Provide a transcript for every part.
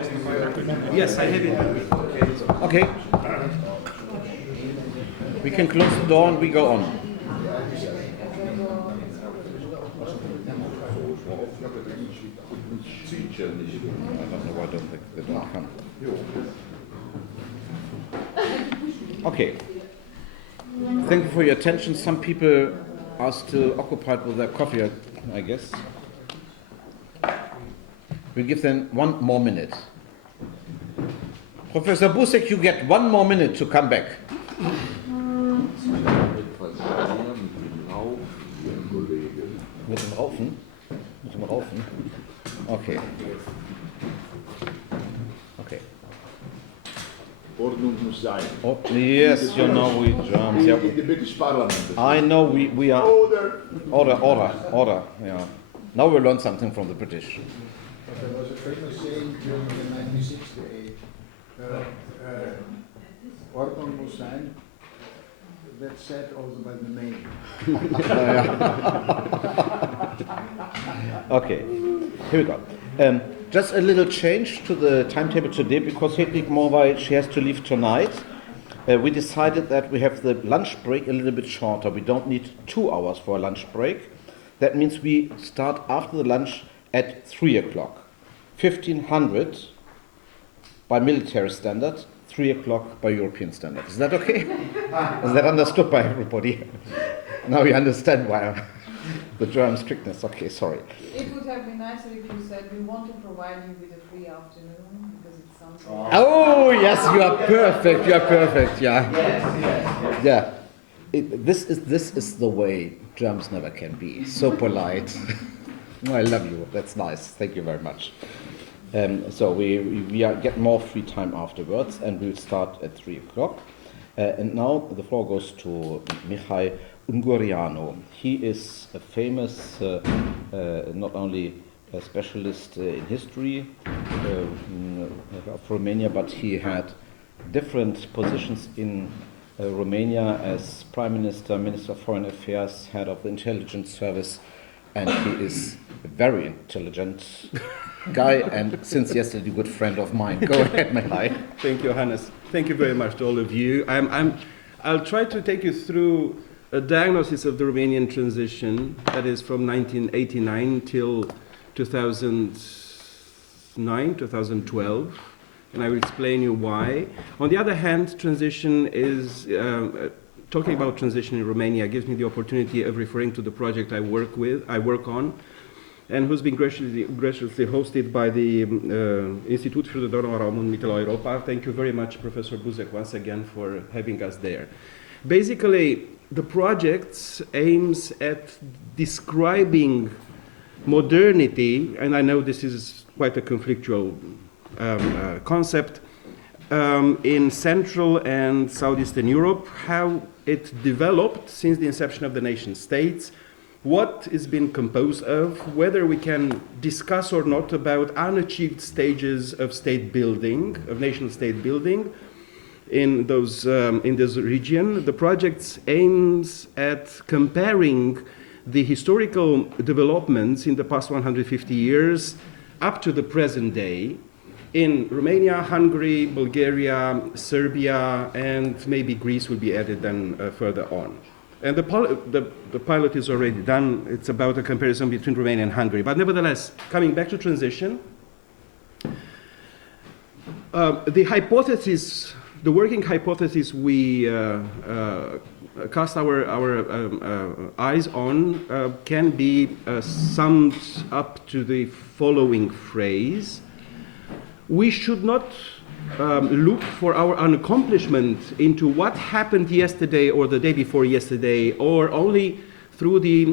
Yes, I have it. Okay. We can close the door and we go on. I don't know why they don't come. Okay. Thank you for your attention. Some people are still occupied with their coffee, I guess. We give them 1 more minute. Professor Busek, you get 1 more minute to come back. Mit dem Raufen? Mit dem Raufen? Okay. Okay. Ordnung muss sein. Oh, yes, you know we Germans. Yeah. In the British Parliament. I know we are. Order. Yeah. Now we learn something from the British. But there was a famous saying during the 1960 age, Ordnung muss sein. That's said also by the name. Okay, here we go. Just a little change to the timetable today because Hedwig Morvay, she has to leave tonight. We decided that we have the lunch break a little bit shorter. We don't need 2 hours for a lunch break. That means we start after the lunch at 3 o'clock. 1500 by military standard, 3 o'clock by European standard. Is that okay? Is that understood by everybody? Now you understand why the German strictness. Okay, sorry. It would have been nicer if you said we want to provide you with a free afternoon because it sounds like Oh yes, you are perfect. You are perfect. Yeah. Yeah. This is the way Germans never can be. So polite. I love you. That's nice. Thank you very much. So we get more free time afterwards, and we'll start at 3 o'clock. And now the floor goes to Mihai Ungurianu. He is a famous, not only a specialist in history of Romania, but he had different positions in Romania as Prime Minister, Minister of Foreign Affairs, head of the intelligence service, and he is a very intelligent guy, and since yesterday, a good friend of mine. Go ahead, Mihai. Thank you, Hannes. Thank you very much to all of you. I'll try to take you through a diagnosis of the Romanian transition, that is from 1989 till 2009, 2012, and I will explain you why. On the other hand, transition is, talking about transition in Romania gives me the opportunity of referring to the project I work on, and who's been graciously hosted by the Inštitut Nove Revije. Thank you very much, Professor Busek, once again for having us there. Basically, the project aims at describing modernity, and I know this is quite a conflictual concept, in Central and Southeastern Europe, how it developed since the inception of the nation states, what is being composed of, whether we can discuss or not about unachieved stages of state building, of nation state building in this region. The project aims at comparing the historical developments in the past 150 years up to the present day in Romania, Hungary, Bulgaria, Serbia, and maybe Greece will be added then further on. And the pilot is already done. It's about a comparison between Romania and Hungary. But nevertheless, coming back to transition, the hypothesis, the working hypothesis we cast our eyes on can be summed up to the following phrase. We should not look for our accomplishment into what happened yesterday or the day before yesterday, or only through the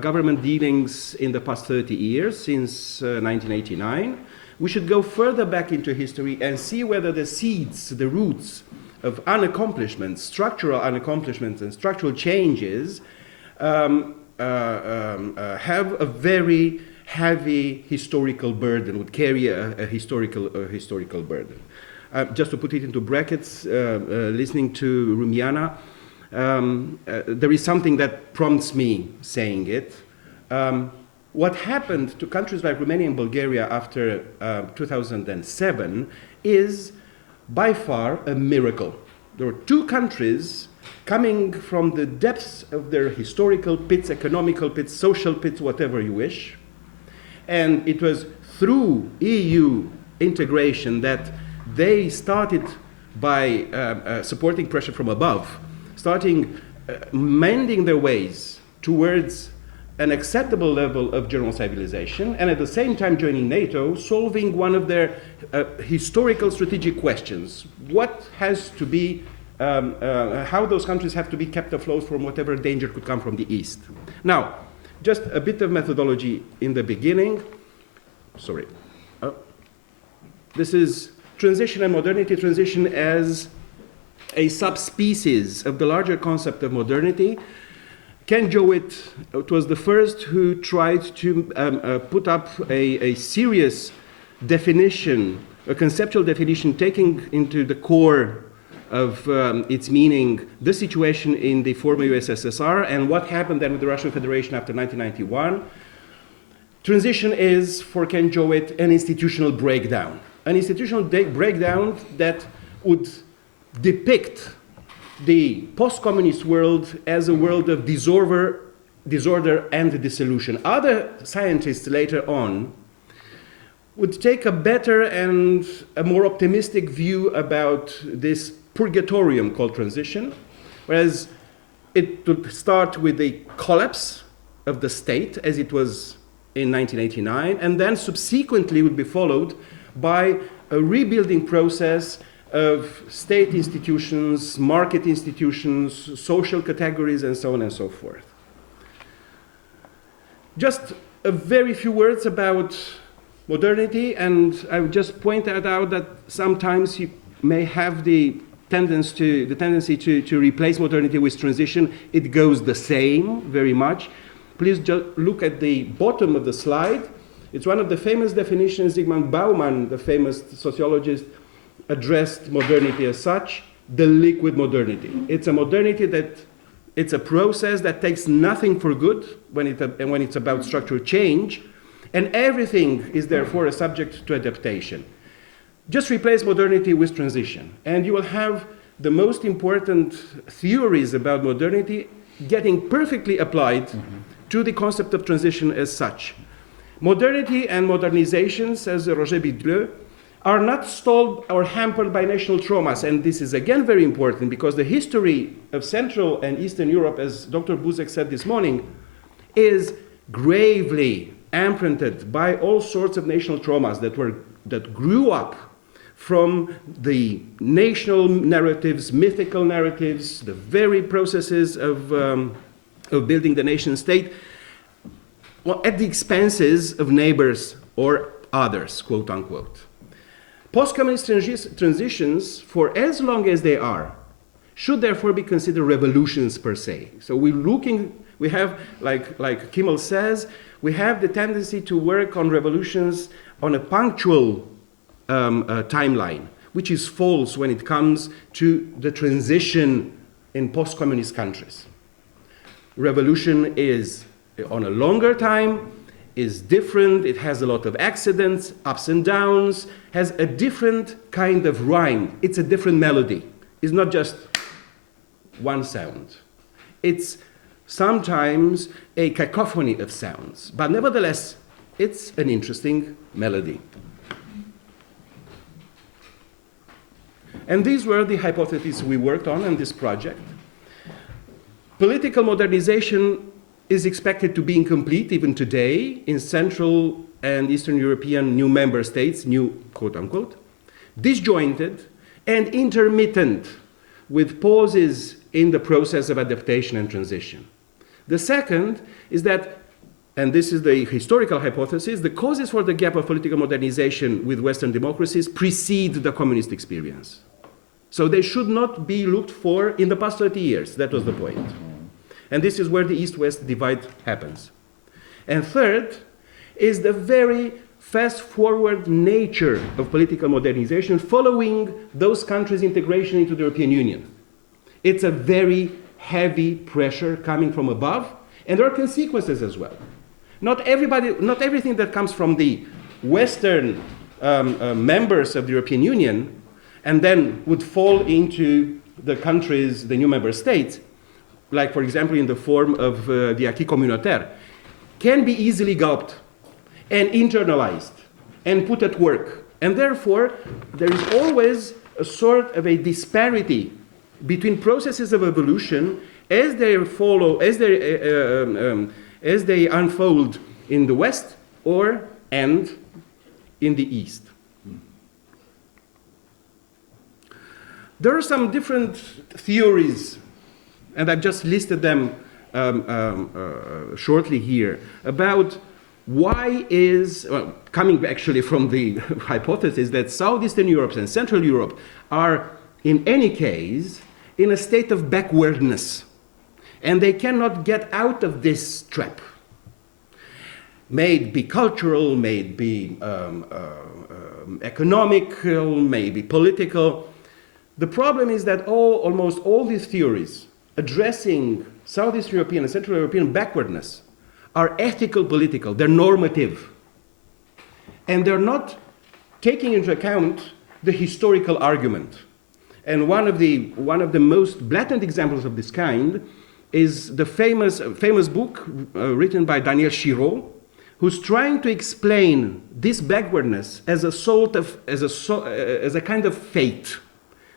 government dealings in the past 30 years, since 1989. We should go further back into history and see whether the seeds, the roots of unaccomplishments, structural unaccomplishments and structural changes have a very heavy historical burden, would carry a historical burden. Just to put it into brackets, listening to Rumiana, there is something that prompts me saying it. what happened to countries like Romania and Bulgaria after 2007 is by far a miracle. There were two countries coming from the depths of their historical pits, economical pits, social pits, whatever you wish. And it was through EU integration that they started by supporting pressure from above, starting mending their ways towards an acceptable level of general civilization, and at the same time joining NATO, solving one of their historical strategic questions. What has to be, how those countries have to be kept afloat from whatever danger could come from the East. Now, just a bit of methodology in the beginning. Sorry. This is transition and modernity. Transition as a subspecies of the larger concept of modernity. Ken Jowett was the first who tried to put up a serious definition, a conceptual definition, taking into the core of its meaning the situation in the former USSR and what happened then with the Russian Federation after 1991. Transition is, for Ken Jowett, an institutional breakdown. An institutional breakdown that would depict the post-communist world as a world of disorder and dissolution. Other scientists later on would take a better and a more optimistic view about this purgatorium called transition, whereas it would start with the collapse of the state as it was in 1989, and then subsequently would be followed by a rebuilding process of state institutions, market institutions, social categories, and so on and so forth. Just a very few words about modernity, and I would just point out that sometimes you may have the tendency to replace modernity with transition. It goes the same very much. Please just look at the bottom of the slide. It's one of the famous definitions. Zygmunt Bauman, the famous sociologist, addressed modernity as such, the liquid modernity. It's a modernity that, it's a process that takes nothing for good when it's about structural change, and everything is therefore a subject to adaptation. Just replace modernity with transition, and you will have the most important theories about modernity getting perfectly applied to the concept of transition as such. Modernity and modernization, says Roger Bidleux, are not stalled or hampered by national traumas. And this is again very important because the history of Central and Eastern Europe, as Dr. Buzek said this morning, is gravely imprinted by all sorts of national traumas that grew up from the national narratives, mythical narratives, the very processes of building the nation state, well, at the expenses of neighbors or others, quote unquote. Post-communist transitions, for as long as they are, should therefore be considered revolutions per se. So we have, like Kimmel says, we have the tendency to work on revolutions on a punctual timeline, which is false when it comes to the transition in post-communist countries. Revolution is on a longer time, is different, it has a lot of accidents, ups and downs, has a different kind of rhyme. It's a different melody. It's not just one sound. It's sometimes a cacophony of sounds, but nevertheless, it's an interesting melody. And these were the hypotheses we worked on in this project. Political modernization is expected to be incomplete even today in Central and Eastern European new member states, new quote-unquote, disjointed and intermittent with pauses in the process of adaptation and transition. The second is that, and this is the historical hypothesis, the causes for the gap of political modernization with Western democracies precede the communist experience. So they should not be looked for in the past 30 years. That was the point. And this is where the East-West divide happens. And third is the very fast-forward nature of political modernization following those countries' integration into the European Union. It's a very heavy pressure coming from above, and there are consequences as well. Not everything that comes from the Western members of the European Union and then would fall into the countries, the new member states, like for example in the form of the acquis communautaire, can be easily gulped and internalized and put at work. And therefore, there is always a sort of a disparity between processes of evolution as they unfold in the West and in the East. There are some different theories, and I've just listed them shortly here, about why is, coming actually from the hypothesis that Southeastern Europe and Central Europe are, in any case, in a state of backwardness, and they cannot get out of this trap. May it be cultural, may it be economical, may it be political. The problem is that almost all these theories addressing Southeast European and Central European backwardness are ethical political, they're normative. And they're not taking into account the historical argument. And one of the most blatant examples of this kind is the famous book written by Daniel Chiraud, who's trying to explain this backwardness as a kind of fate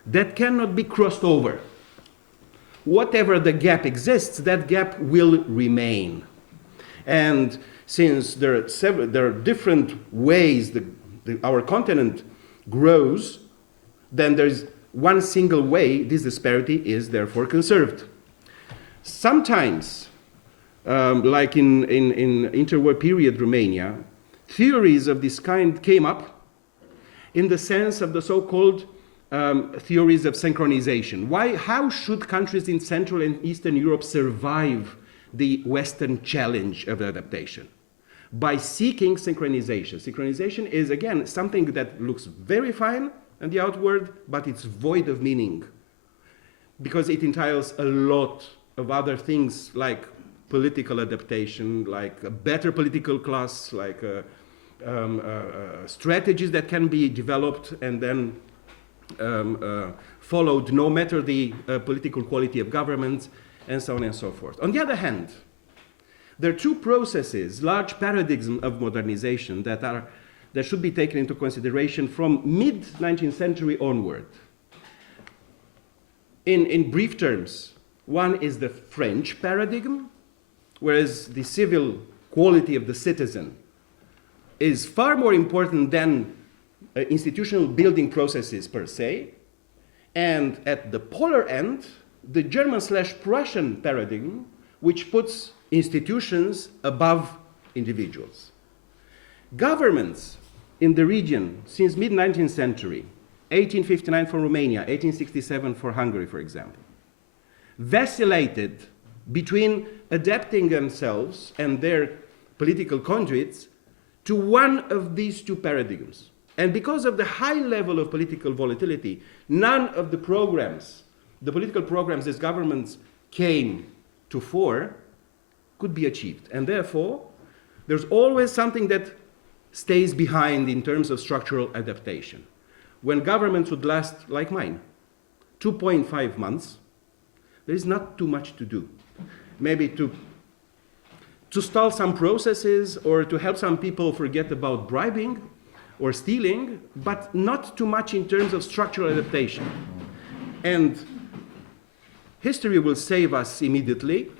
that cannot be crossed over. Whatever the gap exists, that gap will remain. And since there are different ways our continent grows, then there's one single way this disparity is therefore conserved. Sometimes, like in interwar period Romania, theories of this kind came up in the sense of the so-called theories of synchronization. How should countries in Central and Eastern Europe survive the Western challenge of adaptation? By seeking synchronization. Synchronization is, again, something that looks very fine on the outward, but it's void of meaning, because it entails a lot of other things like political adaptation, like a better political class, like strategies that can be developed and then followed no matter the political quality of governments, and so on and so forth. On the other hand, there are two processes, large paradigms of modernization that should be taken into consideration from mid-19th century onward. In brief terms, one is the French paradigm, whereas the civil quality of the citizen is far more important than institutional building processes per se. And at the polar end, the German/Prussian paradigm, which puts institutions above individuals. Governments in the region since mid-19th century, 1859 for Romania, 1867 for Hungary, for example, vacillated between adapting themselves and their political conduits to one of these two paradigms. And because of the high level of political volatility, none of the political programs these governments came to fore, could be achieved. And therefore, there's always something that stays behind in terms of structural adaptation. When governments would last, like mine, 2.5 months, there is not too much to do. Maybe to stall some processes or to help some people forget about bribing or stealing, but not too much in terms of structural adaptation. And history will save us immediately,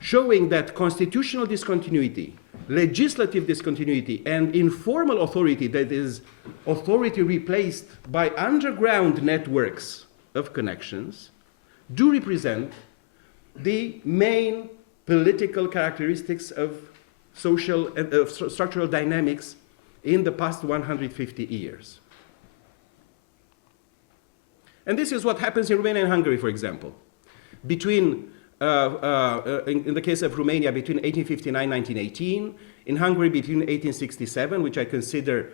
showing that constitutional discontinuity, legislative discontinuity, and informal authority, that is, authority replaced by underground networks of connections, do represent the main political characteristics of social and structural dynamics in the past 150 years. And this is what happens in Romania and Hungary, for example. In the case of Romania, between 1859 and 1918, in Hungary between 1867, which I consider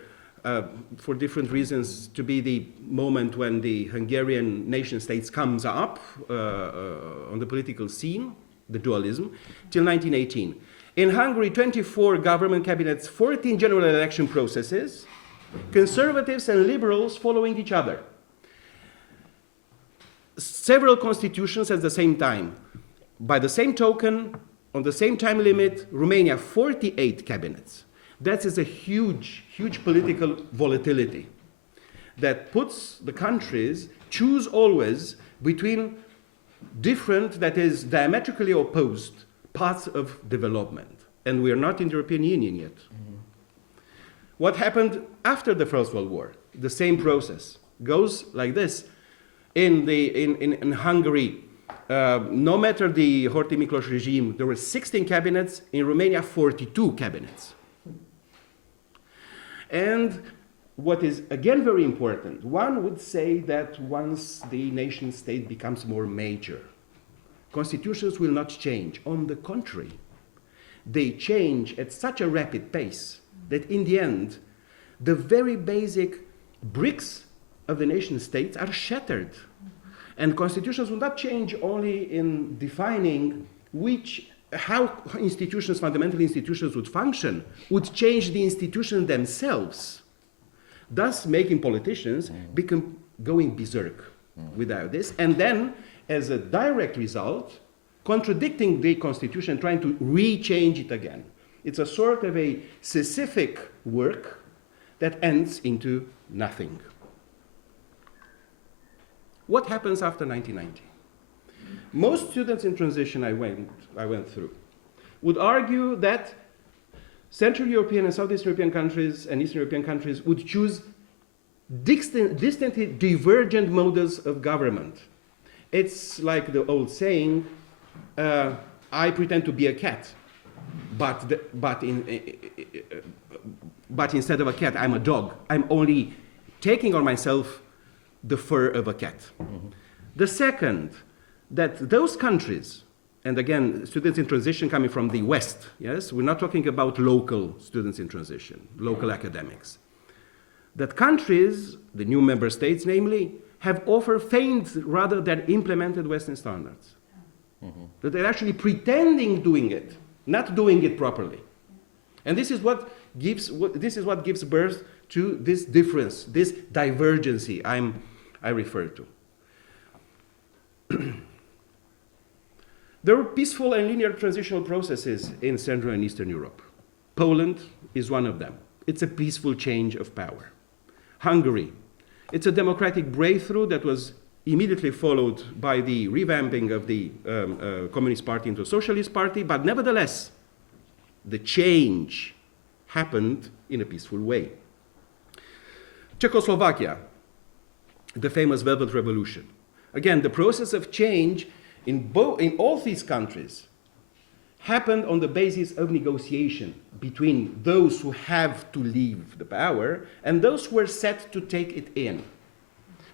for different reasons to be the moment when the Hungarian nation states comes up on the political scene, the dualism, till 1918. In Hungary, 24 government cabinets, 14 general election processes, conservatives and liberals following each other. Several constitutions at the same time. By the same token, on the same time limit, Romania, 48 cabinets. That is a huge, huge political volatility that puts the countries choose always between different, that is, diametrically opposed paths of development. And we are not in the European Union yet. What happened after the First World War? The same process goes like this. In Hungary, no matter the Horthy Miklós regime, there were 16 cabinets. In Romania, 42 cabinets. And what is, again, very important, one would say that once the nation state becomes more major, constitutions will not change. On the contrary, they change at such a rapid pace that in the end, the very basic bricks of the nation states are shattered. And constitutions will not change only in defining how institutions, fundamental institutions would function, would change the institutions themselves, thus making politicians become going berserk without this. And then, as a direct result, contradicting the constitution, trying to re-change it again. It's a sort of a Sisyphic work that ends into nothing. What happens after 1990? Most students in transition I went through would argue that Central European and Southeast European countries and Eastern European countries would choose distantly divergent modes of government. It's like the old saying, I pretend to be a cat, but instead of a cat, I'm a dog. I'm only taking on myself the fur of a cat. The second, that those countries, and again, students in transition coming from the West, yes, we're not talking about local students in transition, local academics, that countries, the new member states namely, have offered feigned rather than implemented Western standards. That they're actually pretending doing it, not doing it properly. And this is what gives birth to this difference, this divergency I refer to. There were peaceful and linear transitional processes in Central and Eastern Europe. Poland is one of them. It's a peaceful change of power. Hungary, it's a democratic breakthrough that was immediately followed by the revamping of the Communist Party into a Socialist Party, but nevertheless, the change happened in a peaceful way. Czechoslovakia, the famous Velvet Revolution. Again, the process of change in all these countries happened on the basis of negotiation between those who have to leave the power and those who are set to take it in.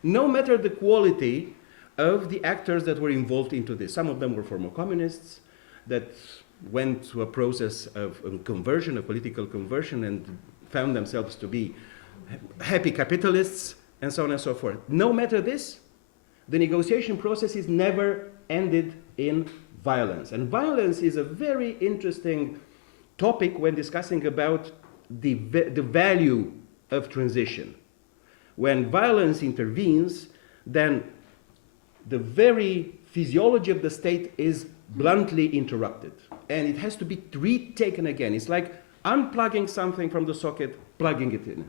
No matter the quality of the actors that were involved into this. Some of them were former communists that went through a process of conversion, of political conversion, and found themselves to be happy capitalists, and so on and so forth. No matter this, the negotiation processes never ended in violence. And violence is a very interesting topic when discussing about the value of transition. When violence intervenes, then the very physiology of the state is bluntly interrupted. And it has to be retaken again. It's like unplugging something from the socket, plugging it in.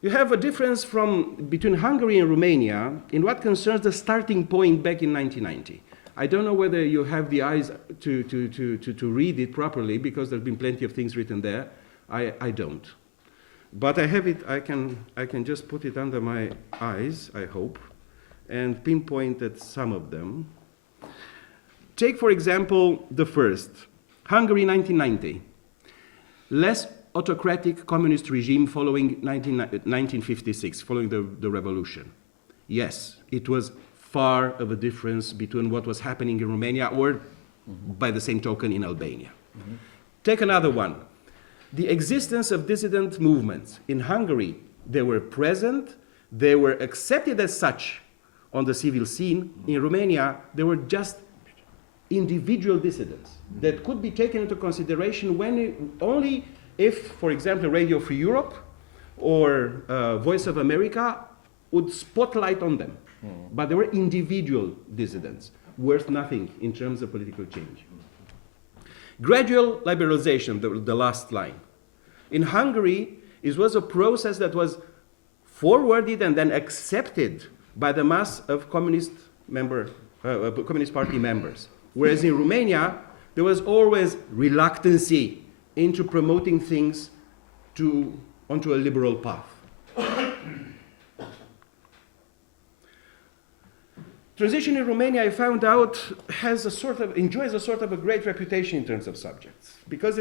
You have a difference between Hungary and Romania in what concerns the starting point back in 1990. I don't know whether you have the eyes to read it properly, because there's been plenty of things written there. I don't. But I have it, I can just put it under my eyes, I hope, and pinpoint at some of them. Take, for example, the first, Hungary 1990. Less autocratic communist regime following 1956, following the revolution. Yes, it was far of a difference between what was happening in Romania or, by the same token, in Albania. Take another one. The existence of dissident movements. In Hungary, they were present, they were accepted as such on the civil scene. In Romania, they were just individual dissidents that could be taken into consideration only if, for example, Radio Free Europe or Voice of America would spotlight on them. But they were individual dissidents, worth nothing in terms of political change. Gradual liberalization, the last line. In Hungary, it was a process that was forwarded and then accepted by the mass of Communist Party members. Whereas in Romania, there was always reluctancy into promoting things onto a liberal path. Transition in Romania, I found out, enjoys a sort of a great reputation in terms of subjects, because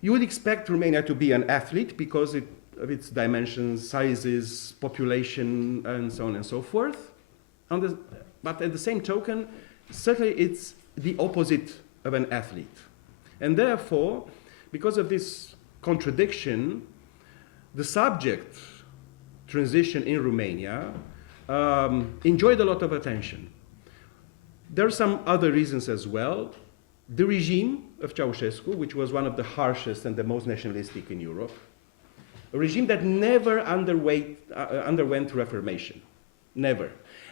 you would expect Romania to be an athlete because of its dimensions, sizes, population, and so on and so forth. But at the same token, certainly it's the opposite of an athlete. And therefore, because of this contradiction, the subject, transition in Romania, enjoyed a lot of attention. There are some other reasons as well. The regime of Ceausescu, which was one of the harshest and the most nationalistic in Europe, a regime that never underwent reformation, never.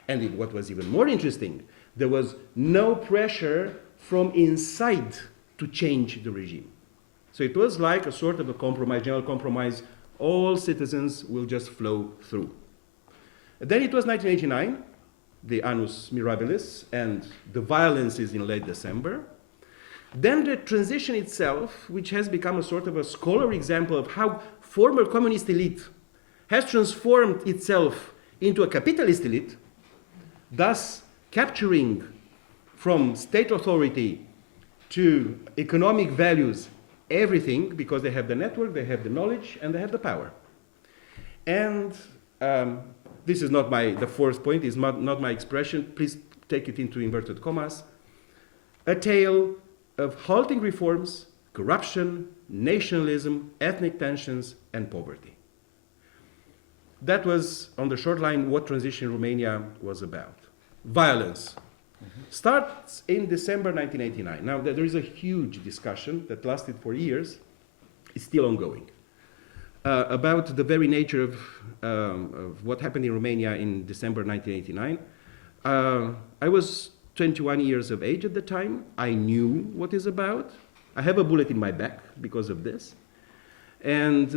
And what was even more interesting, there was no pressure from inside to change the regime. So it was like a sort of a compromise, general compromise. All citizens will just flow through. Then it was 1989, the annus mirabilis, and the violences in late December. Then the transition itself, which has become a sort of a scholarly example of how former communist elite has transformed itself into a capitalist elite, thus capturing from state authority to economic values everything, because they have the network, they have the knowledge, and they have the power. And this is not the fourth point, is not my expression, please take it into inverted commas, a tale of halting reforms, corruption, nationalism, ethnic tensions, and poverty. That was, on the short line, what transition in Romania was about. Violence. Starts in December 1989. Now, there is a huge discussion that lasted for years, it's still ongoing, about the very nature of what happened in Romania in December 1989. I was 21 years of age at the time. I knew what it's about. I have a bullet in my back because of this. And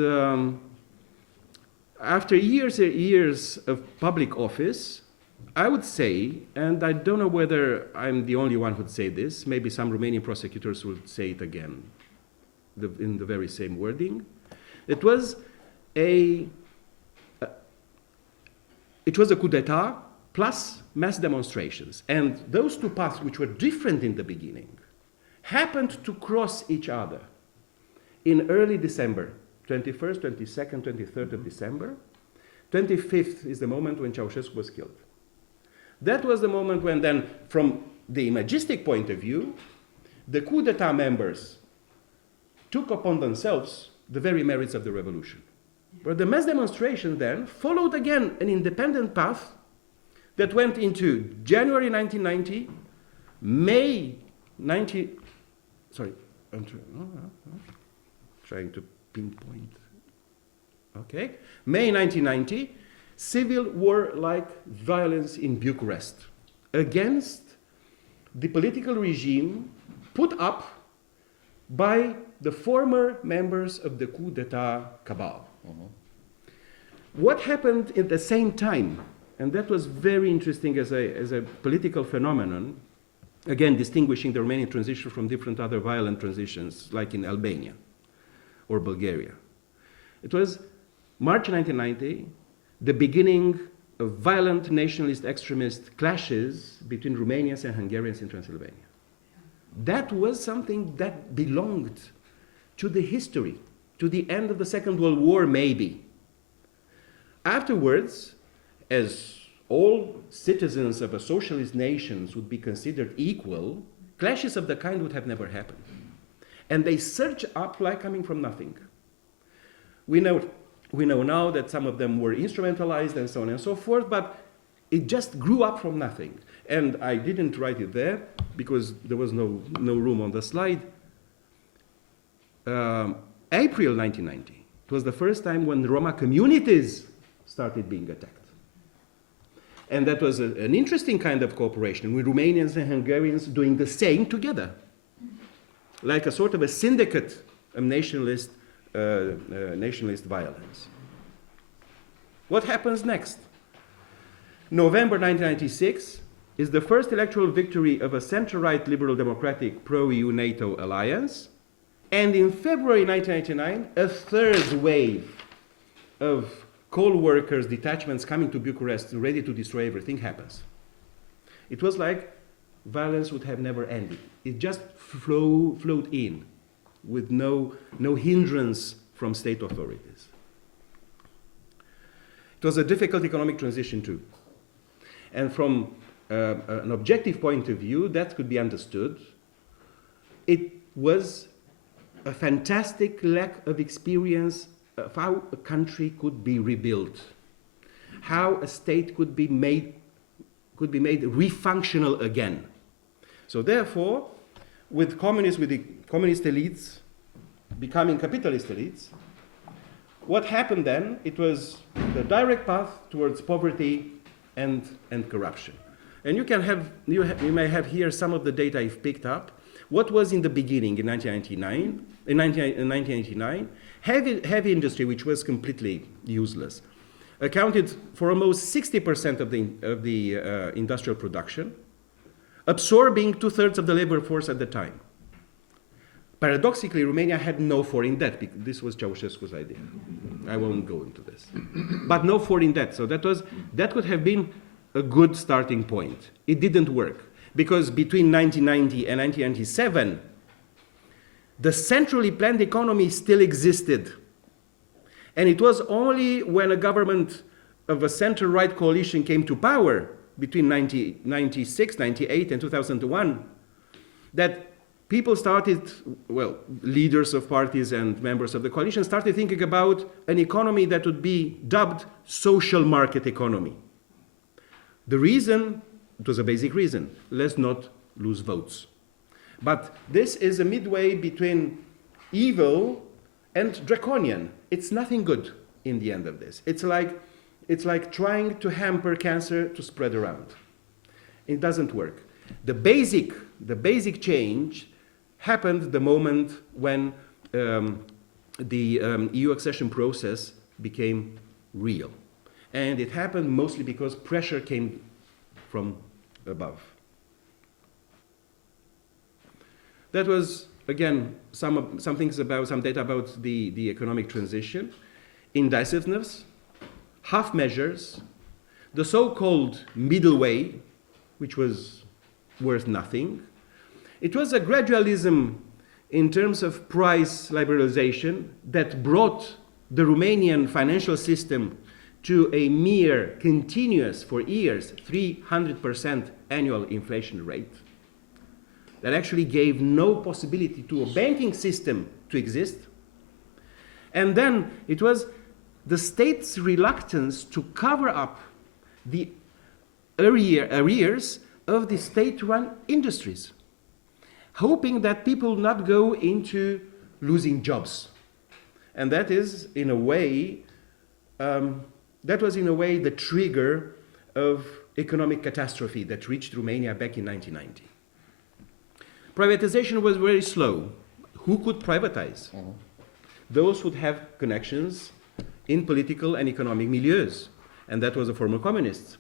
after years and years of public office, I would say, and I don't know whether I'm the only one who'd say this, maybe some Romanian prosecutors will say it again in the very same wording. It was a coup d'etat plus mass demonstrations. And those two paths, which were different in the beginning, happened to cross each other in early December, 21st, 22nd, 23rd of December. 25th is the moment when Ceausescu was killed. That was the moment when then, from the imagistic point of view, the coup d'etat members took upon themselves the very merits of the revolution. But the mass demonstration then followed again an independent path that went into January 1990, May 90, sorry, I'm trying to pinpoint. Okay, May 1990, civil war-like violence in Bucharest against the political regime put up by the former members of the coup d'etat cabal. What happened at the same time, and that was very interesting as a political phenomenon, again distinguishing the Romanian transition from different other violent transitions, like in Albania or Bulgaria. It was March 1990, the beginning of violent nationalist extremist clashes between Romanians and Hungarians in Transylvania. That was something that belonged to the history, to the end of the Second World War, maybe. Afterwards, as all citizens of a socialist nations would be considered equal, clashes of the kind would have never happened. And they surge up like coming from nothing. We know now that some of them were instrumentalized and so on and so forth, but It just grew up from nothing. And I didn't write it there because there was no room on the slide. April 1990, it was the first time when the Roma communities started being attacked. And that was an interesting kind of cooperation with Romanians and Hungarians doing the same together, like a sort of a syndicate of nationalist violence. What happens next? November 1996 is the first electoral victory of a center-right liberal democratic pro-EU NATO alliance. And in February 1999, a third wave of coal workers' detachments coming to Bucharest ready to destroy everything happens. It was like violence would have never ended. It just flowed in with no hindrance from state authorities. It was a difficult economic transition too. And from an objective point of view, that could be understood. It was a fantastic lack of experience of how a country could be rebuilt, how a state could be made refunctional again. So therefore, with the communist elites becoming capitalist elites, what happened then? It was the direct path towards poverty and corruption. And you may have here some of the data I've picked up. What was in the beginning in 1989? Heavy industry, which was completely useless, accounted for almost 60% of the industrial production, absorbing 2/3 of the labor force at the time. Paradoxically, Romania had no foreign debt. This was Ceausescu's idea. I won't go into this. But no foreign debt. So that could have been a good starting point. It didn't work. Because between 1990 and 1997, the centrally planned economy still existed. And it was only when a government of a center-right coalition came to power between 1996, 1998, and 2001 that people started, leaders of parties and members of the coalition started thinking about an economy that would be dubbed social market economy. The reason, it was a basic reason, let's not lose votes. But this is a midway between evil and draconian. It's nothing good in the end of this. It's like trying to hamper cancer to spread around. It doesn't work. The basic change happened the moment when the EU accession process became real. And it happened mostly because pressure came from above. That was, again, some data about the economic transition, indecisiveness, half measures, the so-called middle way, which was worth nothing. It was a gradualism in terms of price liberalization that brought the Romanian financial system to a mere continuous, for years, 300% annual inflation rate that actually gave no possibility to a banking system to exist. And then it was the state's reluctance to cover up the arrears of the state-run industries, hoping that people would not go into losing jobs. And that is, in a way, the trigger of economic catastrophe that reached Romania back in 1990. Privatization was very slow. Who could privatize? Those who have connections in political and economic milieus, and that was the former communists.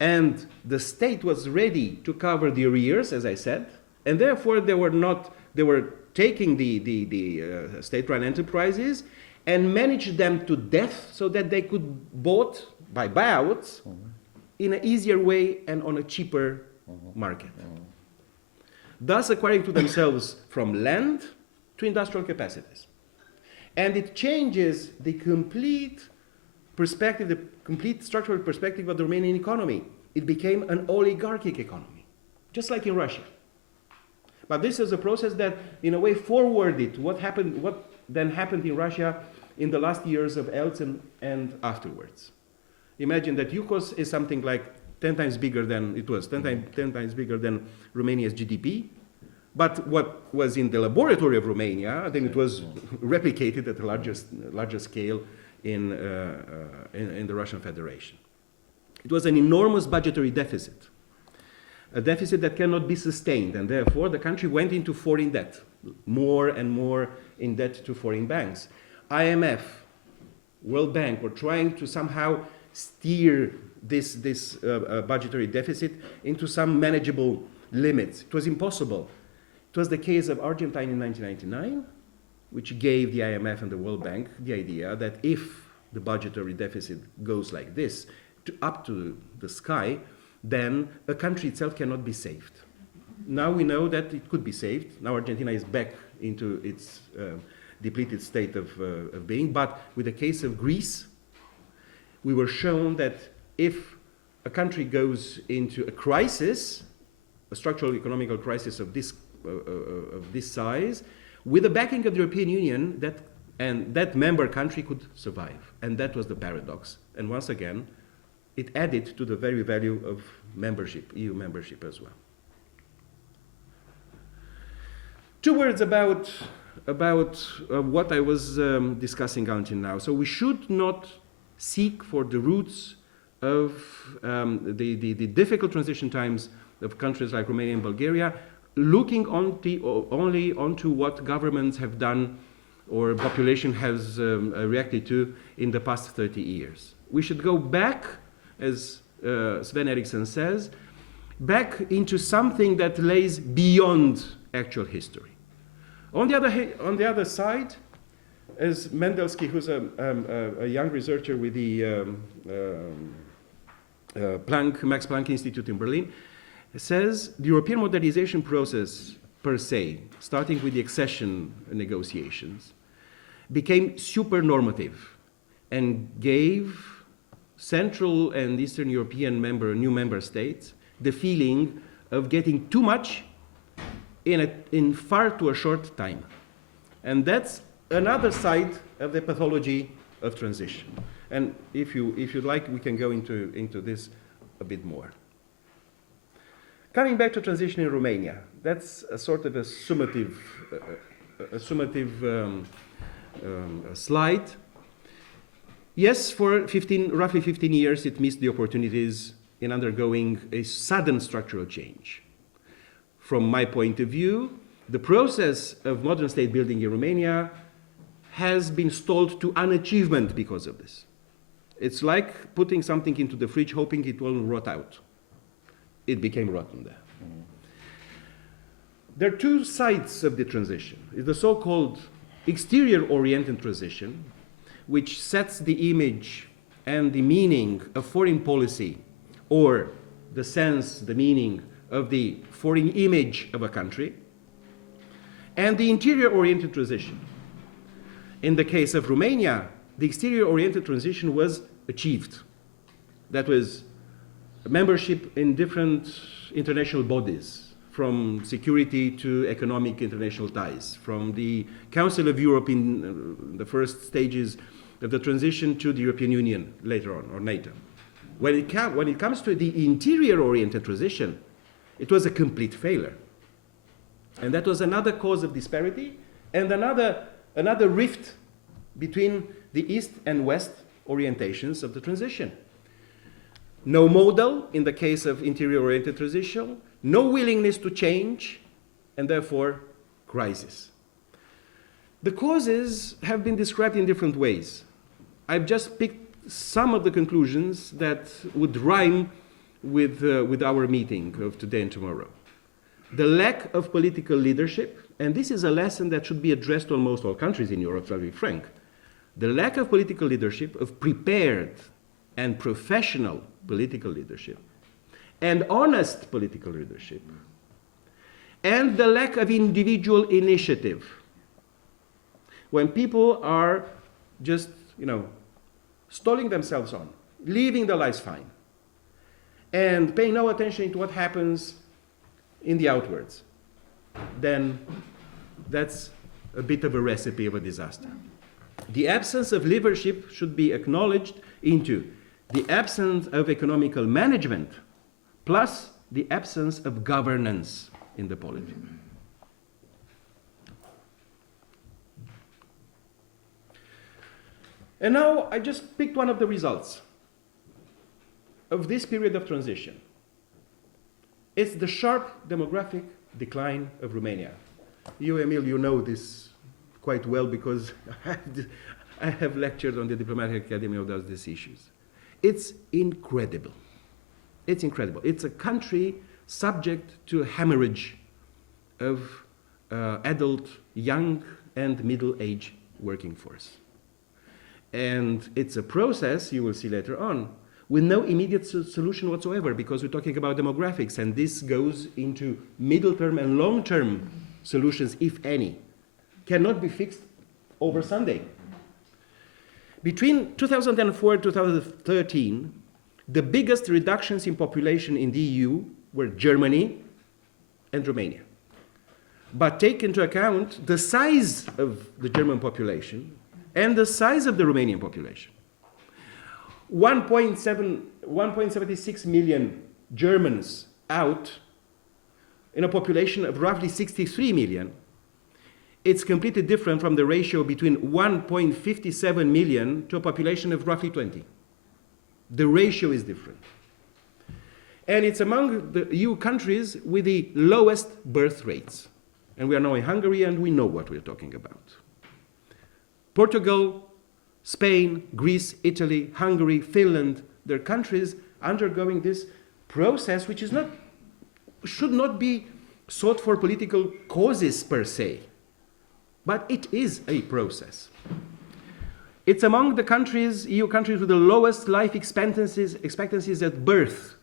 And the state was ready to cover the arrears, as I said, and therefore they were taking the state-run enterprises and managed them to death so that they could bought by buyouts in an easier way and on a cheaper market. Thus acquiring to themselves from land to industrial capacities. And it changes the complete perspective, the complete structural perspective of the Romanian economy. It became an oligarchic economy, just like in Russia. But this is a process that, in a way, forwarded what then happened in Russia in the last years of Eltsin and afterwards. Imagine that Yukos is something like 10 times bigger than it was, 10 times bigger than Romania's GDP. But what was in the laboratory of Romania, then it was replicated at a larger scale in the Russian Federation. It was an enormous budgetary deficit, a deficit that cannot be sustained, and therefore the country went into foreign debt, more and more in debt to foreign banks. IMF, World Bank were trying to somehow steer this budgetary deficit into some manageable limits. It was impossible. It was the case of Argentina in 1999, which gave the IMF and the World Bank the idea that if the budgetary deficit goes like this, up to the sky, then a country itself cannot be saved. Now we know that it could be saved. Now Argentina is back into its depleted state of being. But with the case of Greece, we were shown that if a country goes into a crisis, a structural economical crisis of this size, with the backing of the European Union, that member country could survive. And that was the paradox. And once again, it added to the very value of membership, EU membership as well. 2 words about what I was discussing until now. So we should not seek for the roots of the difficult transition times of countries like Romania and Bulgaria, looking only onto what governments have done or population has reacted to in the past 30 years. We should go back, as Sven Eriksson says, back into something that lays beyond actual history. On the other side, as Mendelsky, who's a young researcher with the Max Planck Institute in Berlin, says the European modernization process per se, starting with the accession negotiations, became supernormative and gave Central and Eastern European new member states the feeling of getting too much in far too short time. And that's another side of the pathology of transition. And if you'd like, we can go into this a bit more. Coming back to transition in Romania, that's a sort of a summative slide. Yes, for roughly 15 years, it missed the opportunities in undergoing a sudden structural change. From my point of view, the process of modern state building in Romania has been stalled to unachievement because of this. It's like putting something into the fridge hoping it won't rot out. It became rotten there. There are 2 sides of the transition. It's the so-called exterior-oriented transition, which sets the image and the meaning of foreign policy, or the sense, the meaning of the foreign image of a country, and the interior-oriented transition. In the case of Romania, the exterior-oriented transition was achieved. That was membership in different international bodies, from security to economic international ties, from the Council of Europe in the first stages of the transition to the European Union later on, or NATO. When it comes to the interior-oriented transition, it was a complete failure. And that was another cause of disparity and another rift between the East and West orientations of the transition. No model in the case of interior-oriented transition, no willingness to change, and therefore crisis. The causes have been described in different ways. I've just picked some of the conclusions that would rhyme with our meeting of today and tomorrow. The lack of political leadership, and this is a lesson that should be addressed to almost all countries in Europe, to be frank. The lack of political leadership, of prepared and professional political leadership, and honest political leadership, and the lack of individual initiative. When people are just, stalling themselves on, leaving their lives fine, and paying no attention to what happens in the outwards, then that's a bit of a recipe of a disaster. The absence of leadership should be acknowledged into the absence of economical management plus the absence of governance in the polity. And now I just picked one of the results of this period of transition. It's the sharp demographic decline of Romania. You, Emil, you know this quite well because I have lectured on the Diplomatic Academy of these issues. It's incredible. It's incredible. It's a country subject to a hemorrhage of adult, young, and middle-aged working force. And it's a process, you will see later on, with no immediate solution whatsoever, because we're talking about demographics, and this goes into middle-term and long-term solutions, if any. Cannot be fixed over Sunday. Between 2004 and 2013, the biggest reductions in population in the EU were Germany and Romania. But take into account the size of the German population and the size of the Romanian population. 1.76 million Germans out in a population of roughly 63 million. It's completely different from the ratio between 1.57 million to a population of roughly 20. The ratio is different. And it's among the EU countries with the lowest birth rates. And we are now in Hungary, and we know what we're talking about. Portugal, Spain, Greece, Italy, Hungary, Finland, they're countries undergoing this process, which is should not be sought for political causes per se, but it is a process. It's among the countries, EU countries, with the lowest life expectancies at birth.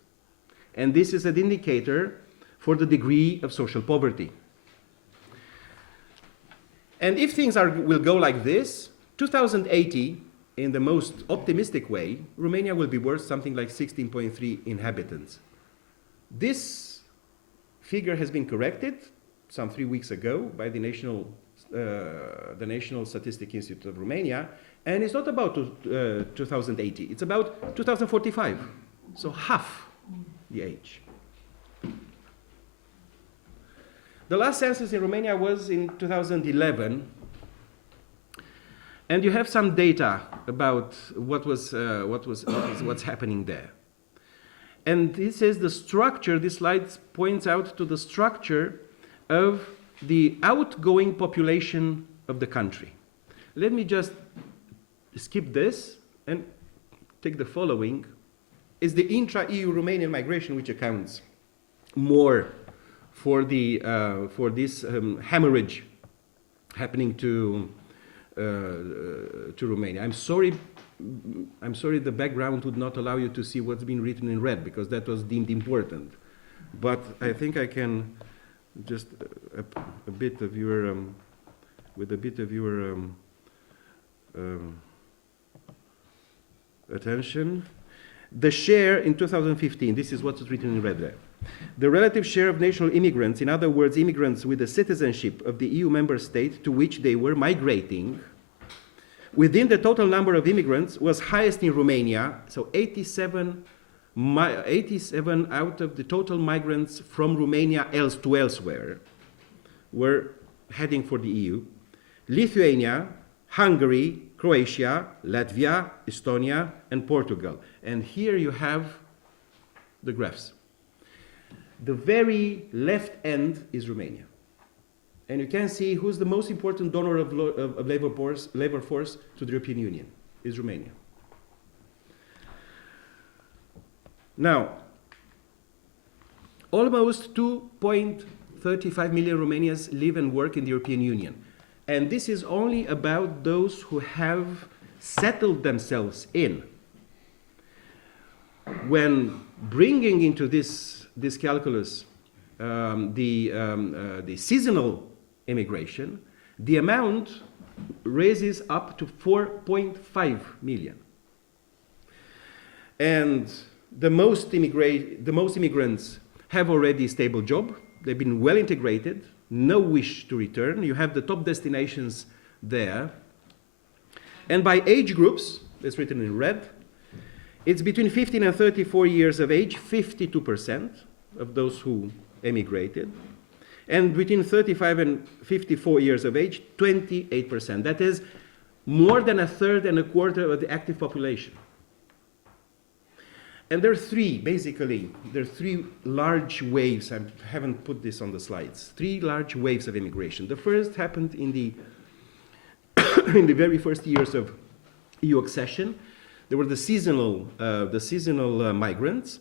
And this is an indicator for the degree of social poverty. And if things will go like this, 2080, in the most optimistic way, Romania will be worth something like 16.3 inhabitants. This figure has been corrected some 3 weeks ago by the National Statistic Institute of Romania, and it's not about 2080, it's about 2045, so half the age. The last census in Romania was in 2011, and you have some data about what's happening there. And this is the structure. This slide points out to the structure of the outgoing population of the country. Let me just skip this and take the following. Is the intra-EU Romanian migration, which accounts more for this hemorrhage happening to Romania. I'm sorry the background would not allow you to see what's been written in red, because that was deemed important. But I think I can just a bit of your with a bit of your attention. The share in 2015, this is what's written in red there. The relative share of national immigrants, in other words, immigrants with the citizenship of the EU member state to which they were migrating, within the total number of immigrants was highest in Romania, so 87 out of the total migrants from Romania to elsewhere were heading for the EU. Lithuania, Hungary, Croatia, Latvia, Estonia, and Portugal. And here you have the graphs. The very left end is Romania. And you can see who's the most important donor of labor force to the European Union, is Romania. Now, almost 2.35 million Romanians live and work in the European Union. And this is only about those who have settled themselves in. When bringing into this calculus the seasonal immigration, the amount raises up to 4.5 million. And the most immigrants have already a stable job. They've been well integrated, no wish to return. You have the top destinations there. And by age groups, that's written in red, It's between 15 and 34 years of age, 52% of those who emigrated. And between 35 and 54 years of age, 28%. That is more than a third and a quarter of the active population. And there are three large waves. I haven't put this on the slides. Three large waves of immigration. The first happened in the in the very first years of EU accession. There were the seasonal migrants,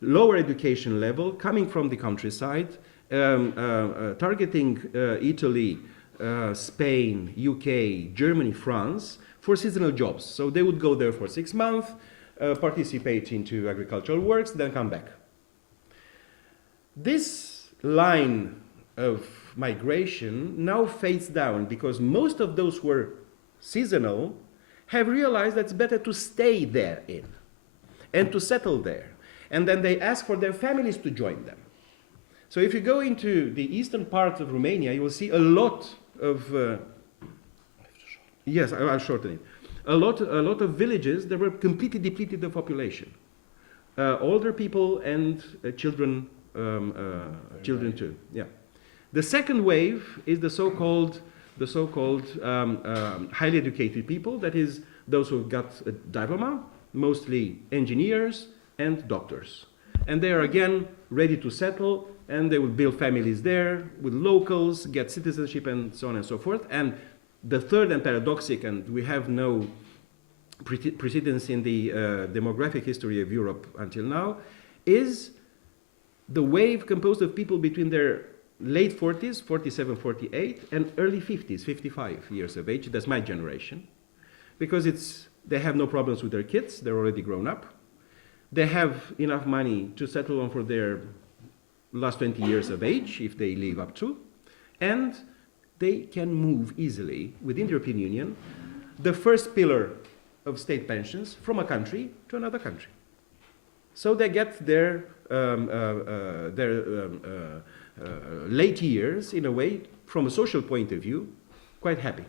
lower education level, coming from the countryside, targeting Italy, Spain, UK, Germany, France for seasonal jobs. So they would go there for 6 months, participate into agricultural works, then come back. This line of migration now fades down because most of those who were seasonal have realized that it's better to stay there and to settle there. And then they ask for their families to join them. So if you go into the eastern part of Romania, you will see a lot of, yes, I'll shorten it. A lot of villages that were completely depleted of population. Older people and children too, yeah. The second wave is the so-called highly educated people, that is those who've got a diploma, mostly engineers and doctors. And they are again ready to settle, and they will build families there with locals, get citizenship, and so on and so forth. And the third and paradoxic, and we have no precedence in the demographic history of Europe until now, is the wave composed of people between their late 40s, 47, 48, and early 50s, 55 years of age. That's my generation. Because they have no problems with their kids, they're already grown up. They have enough money to settle on for their last 20 years of age, if they live up to, and they can move easily within the European Union, the first pillar of state pensions, from a country to another country. So they get their late years, in a way, from a social point of view, quite happy.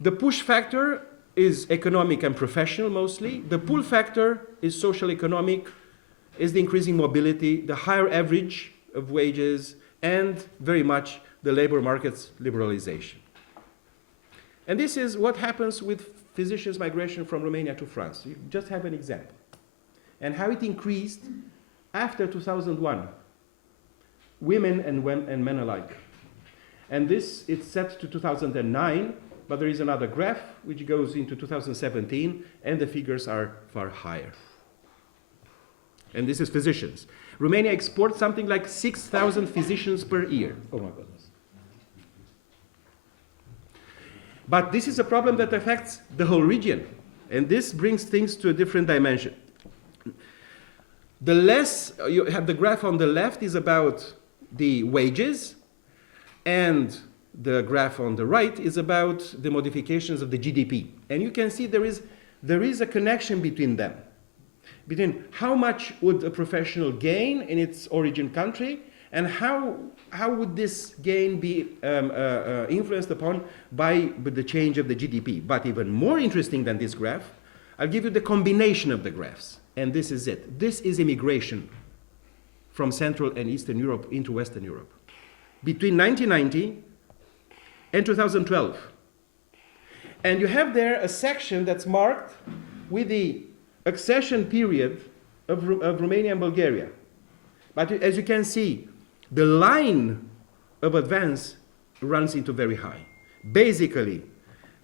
The push factor is economic and professional mostly. The pull factor is social economic, is the increasing mobility, the higher average of wages, and very much the labor market's liberalization. And this is what happens with physicians' migration from Romania to France. You just have an example. And how it increased after 2001, women and men alike. And this is set to 2009, but there is another graph which goes into 2017, and the figures are far higher. And this is physicians. Romania exports something like 6,000 physicians per year. Oh my goodness. But this is a problem that affects the whole region. And this brings things to a different dimension. The less, you have the graph on the left is about the wages, and the graph on the right is about the modifications of the GDP. And you can see there is a connection between them. Between how much would a professional gain in its origin country, and how would this gain be influenced upon by the change of the GDP. But even more interesting than this graph, I'll give you the combination of the graphs. And this is it. This is immigration from Central and Eastern Europe into Western Europe. Between 1990 and 2012. And you have there a section that's marked with the accession period of Romania and Bulgaria. But as you can see, the line of advance runs into very high. Basically,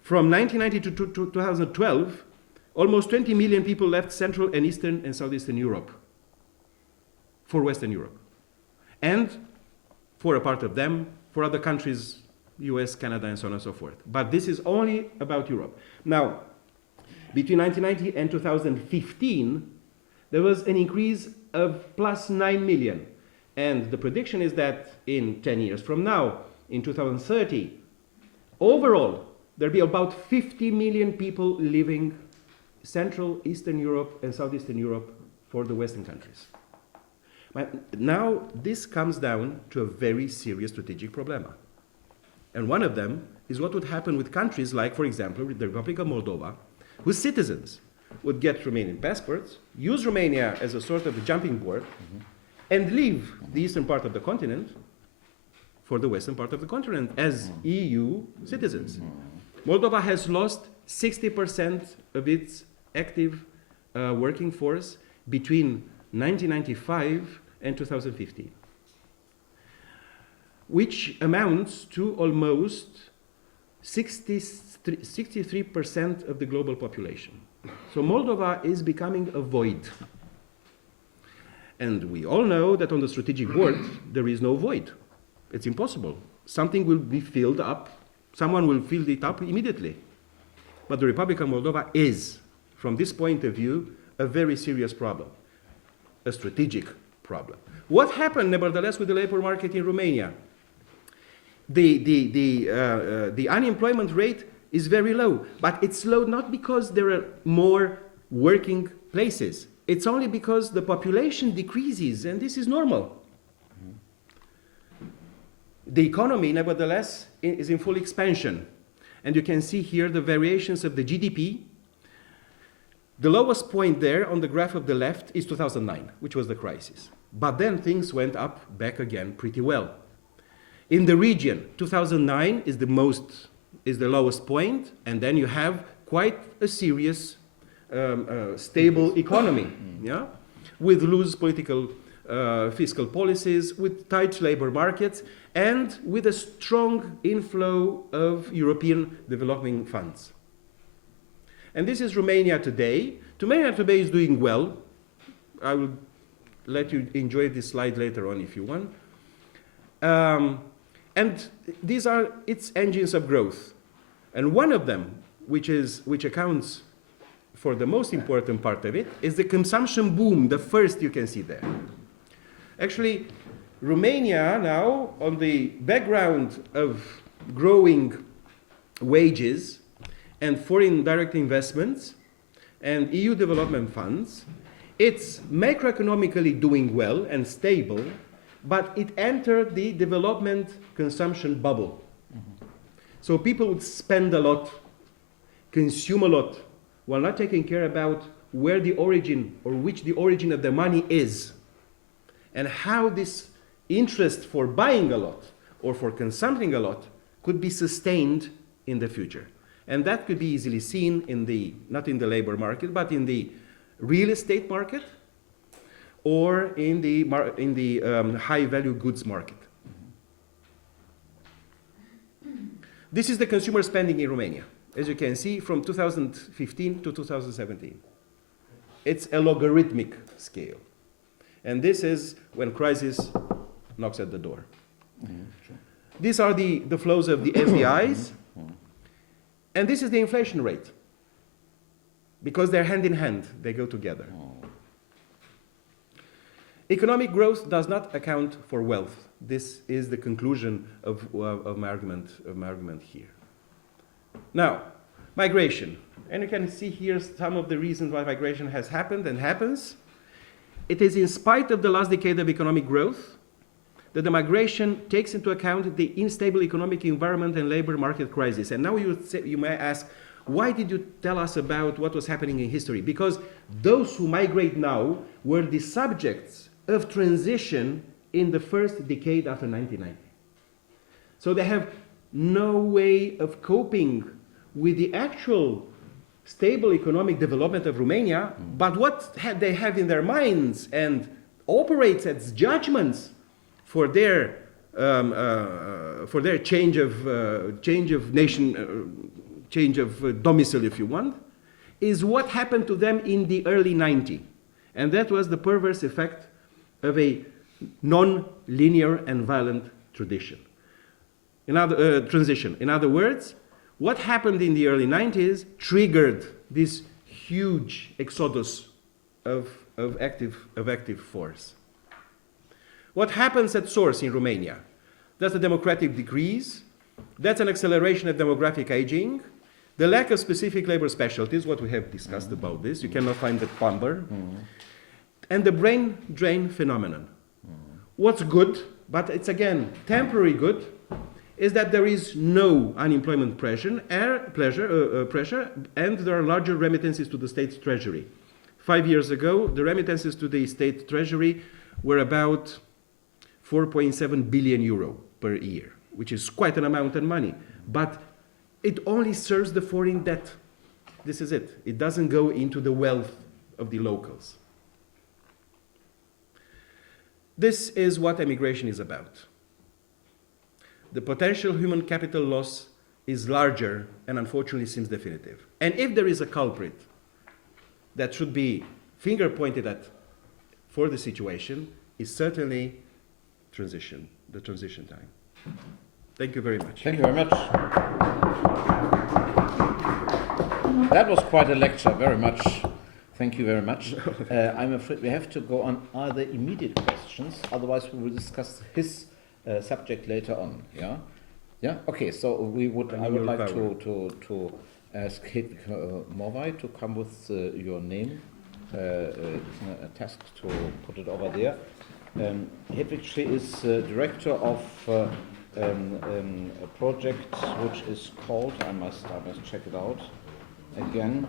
from 1990 to 2012, almost 20 million people left Central and Eastern and Southeastern Europe for Western Europe. And for a part of them, for other countries, US, Canada, and so on and so forth. But this is only about Europe. Now, between 1990 and 2015, there was an increase of plus 9 million. And the prediction is that in 10 years from now, in 2030, overall, there'll be about 50 million people living Central, Eastern Europe, and Southeastern Europe for the Western countries. But now, this comes down to a very serious strategic problema. And one of them is what would happen with countries like, for example, the Republic of Moldova, whose citizens would get Romanian passports, use Romania as a sort of a jumping board, and leave the eastern part of the continent for the western part of the continent as EU citizens. Moldova has lost 60% of its active working force between 1995 and 2015, which amounts to almost 63% of the global population. So Moldova is becoming a void. And we all know that on the strategic board, there is no void. It's impossible. Something will be filled up. Someone will fill it up immediately. But the Republic of Moldova is, from this point of view, a very serious problem, a strategic problem. What happened, nevertheless, with the labor market in Romania? The unemployment rate is very low, but it's low not because there are more working places. It's only because the population decreases, and this is normal. The economy, nevertheless, is in full expansion. And you can see here the variations of the GDP. The lowest point there on the graph of the left is 2009, which was the crisis. But then things went up back again pretty well. In the region, 2009 is the lowest point, and then you have quite a serious stable economy, yeah, with loose political fiscal policies, with tight labor markets, and with a strong inflow of European development funds. And this is Romania today. Romania today is doing well. I will let you enjoy this slide later on if you want. And these are its engines of growth. And one of them, which accounts for the most important part of it, is the consumption boom, the first you can see there. Actually, Romania now, on the background of growing wages and foreign direct investments and EU development funds, it's macroeconomically doing well and stable, but it entered the development consumption bubble. So people would spend a lot, consume a lot, while not taking care about where the origin or which the origin of the money is, and how this interest for buying a lot or for consuming a lot could be sustained in the future. And that could be easily seen in the, not in the labor market, but in the real estate market or in the high-value goods market. This is the consumer spending in Romania, as you can see, from 2015 to 2017. It's a logarithmic scale. And this is when crisis knocks at the door. Sure. These are the flows of the FDIs, and this is the inflation rate. Because they're hand in hand, they go together. Economic growth does not account for wealth. This is the conclusion of my argument here. Now, migration. And you can see here some of the reasons why migration has happened and happens. It is in spite of the last decade of economic growth that the migration takes into account the unstable economic environment and labor market crisis. And now you may ask, why did you tell us about what was happening in history? Because those who migrate now were the subjects of transition in the first decade after 1990. So they have no way of coping with the actual stable economic development of Romania, but what they have in their minds and operates as judgments for their change of nation, change of domicile, if you want, is what happened to them in the early 90s. And that was the perverse effect of a non-linear and violent transition. In other words, what happened in the early 90s triggered this huge exodus of active force. What happens at source in Romania? That's a democratic decrease. That's an acceleration of demographic aging. The lack of specific labor specialties, what we have discussed about this. You cannot find the plumber. And the brain drain phenomenon. What's good, but it's again temporary good, is that there is no unemployment pressure, and there are larger remittances to the state treasury. 5 years ago, the remittances to the state treasury were about 4.7 billion euro per year, which is quite an amount of money. But it only serves the foreign debt. This is it. It doesn't go into the wealth of the locals. This is what emigration is about. The potential human capital loss is larger and unfortunately seems definitive. And if there is a culprit that should be finger pointed at for the situation, is certainly the transition time. Thank you very much. Thank you very much. That was quite a lecture, very much. Thank you very much. I'm afraid we have to go on. Are there immediate questions? Otherwise, we will discuss his subject later on. Yeah, yeah. Okay. So I would like to ask Hedwig Morvay to come with your name. A task to put it over there. Hedwig, she is director of a project which is called, I must check it out again,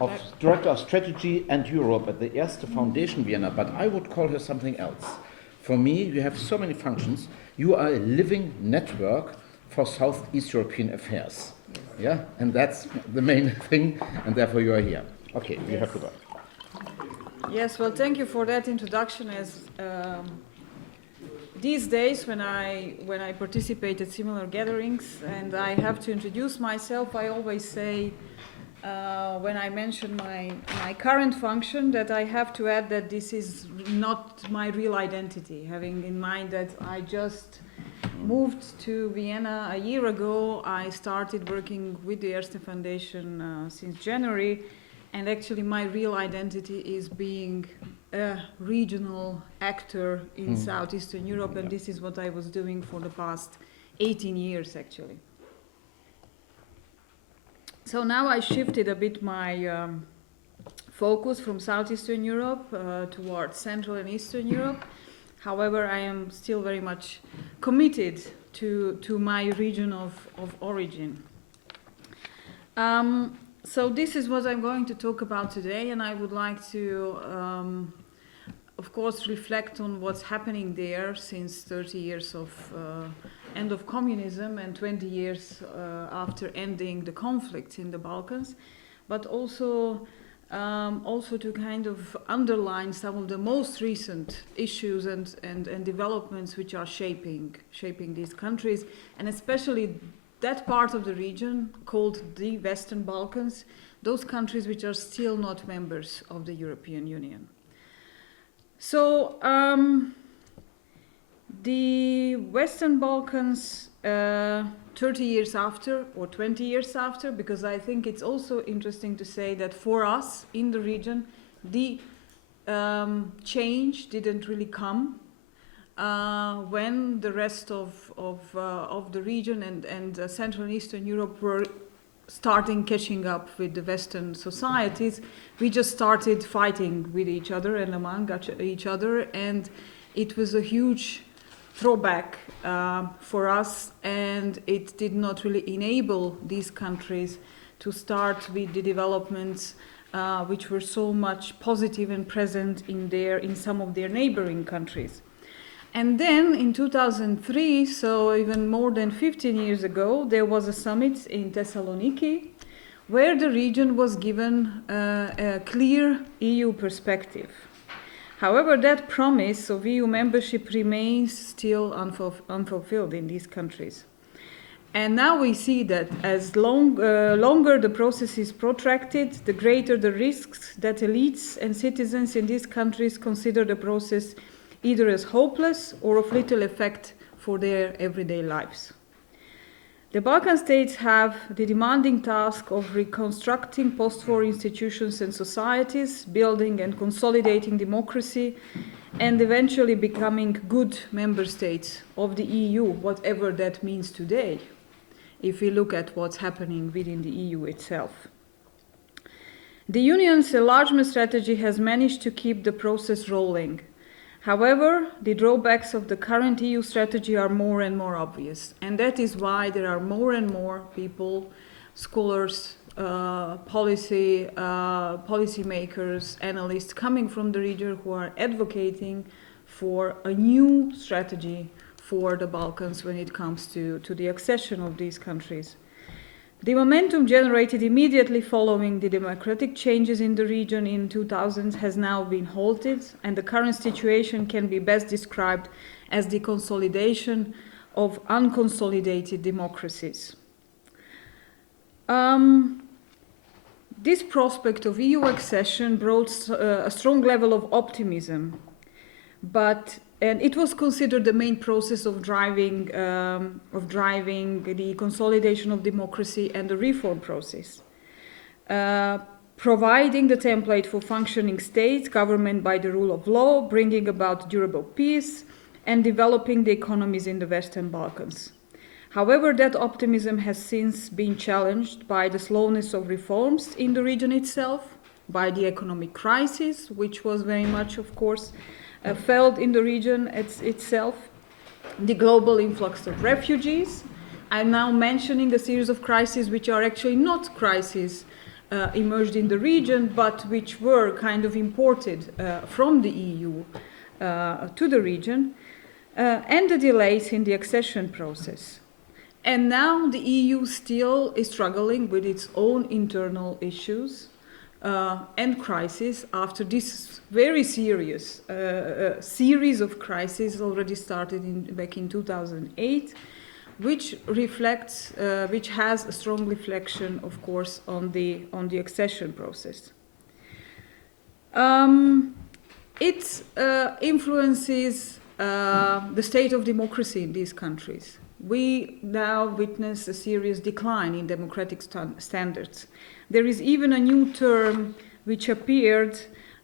of Director of Strategy and Europe at the Erste Foundation Vienna, but I would call her something else. For me, you have so many functions. You are a living network for Southeast European affairs. Yeah, and that's the main thing, and therefore you are here. Okay, you have the word. Yes, well, thank you for that introduction. As these days, when I participate at similar gatherings and I have to introduce myself, I always say, when I mention my current function, that I have to add that this is not my real identity, having in mind that I just moved to Vienna a year ago. I started working with the Erste Foundation since January, and actually my real identity is being a regional actor in Southeastern Europe, and this is what I was doing for the past 18 years actually. So now I shifted a bit my focus from Southeastern Europe towards Central and Eastern Europe. However, I am still very much committed to my region of origin. So this is what I'm going to talk about today, and I would like to, of course, reflect on what's happening there since 30 years of end of communism and 20 years after ending the conflicts in the Balkans, but also to kind of underline some of the most recent issues and developments which are shaping these countries, and especially that part of the region called the Western Balkans, those countries which are still not members of the European Union. So the Western Balkans 30 years after or 20 years after, because I think it's also interesting to say that for us in the region, the change didn't really come when the rest of the region and Central and Eastern Europe were catching up with the Western societies. We just started fighting with each other and among each other, and it was a huge throwback for us, and it did not really enable these countries to start with the developments which were so much positive and present in some of their neighboring countries. And then in 2003, so even more than 15 years ago, there was a summit in Thessaloniki where the region was given a clear EU perspective. However, that promise of EU membership remains still unfulfilled in these countries. And now we see that as longer the process is protracted, the greater the risks that elites and citizens in these countries consider the process either as hopeless or of little effect for their everyday lives. The Balkan states have the demanding task of reconstructing post-war institutions and societies, building and consolidating democracy, and eventually becoming good member states of the EU, whatever that means today, if we look at what's happening within the EU itself. The Union's enlargement strategy has managed to keep the process rolling. However, the drawbacks of the current EU strategy are more and more obvious, and that is why there are more and more people, scholars, policymakers, analysts coming from the region who are advocating for a new strategy for the Balkans when it comes to the accession of these countries. The momentum generated immediately following the democratic changes in the region in 2000 has now been halted, and the current situation can be best described as the consolidation of unconsolidated democracies. This prospect of EU accession brought a strong level of optimism, and it was considered the main process of driving the consolidation of democracy and the reform process, providing the template for functioning states, government by the rule of law, bringing about durable peace, and developing the economies in the Western Balkans. However, that optimism has since been challenged by the slowness of reforms in the region itself, by the economic crisis, which was very much, of course, felt in the region itself, the global influx of refugees. I'm now mentioning a series of crises which are actually not crises emerged in the region, but which were kind of imported from the EU to the region, and the delays in the accession process. And now the EU still is struggling with its own internal issues and crises after this very serious series of crises already started back in 2008, which has a strong reflection, of course, on the accession process. It influences the state of democracy in these countries. We now witness a serious decline in democratic standards. There is even a new term which appeared,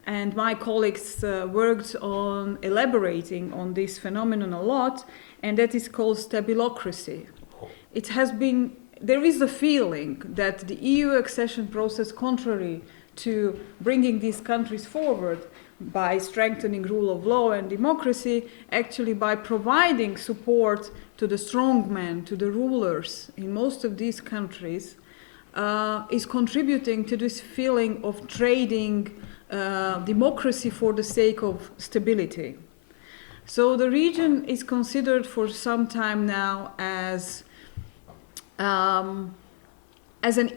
and my colleagues worked on elaborating on this phenomenon a lot, and that is called stabilocracy. There is a feeling that the EU accession process, contrary to bringing these countries forward by strengthening rule of law and democracy, actually by providing support to the strongmen, to the rulers in most of these countries, is contributing to this feeling of trading democracy for the sake of stability. So the region is considered for some time now as an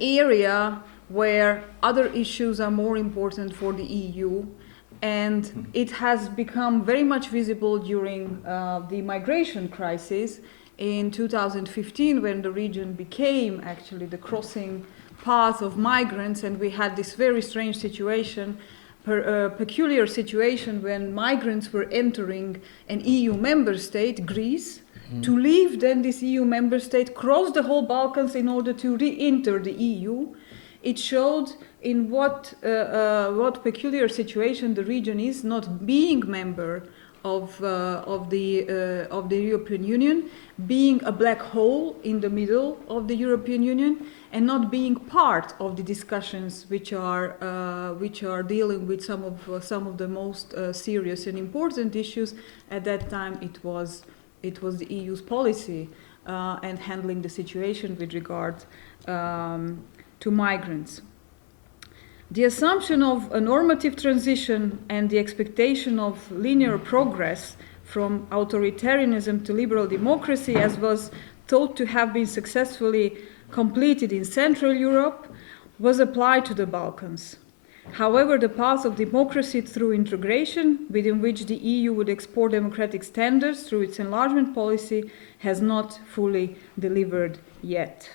area where other issues are more important for the EU, and it has become very much visible during the migration crisis in 2015, when the region became actually the crossing path of migrants, and we had this very strange situation, peculiar situation, when migrants were entering an EU member state, Greece, to leave then this EU member state, cross the whole Balkans in order to re-enter the EU. It showed in what peculiar situation the region is, not being member of the European Union, being a black hole in the middle of the European Union, and not being part of the discussions which are dealing with some of the most serious and important issues. At that time, it was the EU's policy and handling the situation with regard to migrants. The assumption of a normative transition and the expectation of linear progress from authoritarianism to liberal democracy, as was thought to have been successfully completed in Central Europe, was applied to the Balkans. However, the path of democracy through integration, within which the EU would export democratic standards through its enlargement policy, has not fully delivered yet.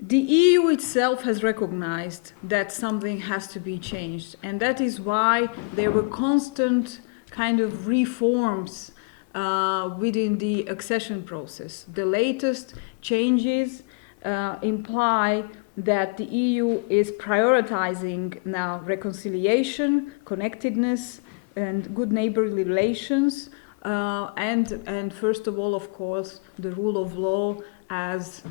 The EU itself has recognized that something has to be changed, and that is why there were constant kind of reforms within the accession process. The latest changes imply that the EU is prioritizing now reconciliation, connectedness, and good neighborly relations and first of all, of course, the rule of law as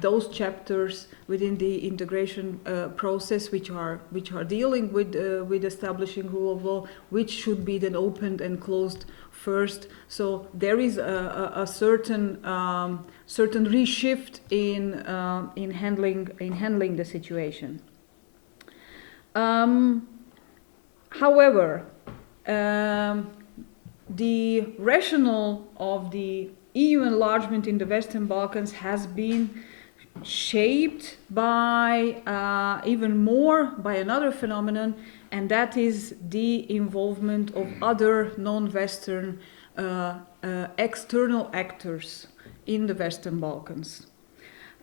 those chapters within the integration process which are dealing with establishing rule of law, which should be then opened and closed first. So there is a certain reshift in handling the situation. However, the rationale of the EU enlargement in the Western Balkans has been shaped by even more by another phenomenon, and that is the involvement of other non-Western external actors in the Western Balkans.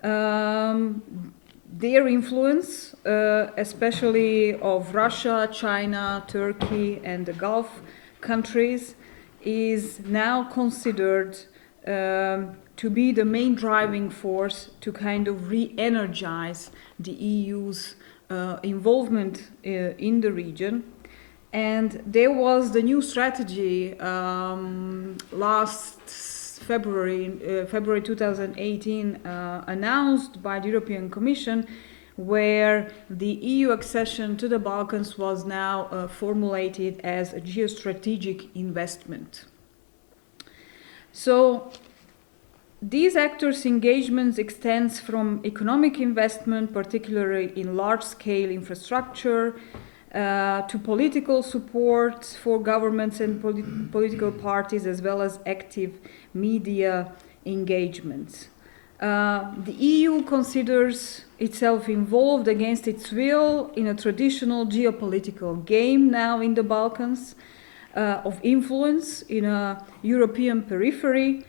Their influence, especially of Russia, China, Turkey, and the Gulf countries, is now considered to be the main driving force to kind of re-energize the EU's involvement in the region. And there was the new strategy last February 2018 announced by the European Commission, where the EU accession to the Balkans was now formulated as a geostrategic investment. So these actors' engagements extends from economic investment, particularly in large-scale infrastructure, to political support for governments and political parties, as well as active media engagements. The EU considers itself involved against its will in a traditional geopolitical game now in the Balkans, of influence in a European periphery,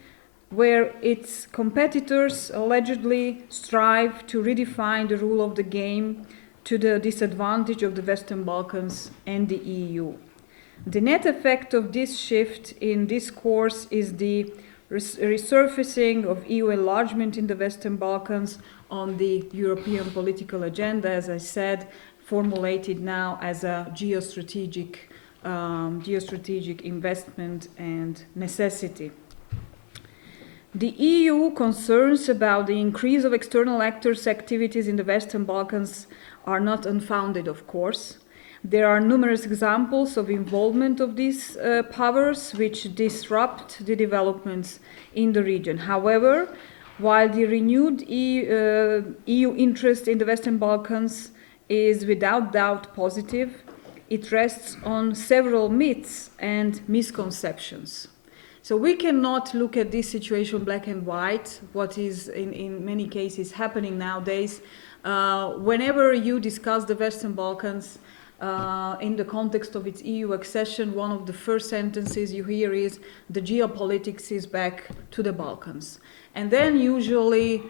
where its competitors allegedly strive to redefine the rule of the game to the disadvantage of the Western Balkans and the EU. The net effect of this shift in discourse is the resurfacing of EU enlargement in the Western Balkans on the European political agenda, as I said, formulated now as a geostrategic investment and necessity. The EU concerns about the increase of external actors' activities in the Western Balkans are not unfounded, of course. There are numerous examples of involvement of these powers which disrupt the developments in the region. However, while the renewed EU interest in the Western Balkans is without doubt positive, it rests on several myths and misconceptions. So we cannot look at this situation black and white, what is in many cases happening nowadays. Whenever you discuss the Western Balkans in the context of its EU accession, one of the first sentences you hear is the geopolitics is back to the Balkans. And then usually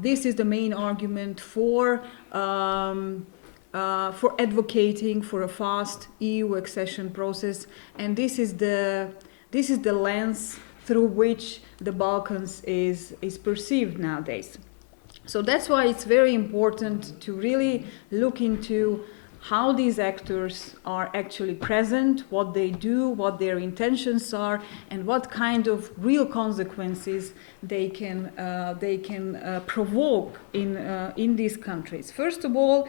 this is the main argument for advocating for a fast EU accession process, and this is the lens through which the Balkans is perceived nowadays. So that's why it's very important to really look into how these actors are actually present, what they do, what their intentions are, and what kind of real consequences they can provoke in these countries. First of all,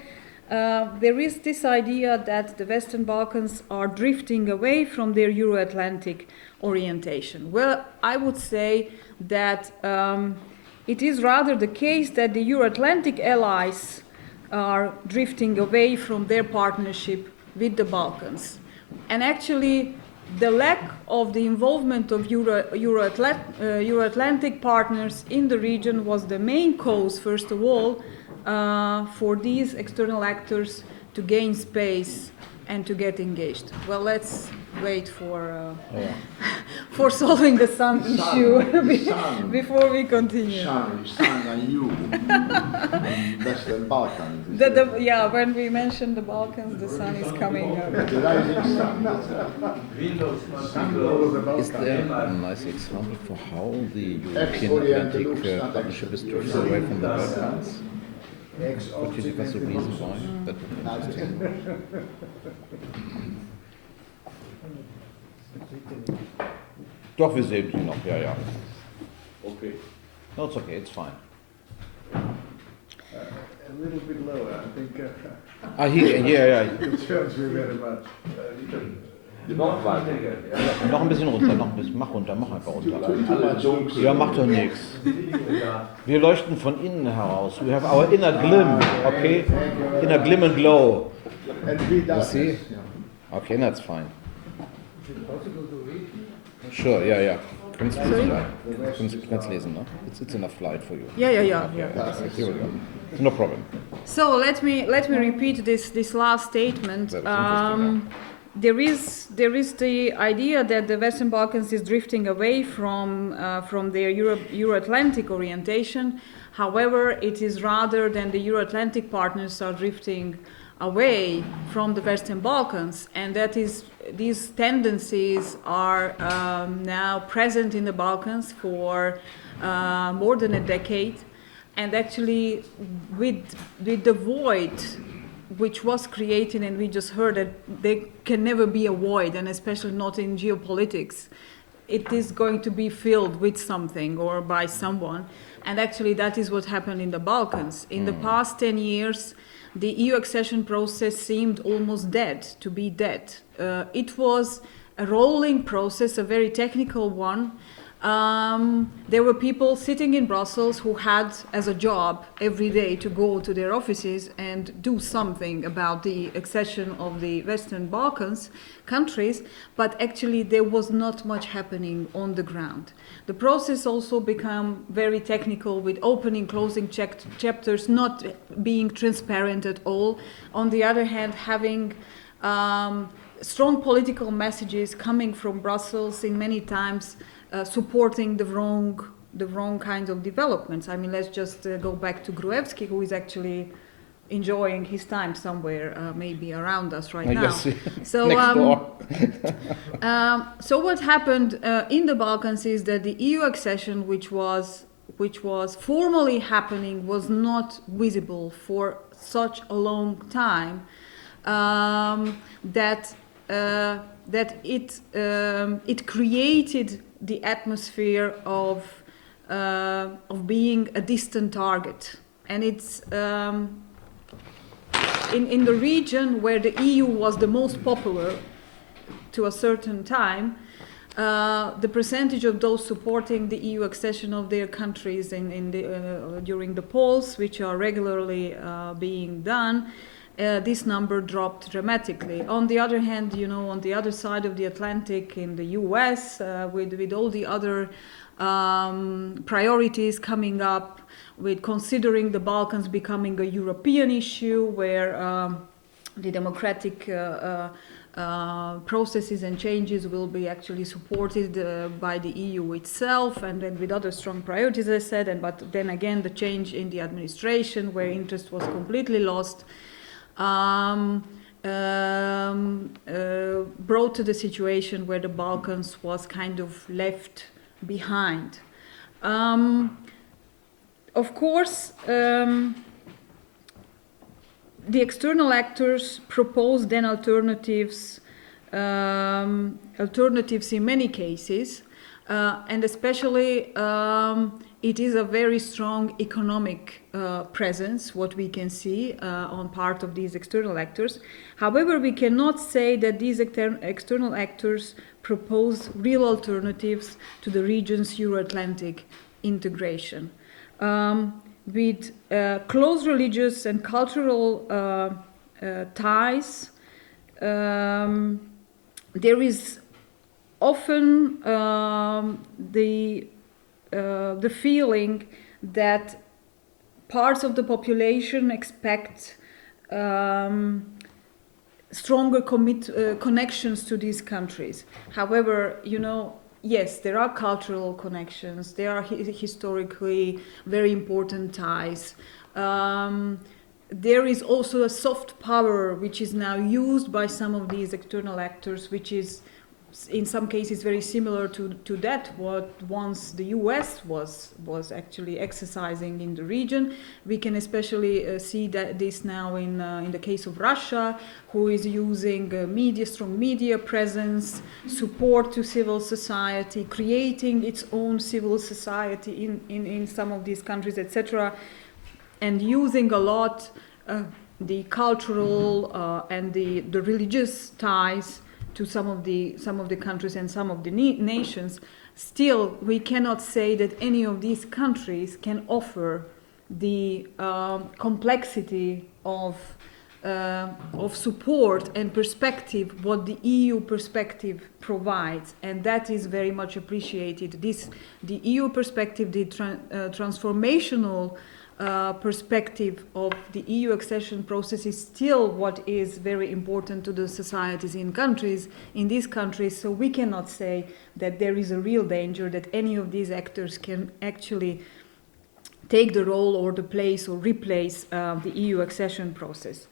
there is this idea that the Western Balkans are drifting away from their Euro-Atlantic orientation. Well, I would say that it is rather the case that the Euro-Atlantic allies are drifting away from their partnership with the Balkans. And actually, the lack of the involvement of Euro-Atlantic partners in the region was the main cause, first of all, for these external actors to gain space and to get engaged. Well, let's wait for solving the sun issue before we continue. Sun and you, Western Balkans. Yeah, when we mention the Balkans, the sun is coming up. The rising sun. Is there a nice example for how the European Atlantic partnership is drifting away from the Balkans? Could you give us a reason why? That would be interesting. Doch, wir sehen die noch, ja, ja. Okay. No, it's okay, it's fine. A little bit lower, I think. Ah, hier, ja. Concerns me very much. Noch weiter. Noch ein bisschen runter, noch ein bisschen. Mach runter, mach einfach runter. Alle Jokes. Ja, macht doch nichts. Wir leuchten von innen heraus. We have our inner glim, okay? Inner glim and glow. And we You does see? this, yeah. Okay, that's fine. Is it possible to read? Sure, ja. Kannst du Sorry? kannst lesen, ne? It's enough light for you. Yeah. Okay, here we go. No problem. So let me repeat this last statement. That was interesting, There is the idea that the Western Balkans is drifting away from their Euro-Atlantic orientation. However, it is rather than the Euro-Atlantic partners are drifting away from the Western Balkans, and that is these tendencies are now present in the Balkans for more than a decade, and actually with the void which was created, and we just heard that there can never be a void, and especially not in geopolitics. It is going to be filled with something or by someone, and actually that is what happened in the Balkans. In the past 10 years, the EU accession process seemed almost dead, to be dead. It was a rolling process, a very technical one. There were people sitting in Brussels who had as a job every day to go to their offices and do something about the accession of the Western Balkans countries, but actually there was not much happening on the ground. The process also became very technical, with opening, closing chapters not being transparent at all. On the other hand, having strong political messages coming from Brussels in many times supporting the wrong kinds of developments. I mean, let's just go back to Gruevski, who is actually enjoying his time somewhere, maybe around us right now. Yes, So, next door. so what happened in the Balkans is that the EU accession, which was formally happening, was not visible for such a long time that it created the atmosphere of being a distant target, and it's in the region where the EU was the most popular to a certain time. The percentage of those supporting the EU accession of their countries during the polls, which are regularly being done, this number dropped dramatically. On the other hand, on the other side of the Atlantic, in the US, with all the other priorities coming up, with considering the Balkans becoming a European issue, where the democratic processes and changes will be actually supported by the EU itself, and then with other strong priorities, as I said, but then again the change in the administration, where interest was completely lost, brought to the situation where the Balkans was kind of left behind. Of course, the external actors proposed then alternatives in many cases, and especially it is a very strong economic presence, what we can see on part of these external actors. However, we cannot say that these external actors propose real alternatives to the region's Euro-Atlantic integration. With close religious and cultural ties, there is often the feeling that parts of the population expect stronger connections to these countries. However, yes, there are cultural connections, there are historically very important ties. There is also a soft power which is now used by some of these external actors, which is in some cases very similar to that what once the US was actually exercising in the region. We can especially see that this now in the case of Russia, who is using strong media presence, support to civil society, creating its own civil society in some of these countries, etc., and using a lot the cultural and the religious ties to some of the countries and some of the nations. Still, we cannot say that any of these countries can offer the complexity of support and perspective what the EU perspective provides, and that is very much appreciated. The EU perspective, the transformational perspective of the EU accession process is still what is very important to the societies in these countries, so we cannot say that there is a real danger that any of these actors can actually take the role or the place or replace the EU accession process.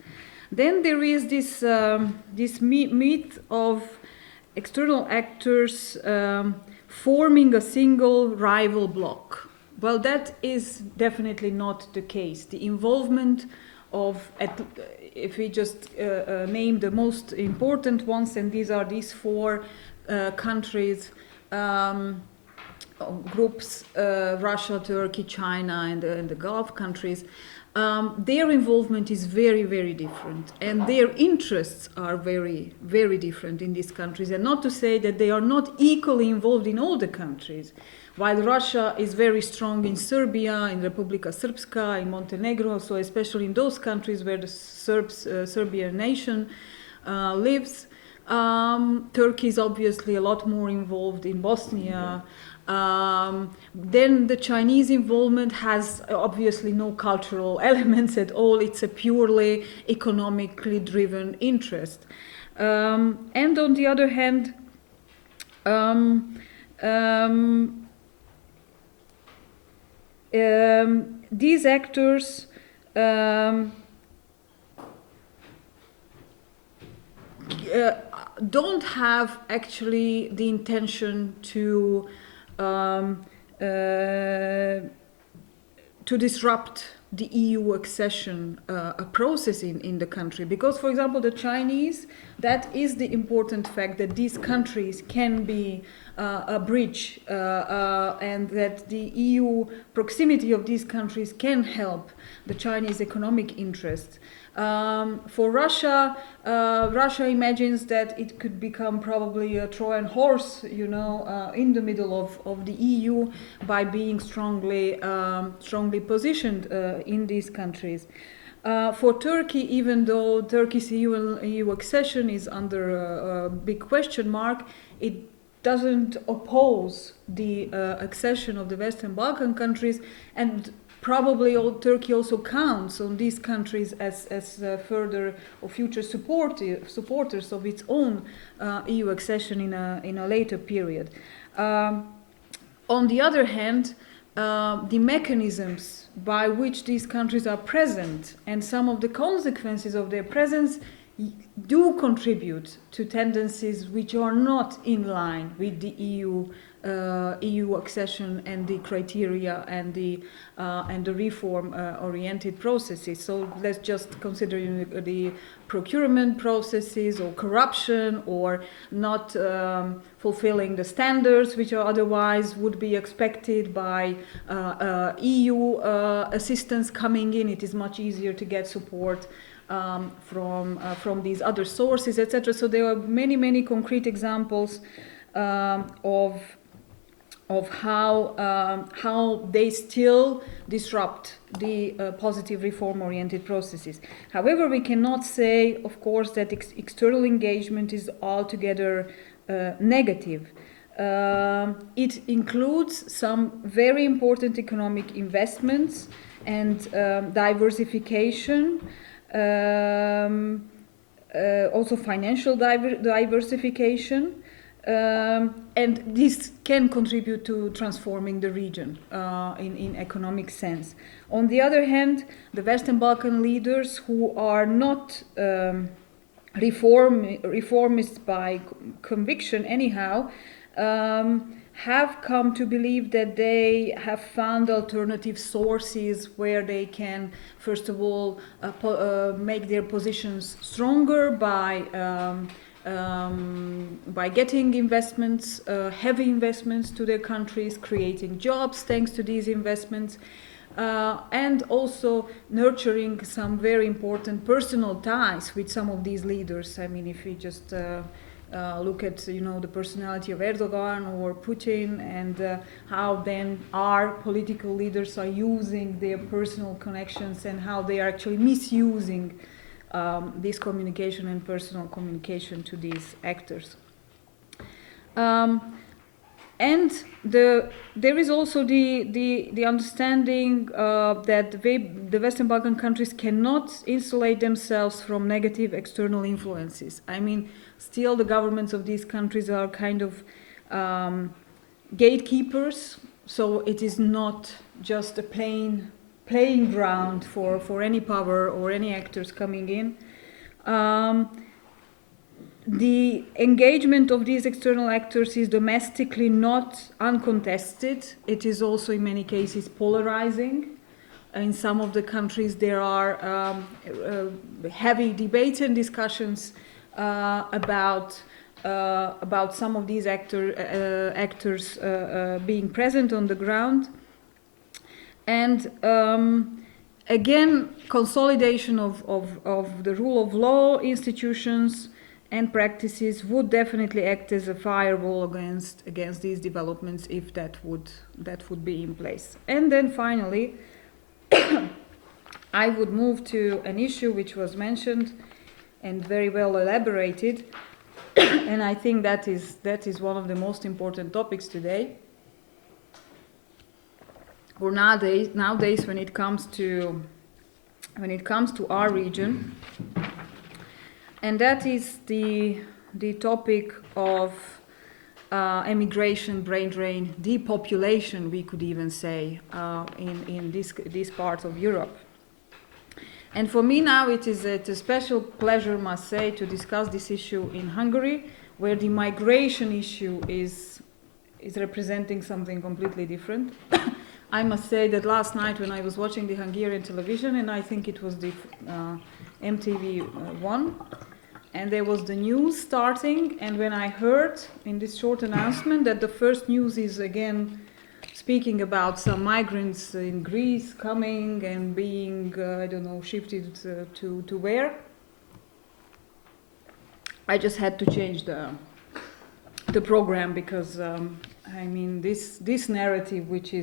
Then there is this myth of external actors forming a single rival bloc. Well, that is definitely not the case. The involvement of, if we just name the most important ones, and these are these four countries, groups, Russia, Turkey, China, and the Gulf countries, their involvement is very, very different, and their interests are very, very different in these countries. And not to say that they are not equally involved in all the countries. While Russia is very strong in Serbia, in Republika Srpska, in Montenegro, so especially in those countries where the Serbian nation lives, Turkey is obviously a lot more involved in Bosnia. Then the Chinese involvement has obviously no cultural elements at all. It's a purely economically driven interest. And on the other hand, these actors don't have actually the intention to disrupt the EU accession process in the country. Because, for example, the Chinese, that is the important fact that these countries can be a bridge and that the EU proximity of these countries can help the Chinese economic interest. For Russia, Russia imagines that it could become probably a Trojan horse, in the middle of the EU by being strongly positioned in these countries. For Turkey, even though Turkey's EU accession is under a big question mark, it doesn't oppose the accession of the Western Balkan countries, and probably Turkey also counts on these countries as further or future supporters of its own EU accession in a later period. On the other hand, the mechanisms by which these countries are present and some of the consequences of their presence do contribute to tendencies which are not in line with the EU accession and the criteria and the reform oriented processes. So let's just consider the procurement processes or corruption or not fulfilling the standards which are otherwise would be expected by EU assistance coming in. It is much easier to get support from these other sources, etc. So there are many concrete examples of how they still disrupt the positive reform-oriented processes. However, we cannot say, of course, that external engagement is altogether negative. It includes some very important economic investments and diversification, also financial diversification. And this can contribute to transforming the region in economic sense. On the other hand, the Western Balkan leaders who are not reformists by conviction anyhow, have come to believe that they have found alternative sources where they can, first of all, make their positions stronger by getting investments, heavy investments to their countries, creating jobs thanks to these investments, and also nurturing some very important personal ties with some of these leaders. I mean, if we just look at the personality of Erdogan or Putin, and how then our political leaders are using their personal connections, and how they are actually misusing this communication and personal communication to these actors. And there is also the understanding that the Western Balkan countries cannot insulate themselves from negative external influences. I mean, still the governments of these countries are kind of gatekeepers, so it is not just a playing ground for any power or any actors coming in. The engagement of these external actors is domestically not uncontested. It is also in many cases polarizing. In some of the countries there are heavy debates and discussions about some of these actors being present on the ground. And again, consolidation of the rule of law institutions and practices would definitely act as a firewall against these developments, if that would be in place. And then finally, I would move to an issue which was mentioned and very well elaborated, and I think that is one of the most important topics today, or nowadays when it comes to our region. And that is the topic of emigration, brain drain, depopulation, we could even say, in this part of Europe. And for me now it is a special pleasure, must say, to discuss this issue in Hungary, where the migration issue is representing something completely different. I must say that last night when I was watching the Hungarian television, and I think it was the MTV1, and there was the news starting, and when I heard in this short announcement that the first news is again speaking about some migrants in Greece coming and being, shifted to where, I just had to change the program, because this narrative which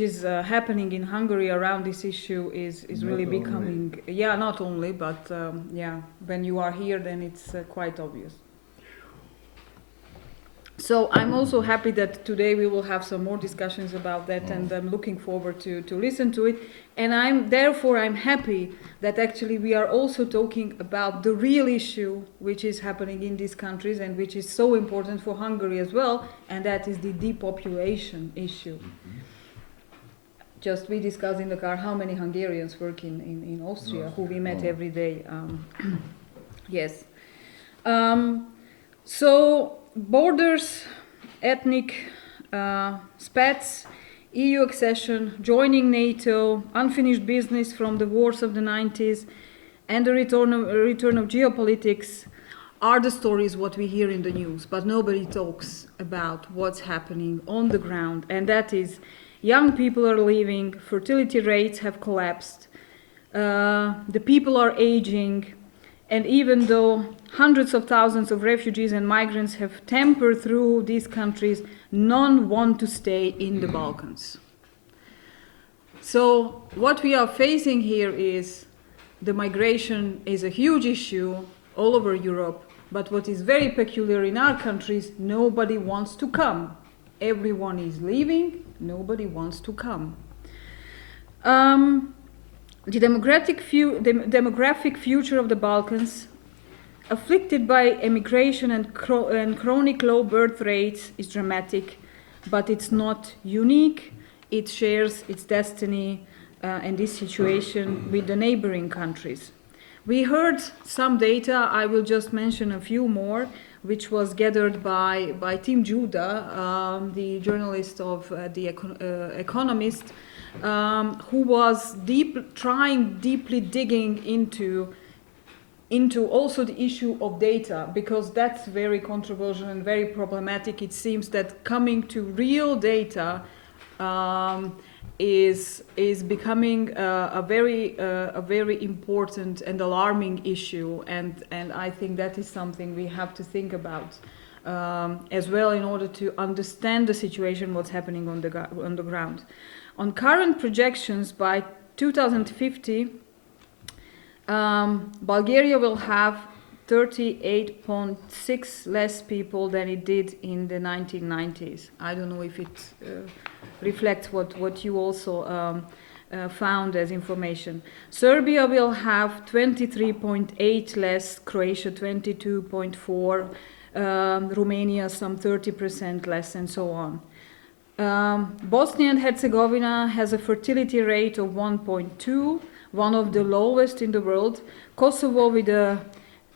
is happening in Hungary around this issue is really becoming, not only, but when you are here then it's quite obvious. So I'm also happy that today we will have some more discussions about that, and I'm looking forward to listen to it. And I'm happy that actually we are also talking about the real issue which is happening in these countries and which is so important for Hungary as well, and that is the depopulation issue. Just we discussed in the car how many Hungarians work in Austria, who we met every day. Yes. So borders, ethnic spats, EU accession, joining NATO, unfinished business from the wars of the 90s, and the return of geopolitics are the stories what we hear in the news, but nobody talks about what's happening on the ground, and that is young people are leaving, fertility rates have collapsed, the people are aging, and even though hundreds of thousands of refugees and migrants have tempered through these countries, none want to stay in the Balkans. So what we are facing here is the migration is a huge issue all over Europe, but what is very peculiar in our countries, nobody wants to come. Everyone is leaving, nobody wants to come. The demographic future of the Balkans, afflicted by emigration and chronic low birth rates, is dramatic, but it's not unique. It shares its destiny and this situation with the neighboring countries. We heard some data, I will just mention a few more, which was gathered by Tim Judah, the journalist of The Economist, who was deeply digging into also the issue of data, because that's very controversial and very problematic. It seems that coming to real data is becoming a very important and alarming issue, and I think that is something we have to think about as well in order to understand the situation, what's happening on the ground. On current projections, by 2050, Bulgaria will have 38.6 less people than it did in the 1990s. I don't know if it reflects what you also found as information. Serbia will have 23.8 less, Croatia 22.4, Romania some 30% less, and so on. Bosnia and Herzegovina has a fertility rate of 1.2, one of the lowest in the world. Kosovo, with a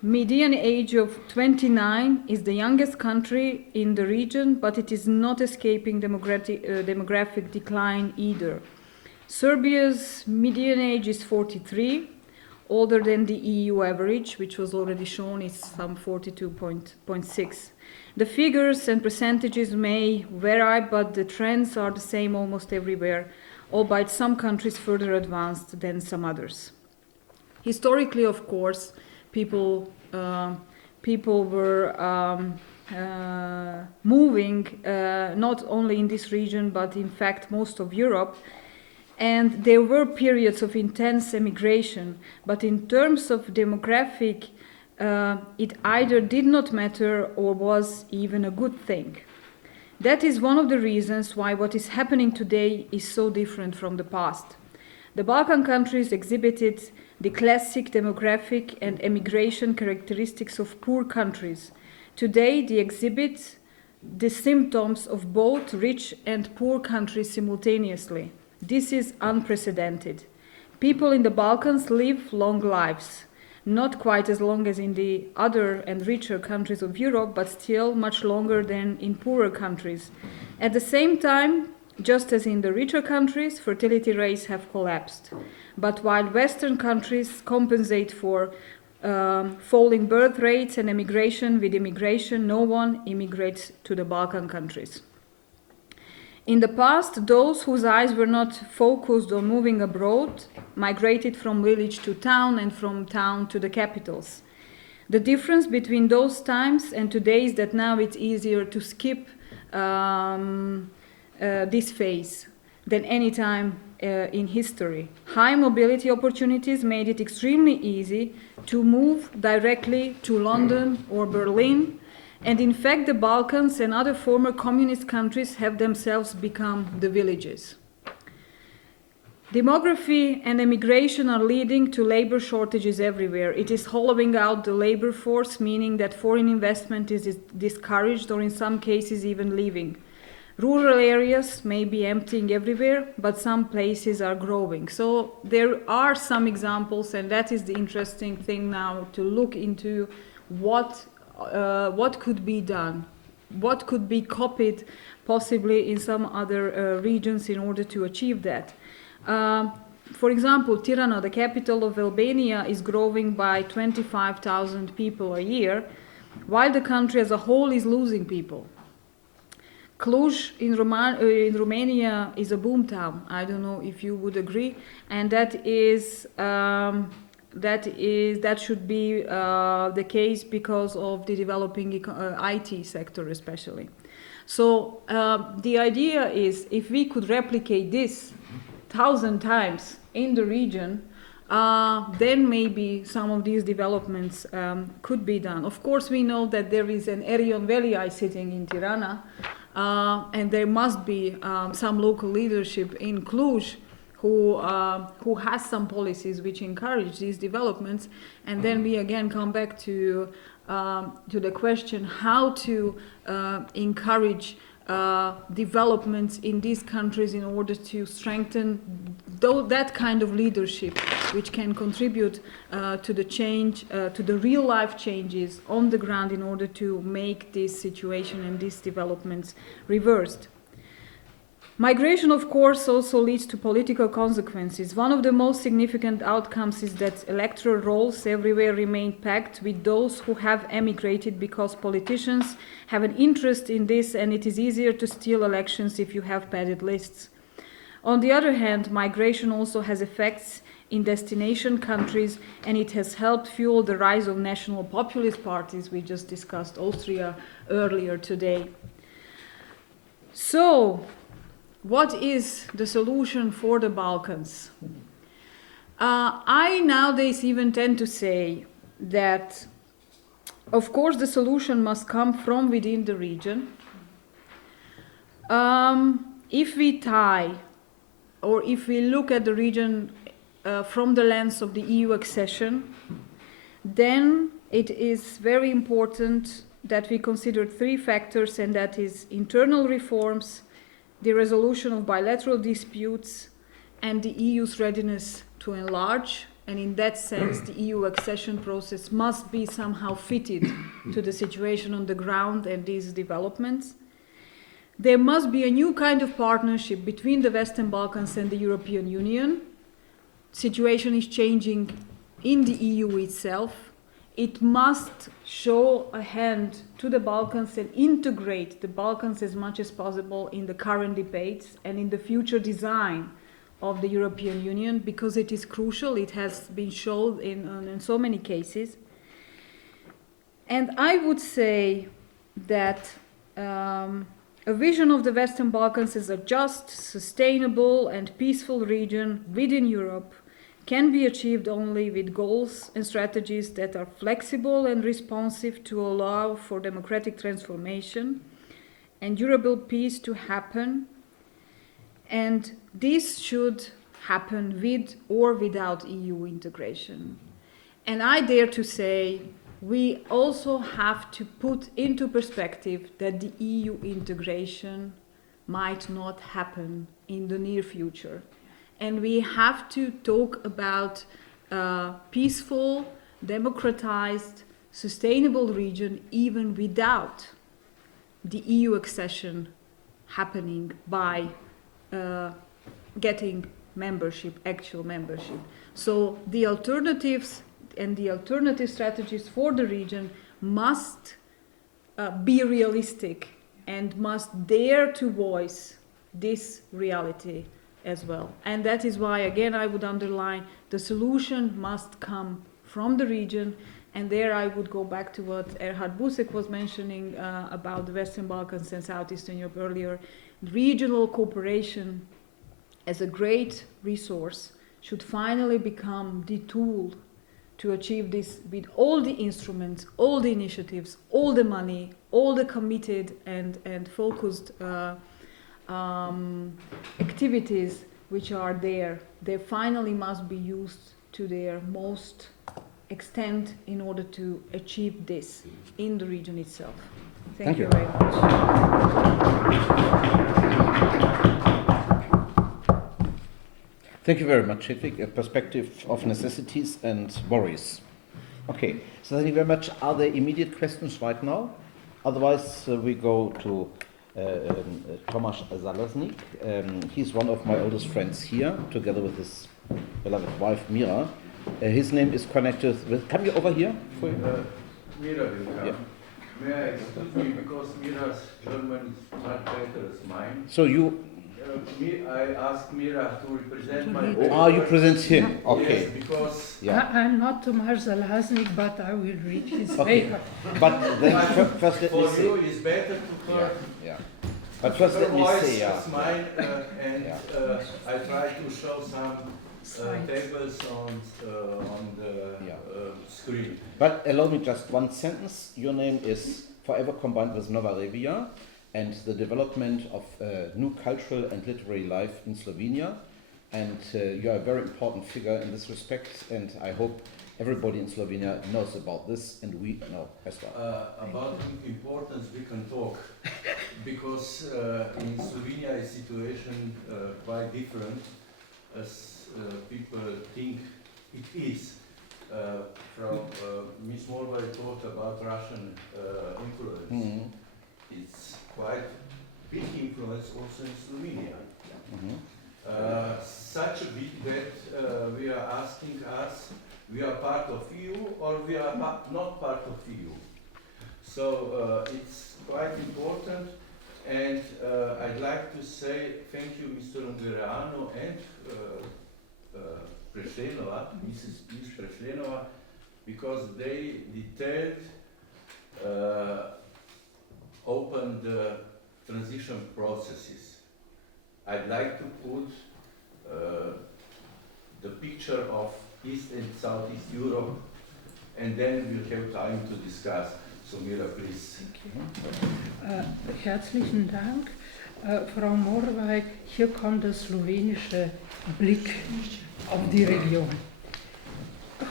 median age of 29, is the youngest country in the region, but it is not escaping demographic decline either. Serbia's median age is 43, older than the EU average, which was already shown, is some 42.6. The figures and percentages may vary, but the trends are the same almost everywhere, albeit some countries further advanced than some others. Historically, of course, people were moving not only in this region, but in fact most of Europe, and there were periods of intense emigration, but in terms of demographic, it either did not matter or was even a good thing. That is one of the reasons why what is happening today is so different from the past. The Balkan countries exhibited the classic demographic and emigration characteristics of poor countries. Today, they exhibit the symptoms of both rich and poor countries simultaneously. This is unprecedented. People in the Balkans live long lives, not quite as long as in the other and richer countries of Europe, but still much longer than in poorer countries. At the same time, just as in the richer countries, fertility rates have collapsed. But while Western countries compensate for falling birth rates and emigration with immigration, no one immigrates to the Balkan countries. In the past, those whose eyes were not focused on moving abroad migrated from village to town and from town to the capitals. The difference between those times and today is that now it's easier to skip this phase than any time in history. High mobility opportunities made it extremely easy to move directly to London or Berlin, and in fact the Balkans and other former communist countries have themselves become the villages. Demography and emigration are leading to labor shortages everywhere. It is hollowing out the labor force, meaning that foreign investment is discouraged or in some cases even leaving. Rural areas may be emptying everywhere, but some places are growing. So there are some examples, and that is the interesting thing now, to look into what could be done, what could be copied possibly in some other regions in order to achieve that. For example, Tirana, the capital of Albania, is growing by 25,000 people a year, while the country as a whole is losing people. Cluj in Romania is a boomtown. I don't know if you would agree, and that should be the case because of the developing IT sector, especially. So the idea is, if we could replicate this 1,000 times in the region, then maybe some of these developments could be done. Of course, we know that there is an Erion Veli sitting in Tirana. And there must be some local leadership in Cluj who has some policies which encourage these developments. And then we again come back to the question how to encourage developments in these countries in order to strengthen that kind of leadership which can contribute to the change, to the real life changes on the ground in order to make this situation and these developments reversed. Migration, of course, also leads to political consequences. One of the most significant outcomes is that electoral rolls everywhere remain packed with those who have emigrated because politicians have an interest in this, and it is easier to steal elections if you have padded lists. On the other hand, migration also has effects in destination countries, and it has helped fuel the rise of national populist parties. We just discussed Austria earlier today. So, what is the solution for the Balkans? I nowadays even tend to say that, of course, the solution must come from within the region. If we tie, or if we look at the region from the lens of the EU accession, then it is very important that we consider three factors, and that is internal reforms, the resolution of bilateral disputes, and the EU's readiness to enlarge. And in that sense, the EU accession process must be somehow fitted to the situation on the ground and these developments. There must be a new kind of partnership between the Western Balkans and the European Union. Situation is changing in the EU itself. It must show a hand to the Balkans and integrate the Balkans as much as possible in the current debates and in the future design of the European Union, because it is crucial. It has been shown in so many cases. And I would say that a vision of the Western Balkans as a just, sustainable and peaceful region within Europe can be achieved only with goals and strategies that are flexible and responsive to allow for democratic transformation and durable peace to happen. And this should happen with or without EU integration. And I dare to say we also have to put into perspective that the EU integration might not happen in the near future. And we have to talk about a peaceful, democratized, sustainable region even without the EU accession happening by getting membership, actual membership. So the alternatives and the alternative strategies for the region must be realistic and must dare to voice this reality as well. And that is why, again, I would underline the solution must come from the region. And there I would go back to what Erhard Busek was mentioning about the Western Balkans and Southeastern Europe earlier. Regional cooperation as a great resource should finally become the tool to achieve this with all the instruments, all the initiatives, all the money, all the committed and focused activities which are there. They finally must be used to their most extent in order to achieve this in the region itself. Thank you very much. Thank you very much, Hedwig. A perspective of necessities and worries. Okay, so thank you very much. Are there immediate questions right now? Otherwise, we go to Tomasz Zalaznik. He's one of my oldest friends here, together with his beloved wife, Mira. His name is connected with... Come you over here? Mira will come. Yeah. May I excuse me, because Mira's German is much better as mine. So you... I asked Mira to represent my... you present him. Okay. Yes, because... Yeah. I'm not Tomasz Zalaznik, but I will read his Okay. paper. But then first let me for say... you it's better to hear Yeah. But first the let me voice say... as mine, and Yeah. I try to show some Slides. tables on the screen. But allow me just one sentence. Your name is forever combined with Nova Revije and the development of new cultural and literary life in Slovenia. And you are a very important figure in this respect, and I hope everybody in Slovenia knows about this, and we know as well. About importance we can talk, because in Slovenia is situation quite different as people think it is. Ms. Morvay talked about Russian influence. It's quite big influence also in Slovenia. Such a big that we are asking us, we are part of EU or we are not part of EU. So it's quite important, and I'd like to say thank you, Mr. Ungareanu and Mrs. Prešlenova, because they detailed, opened the transition processes. I'd like to put the picture of East and Southeast Europe, and then we'll have time to discuss. So Mira, please. Herzlichen Dank, Frau Morvay. Hier kommt der slowenische Blick auf die Region.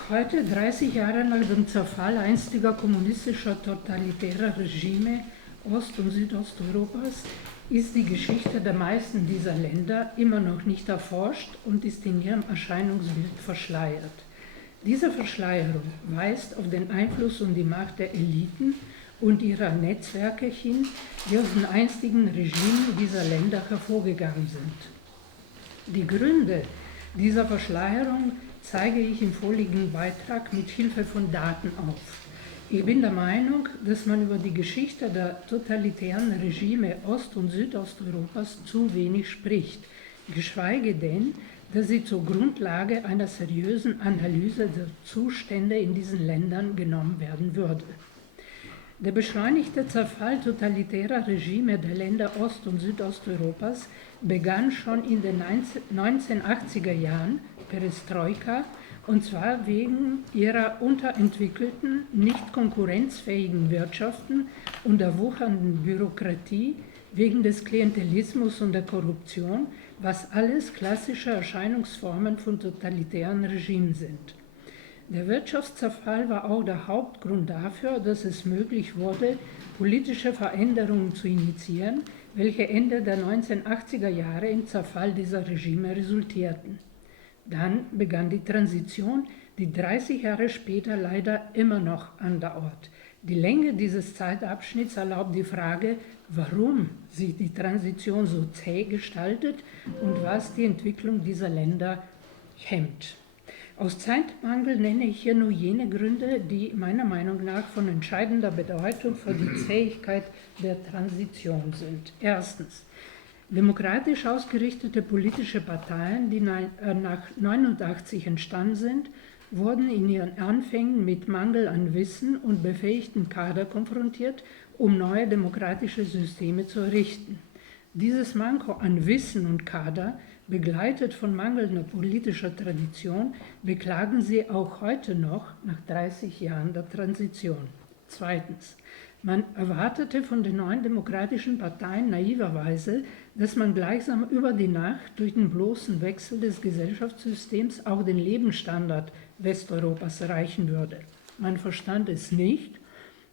Heute, 30 Jahre nach dem Zerfall einstiger kommunistischer totalitärer Regime Ost- und Südosteuropas, ist die Geschichte der meisten dieser Länder immer noch nicht erforscht und ist in ihrem Erscheinungsbild verschleiert. Diese Verschleierung weist auf den Einfluss und die Macht der Eliten und ihrer Netzwerke hin, die aus den einstigen Regimen dieser Länder hervorgegangen sind. Die Gründe dieser Verschleierung zeige ich im vorliegenden Beitrag mit Hilfe von Daten auf. Ich bin der Meinung, dass man über die Geschichte der totalitären Regime Ost- und Südosteuropas zu wenig spricht, geschweige denn, dass sie zur Grundlage einer seriösen Analyse der Zustände in diesen Ländern genommen werden würde. Der beschleunigte Zerfall totalitärer Regime der Länder Ost- und Südosteuropas begann schon in den 1980er Jahren, Perestroika, und zwar wegen ihrer unterentwickelten, nicht konkurrenzfähigen Wirtschaften und der wuchernden Bürokratie, wegen des Klientelismus und der Korruption, was alles klassische Erscheinungsformen von totalitären Regimen sind. Der Wirtschaftszerfall war auch der Hauptgrund dafür, dass es möglich wurde, politische Veränderungen zu initiieren, welche Ende der 1980er Jahre im Zerfall dieser Regime resultierten. Dann begann die Transition, die 30 Jahre später leider immer noch andauert. Die Länge dieses Zeitabschnitts erlaubt die Frage, warum sich die Transition so zäh gestaltet und was die Entwicklung dieser Länder hemmt. Aus Zeitmangel nenne ich hier nur jene Gründe, die meiner Meinung nach von entscheidender Bedeutung für die Zähigkeit der Transition sind. Erstens. Demokratisch ausgerichtete politische Parteien, die nach 1989 entstanden sind, wurden in ihren Anfängen mit Mangel an Wissen und befähigten Kader konfrontiert, um neue demokratische Systeme zu errichten. Dieses Manko an Wissen und Kader, begleitet von mangelnder politischer Tradition, beklagen sie auch heute noch nach 30 Jahren der Transition. Zweitens. Man erwartete von den neuen demokratischen Parteien naiverweise, dass man gleichsam über die Nacht durch den bloßen Wechsel des Gesellschaftssystems auch den Lebensstandard Westeuropas erreichen würde. Man verstand es nicht,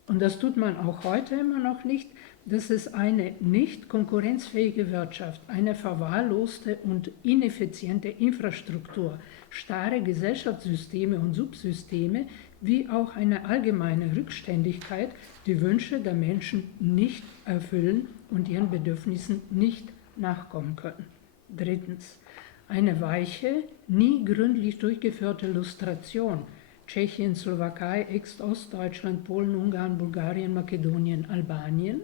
und das tut man auch heute immer noch nicht, dass es eine nicht konkurrenzfähige Wirtschaft, eine verwahrloste und ineffiziente Infrastruktur, starre Gesellschaftssysteme und Subsysteme, wie auch eine allgemeine Rückständigkeit die Wünsche der Menschen nicht erfüllen und ihren Bedürfnissen nicht nachkommen können. Drittens. Eine weiche, nie gründlich durchgeführte Lustration Tschechien, Slowakei, Ex-Ostdeutschland, Polen, Ungarn, Bulgarien, Makedonien, Albanien.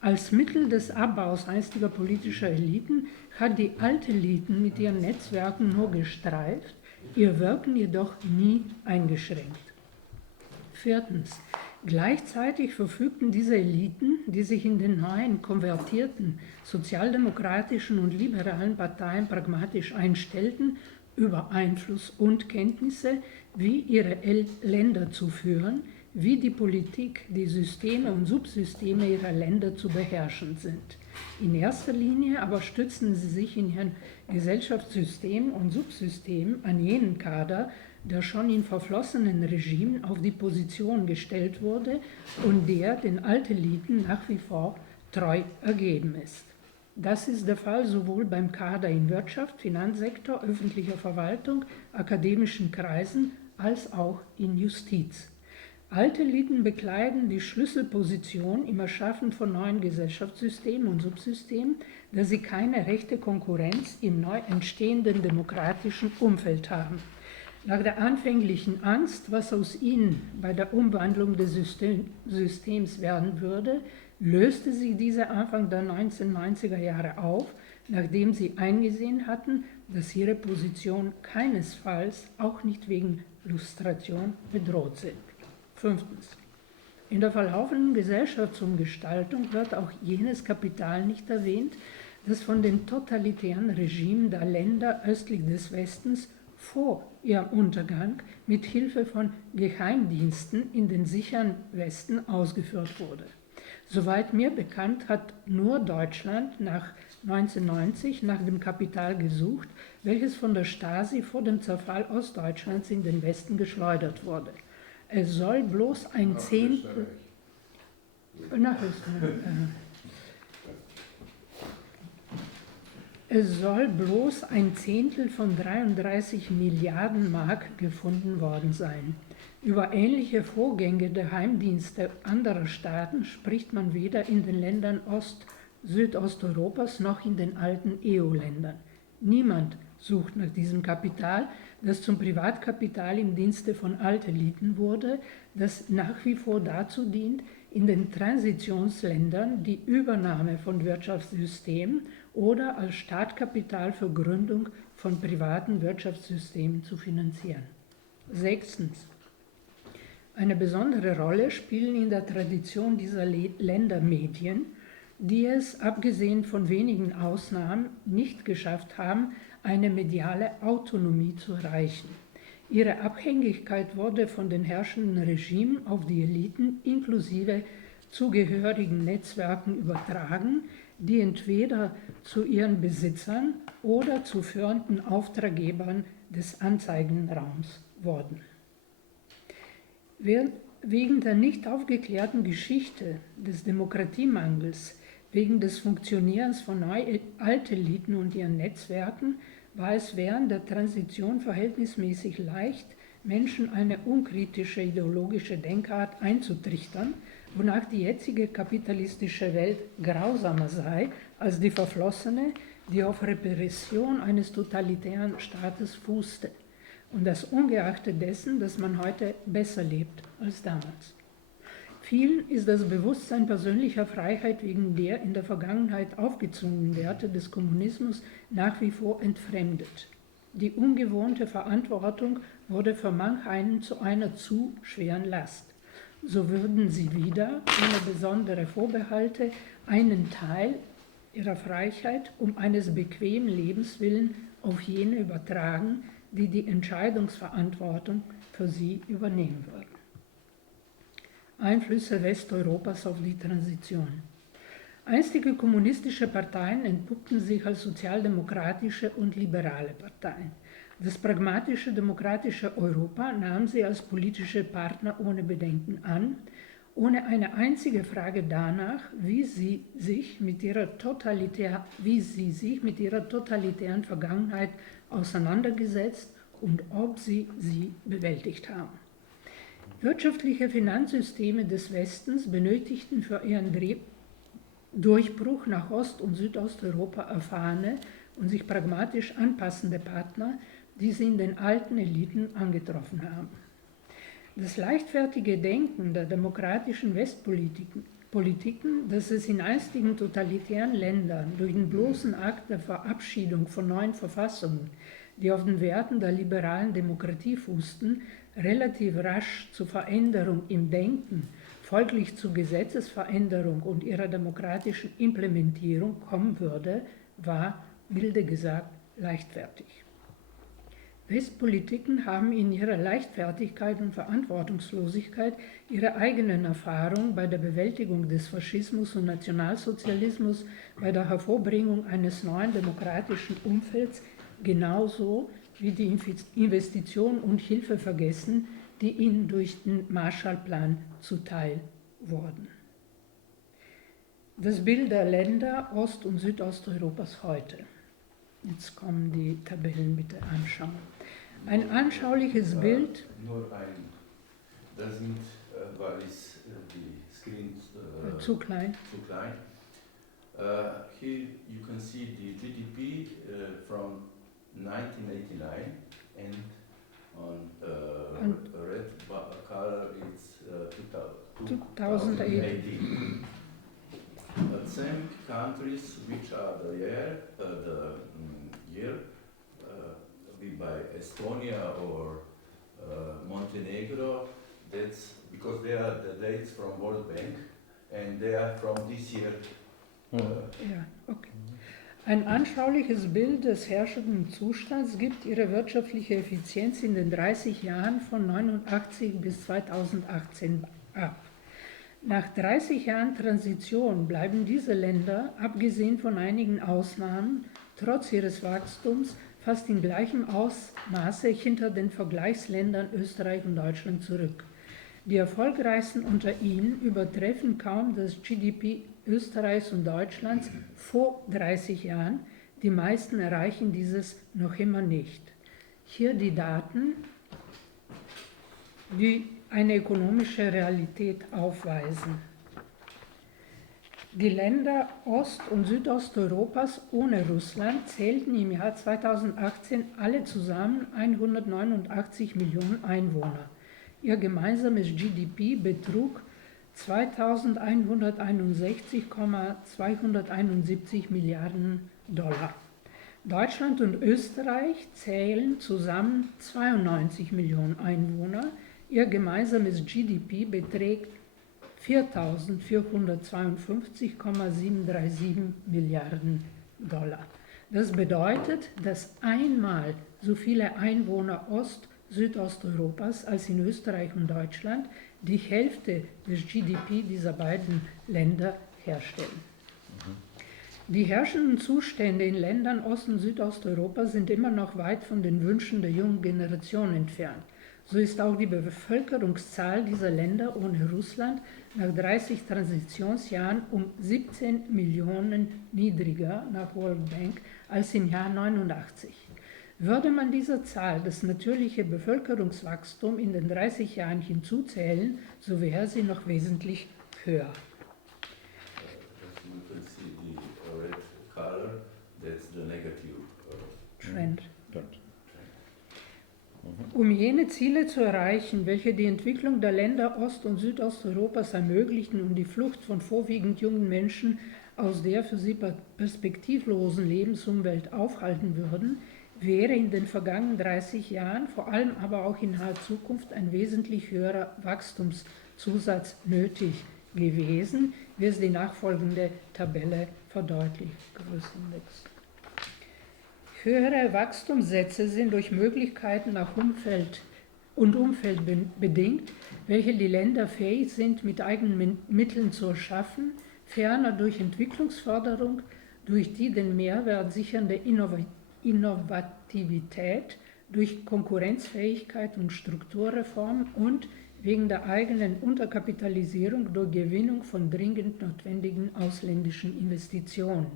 Als Mittel des Abbaus einstiger politischer Eliten hat die Alteliten mit ihren Netzwerken nur gestreift, ihr Wirken jedoch nie eingeschränkt. Viertens. Gleichzeitig verfügten diese Eliten, die sich in den neuen konvertierten sozialdemokratischen und liberalen Parteien pragmatisch einstellten, über Einfluss und Kenntnisse, wie ihre Länder zu führen, wie die Politik, die Systeme und Subsysteme ihrer Länder zu beherrschen sind. In erster Linie aber stützen sie sich in ihren Gesellschaftssystem und Subsystem an jenen Kader, der schon in verflossenen Regimen auf die Position gestellt wurde und der den Alteliten nach wie vor treu ergeben ist. Das ist der Fall sowohl beim Kader in Wirtschaft, Finanzsektor, öffentlicher Verwaltung, akademischen Kreisen als auch in Justiz. Alte Eliten bekleiden die Schlüsselposition im Erschaffen von neuen Gesellschaftssystemen und Subsystemen, da sie keine rechte Konkurrenz im neu entstehenden demokratischen Umfeld haben. Nach der anfänglichen Angst, was aus ihnen bei der Umwandlung des Systems werden würde, löste sich diese Anfang der 1990er Jahre auf, nachdem sie eingesehen hatten, dass ihre Position keinesfalls, auch nicht wegen Lustration, bedroht sind. 5. In der verlaufenden Gesellschaftsumgestaltung wird auch jenes Kapital nicht erwähnt, das von den totalitären Regimen der Länder östlich des Westens vor ihrem Untergang mit Hilfe von Geheimdiensten in den sicheren Westen ausgeführt wurde. Soweit mir bekannt, hat nur Deutschland nach 1990 nach dem Kapital gesucht, welches von der Stasi vor dem Zerfall Ostdeutschlands in den Westen geschleudert wurde. Es soll bloß ein Zehntel. Nach Österreich. Es soll bloß ein Zehntel von 33 Milliarden Mark gefunden worden sein. Über ähnliche Vorgänge der Geheimdienste anderer Staaten spricht man weder in den Ländern Südosteuropas noch in den alten EU-Ländern. Niemand sucht nach diesem Kapital, das zum Privatkapital im Dienste von Alteliten wurde, das nach wie vor dazu dient, in den Transitionsländern die Übernahme von Wirtschaftssystemen oder als Startkapital für Gründung von privaten Wirtschaftssystemen zu finanzieren. 6. Eine besondere Rolle spielen in der Tradition dieser Länder Medien, die es, abgesehen von wenigen Ausnahmen, nicht geschafft haben, eine mediale Autonomie zu erreichen. Ihre Abhängigkeit wurde von den herrschenden Regimen auf die Eliten inklusive zugehörigen Netzwerken übertragen, die entweder zu ihren Besitzern oder zu führenden Auftraggebern des Anzeigenraums wurden. Wegen der nicht aufgeklärten Geschichte des Demokratiemangels, wegen des Funktionierens von Alteliten und ihren Netzwerken, war es während der Transition verhältnismäßig leicht, Menschen eine unkritische ideologische Denkart einzutrichtern, wonach die jetzige kapitalistische Welt grausamer sei als die verflossene, die auf Repression eines totalitären Staates fußte. Und das ungeachtet dessen, dass man heute besser lebt als damals. Vielen ist das Bewusstsein persönlicher Freiheit wegen der in der Vergangenheit aufgezwungenen Werte des Kommunismus nach wie vor entfremdet. Die ungewohnte Verantwortung wurde für manch einen zu einer zu schweren Last. So würden sie wieder, ohne besondere Vorbehalte, einen Teil ihrer Freiheit um eines bequemen Lebens willen auf jene übertragen, die die Entscheidungsverantwortung für sie übernehmen würden. Einflüsse Westeuropas auf die Transition. Einstige kommunistische Parteien entpuppten sich als sozialdemokratische und liberale Parteien. Das pragmatische demokratische Europa nahm sie als politische Partner ohne Bedenken an, ohne eine einzige Frage danach, wie sie sich mit ihrer totalitären Vergangenheit auseinandergesetzt und ob sie bewältigt haben. Wirtschaftliche Finanzsysteme des Westens benötigten für ihren Durchbruch nach Ost- und Südosteuropa erfahrene und sich pragmatisch anpassende Partner, die sie in den alten Eliten angetroffen haben. Das leichtfertige Denken der demokratischen Westpolitiken, das es in einstigen totalitären Ländern durch den bloßen Akt der Verabschiedung von neuen Verfassungen, die auf den Werten der liberalen Demokratie fußten, relativ rasch zur Veränderung im Denken, folglich zur Gesetzesveränderung und ihrer demokratischen Implementierung kommen würde, war, milde gesagt, leichtfertig. Westpolitiken haben in ihrer Leichtfertigkeit und Verantwortungslosigkeit ihre eigenen Erfahrungen bei der Bewältigung des Faschismus und Nationalsozialismus, bei der Hervorbringung eines neuen demokratischen Umfelds genauso wie die Investitionen und Hilfe vergessen, die ihnen durch den Marshallplan zuteil wurden. Das Bild der Länder Ost- und Südosteuropas heute. Jetzt kommen die Tabellen bitte anschauen. Ein anschauliches Bild. Nur ein, das sind, weil ist die Screen Zu klein. Zu klein. Here you can see the GDP from 1989 and on red color it's 2018. The same countries which are the year be by Estonia or Montenegro. That's because they are the dates from World Bank and they are from this year. Ja, okay. Ein anschauliches Bild des herrschenden Zustands gibt ihre wirtschaftliche Effizienz in den 30 Jahren von 1989 bis 2018 ab. Nach 30 Jahren Transition bleiben diese Länder, abgesehen von einigen Ausnahmen, trotz ihres Wachstums fast in gleichem Ausmaße hinter den Vergleichsländern Österreich und Deutschland zurück. Die erfolgreichsten unter ihnen übertreffen kaum das GDP Österreichs und Deutschlands vor 30 Jahren. Die meisten erreichen dieses noch immer nicht. Hier die Daten, die eine ökonomische Realität aufweisen. Die Länder Ost- und Südosteuropas ohne Russland zählten im Jahr 2018 alle zusammen 189 Millionen Einwohner. Ihr gemeinsames GDP betrug 2161,271 Milliarden Dollar. Deutschland und Österreich zählen zusammen 92 Millionen Einwohner. Ihr gemeinsames GDP beträgt 4.452,737 Milliarden Dollar. Das bedeutet, dass einmal so viele Einwohner Südosteuropas als in Österreich und Deutschland die Hälfte des GDP dieser beiden Länder herstellen. Die herrschenden Zustände in Ländern Ost- und Südosteuropas sind immer noch weit von den Wünschen der jungen Generation entfernt. So ist auch die Bevölkerungszahl dieser Länder ohne Russland nach 30 Transitionsjahren um 17 Millionen niedriger nach World Bank als im Jahr 89. Würde man dieser Zahl das natürliche Bevölkerungswachstum in den 30 Jahren hinzuzählen, so wäre sie noch wesentlich höher. You can see the red color, that's the negative Trend. Trend. Um jene Ziele zu erreichen, welche die Entwicklung der Länder Ost- und Südosteuropas ermöglichen und die Flucht von vorwiegend jungen Menschen aus der für sie perspektivlosen Lebensumwelt aufhalten würden, wäre in den vergangenen 30 Jahren, vor allem aber auch in naher Zukunft, ein wesentlich höherer Wachstumszusatz nötig gewesen, wie es die nachfolgende Tabelle verdeutlicht. Größenindex. Höhere Wachstumssätze sind durch Möglichkeiten nach Umfeld bedingt, welche die Länder fähig sind, mit eigenen Mitteln zu erschaffen, ferner durch Entwicklungsförderung, durch die den Mehrwert sichernde Innovativität, durch Konkurrenzfähigkeit und Strukturreform und wegen der eigenen Unterkapitalisierung durch Gewinnung von dringend notwendigen ausländischen Investitionen.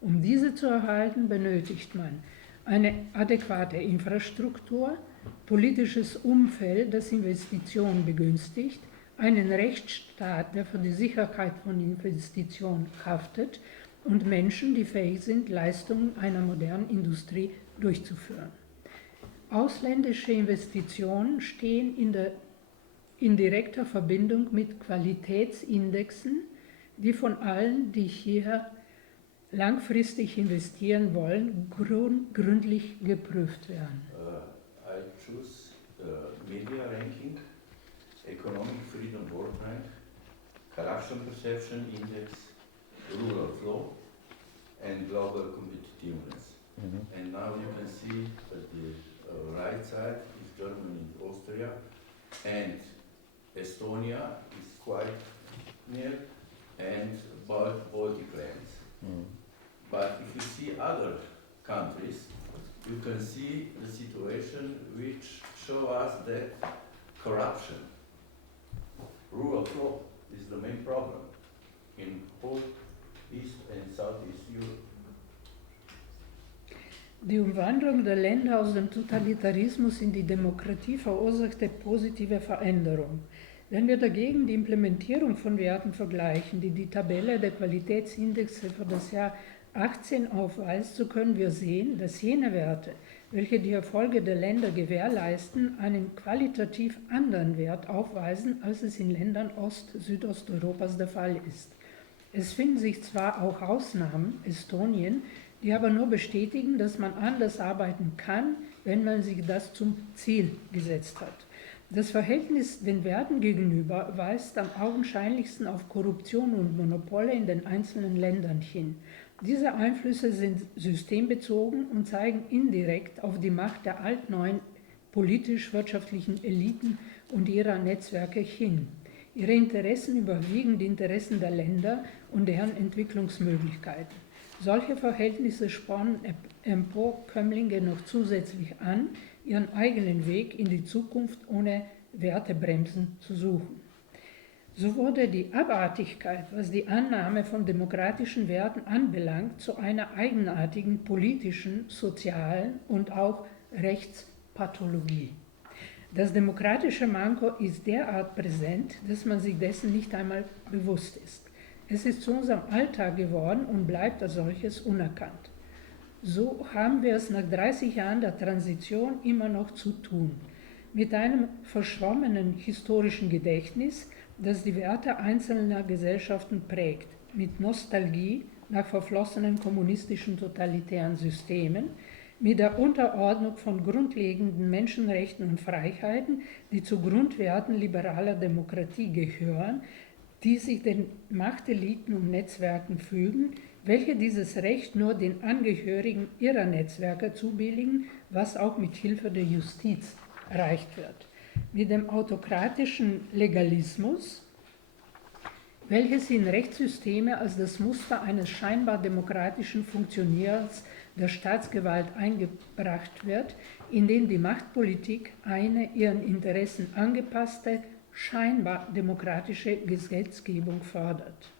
Um diese zu erhalten, benötigt man eine adäquate Infrastruktur, politisches Umfeld, das Investitionen begünstigt, einen Rechtsstaat, der für die Sicherheit von Investitionen haftet und Menschen, die fähig sind, Leistungen einer modernen Industrie durchzuführen. Ausländische Investitionen stehen in direkter Verbindung mit Qualitätsindexen, die von allen, die hier langfristig investieren wollen, gründlich geprüft werden. I choose Media Ranking, Economic Freedom World Rank, Corruption Perception Index, Rule of Law, and Global Competitiveness. And now you can see at the right side is Germany and Austria, and Estonia is quite near, and Baltic lands. But if you see other countries, you can see the situation which show us that corruption, rule of law is the main problem in all East and Southeast Europe. Die Umwandlung der Länder aus dem Totalitarismus in die Demokratie verursachte positive Veränderung. Wenn wir dagegen die Implementierung von Werten vergleichen, die die Tabelle der Qualitätsindexe für das Jahr 18 aufweist, so können wir sehen, dass jene Werte, welche die Erfolge der Länder gewährleisten, einen qualitativ anderen Wert aufweisen, als es in Ländern Südosteuropas der Fall ist. Es finden sich zwar auch Ausnahmen, Estonien, die aber nur bestätigen, dass man anders arbeiten kann, wenn man sich das zum Ziel gesetzt hat. Das Verhältnis den Werten gegenüber weist am augenscheinlichsten auf Korruption und Monopole in den einzelnen Ländern hin. Diese Einflüsse sind systembezogen und zeigen indirekt auf die Macht der altneuen politisch-wirtschaftlichen Eliten und ihrer Netzwerke hin. Ihre Interessen überwiegen die Interessen der Länder und deren Entwicklungsmöglichkeiten. Solche Verhältnisse spornen Emporkömmlinge noch zusätzlich an, ihren eigenen Weg in die Zukunft ohne Wertebremsen zu suchen. So wurde die Abartigkeit, was die Annahme von demokratischen Werten anbelangt, zu einer eigenartigen politischen, sozialen und auch Rechtspathologie. Das demokratische Manko ist derart präsent, dass man sich dessen nicht einmal bewusst ist. Es ist zu unserem Alltag geworden und bleibt als solches unerkannt. So haben wir es nach 30 Jahren der Transition immer noch zu tun. Mit einem verschwommenen historischen Gedächtnis, das die Werte einzelner Gesellschaften prägt, mit Nostalgie nach verflossenen kommunistischen totalitären Systemen, mit der Unterordnung von grundlegenden Menschenrechten und Freiheiten, die zu Grundwerten liberaler Demokratie gehören, die sich den Machteliten und Netzwerken fügen, welche dieses Recht nur den Angehörigen ihrer Netzwerke zubilligen, was auch mit Hilfe der Justiz erreicht wird. Mit dem autokratischen Legalismus, welches in Rechtssysteme als das Muster eines scheinbar demokratischen Funktionierens der Staatsgewalt eingebracht wird, in dem die Machtpolitik eine ihren Interessen angepasste, scheinbar demokratische Gesetzgebung fördert.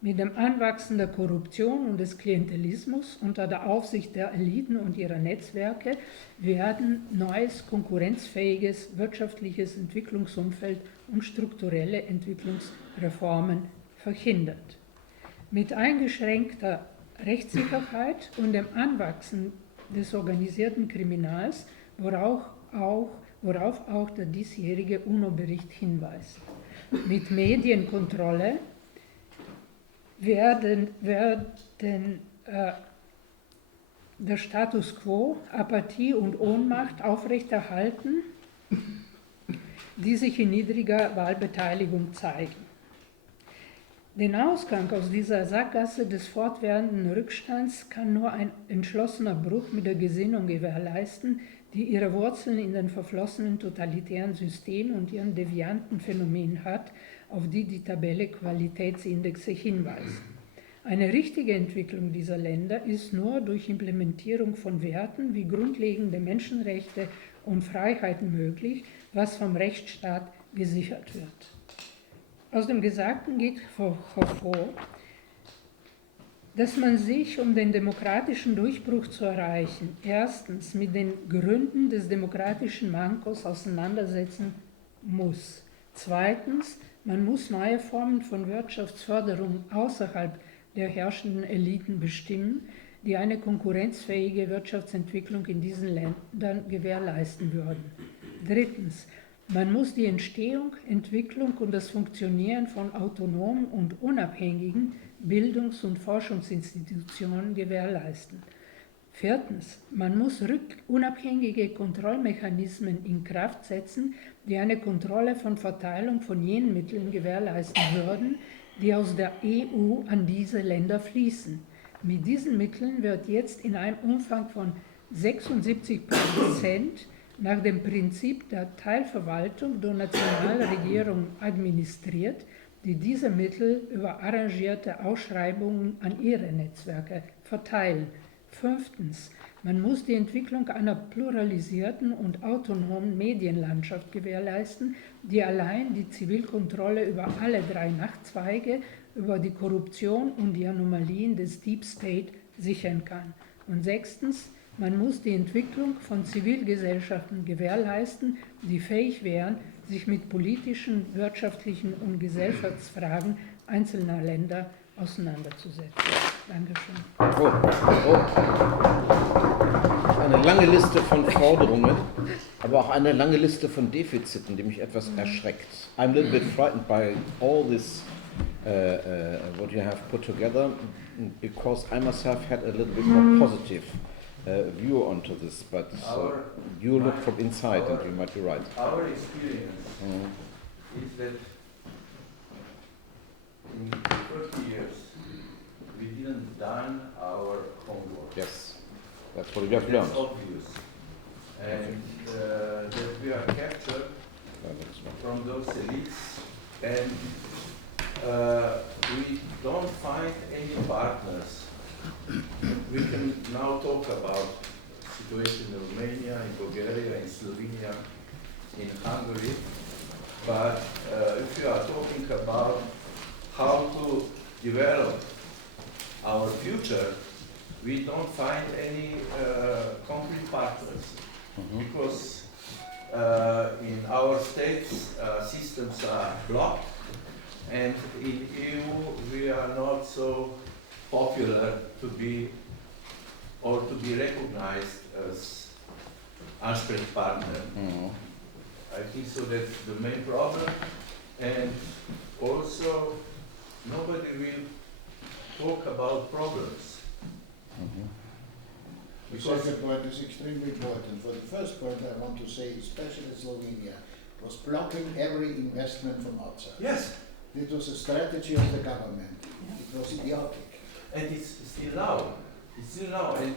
Mit dem Anwachsen der Korruption und des Klientelismus unter der Aufsicht der Eliten und ihrer Netzwerke werden neues, konkurrenzfähiges wirtschaftliches Entwicklungsumfeld und strukturelle Entwicklungsreformen verhindert. Mit eingeschränkter Rechtssicherheit und dem Anwachsen des organisierten Kriminals, worauf auch der diesjährige UNO-Bericht hinweist. Mit Medienkontrolle werden der Status quo, Apathie und Ohnmacht aufrechterhalten, die sich in niedriger Wahlbeteiligung zeigen. Den Ausgang aus dieser Sackgasse des fortwährenden Rückstands kann nur ein entschlossener Bruch mit der Gesinnung gewährleisten, die ihre Wurzeln in den verflossenen totalitären Systemen und ihren devianten Phänomenen hat, auf die die Tabelle Qualitätsindexe hinweist. Eine richtige Entwicklung dieser Länder ist nur durch Implementierung von Werten wie grundlegende Menschenrechte und Freiheiten möglich, was vom Rechtsstaat gesichert wird. Aus dem Gesagten geht hervor, dass man sich, um den demokratischen Durchbruch zu erreichen, erstens mit den Gründen des demokratischen Mankos auseinandersetzen muss. Zweitens, man muss neue Formen von Wirtschaftsförderung außerhalb der herrschenden Eliten bestimmen, die eine konkurrenzfähige Wirtschaftsentwicklung in diesen Ländern gewährleisten würden. Drittens, man muss die Entstehung, Entwicklung und das Funktionieren von autonomen und unabhängigen Bildungs- und Forschungsinstitutionen gewährleisten. Viertens, man muss unabhängige Kontrollmechanismen in Kraft setzen, die eine Kontrolle von Verteilung von jenen Mitteln gewährleisten würden, die aus der EU an diese Länder fließen. Mit diesen Mitteln wird jetzt in einem Umfang von 76% nach dem Prinzip der Teilverwaltung der Nationalregierung administriert, die diese Mittel über arrangierte Ausschreibungen an ihre Netzwerke verteilen. Fünftens, man muss die Entwicklung einer pluralisierten und autonomen Medienlandschaft gewährleisten, die allein die Zivilkontrolle über alle 3 Machtzweige über die Korruption und die Anomalien des Deep State sichern kann. Und sechstens, man muss die Entwicklung von Zivilgesellschaften gewährleisten, die fähig wären, sich mit politischen, wirtschaftlichen und Gesellschaftsfragen einzelner Länder auseinanderzusetzen. Dankeschön. Eine lange Liste von Forderungen, aber auch eine lange Liste von Defiziten, die mich etwas erschreckt. I'm a little bit frightened by all this, what you have put together, because I myself had a little bit more positive view onto this, but you look from inside and you might be right. Our experience is that in 30 years we didn't done our homework. Yes, that's what we have That's learned. obvious. And that we are captured from those elites, and we don't find any partners. We can now talk about situation in Romania, in Bulgaria, in Slovenia, in Hungary, but if you are talking about how to develop our future, we don't find any concrete partners, because in our states systems are blocked, and in EU we are not so popular to be recognized as Ansprechpartner. I think so that's the main problem, and also nobody will talk about problems. The second point is extremely important. For the first point, I want to say, especially Slovenia, was blocking every investment from outside. Yes, It was a strategy of the government. It was idiotic. and it's still now. It's still now, and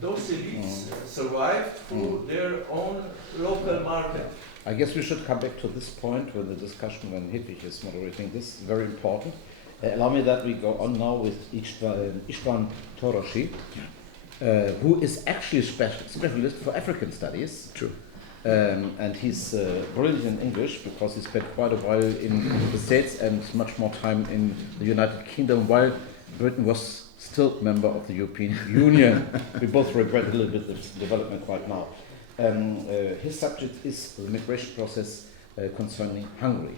those elites survived through their own local market. I guess we should come back to this point when the discussion, when Hedwig is moderating this, is very important. Allow me that we go on now with István Torosi, who is actually a specialist for African studies. True. And he's brilliant in English because he spent quite a while in the States and much more time in the United Kingdom while Britain was still member of the European Union. We both regret a little bit this development right now. His subject is the migration process concerning Hungary.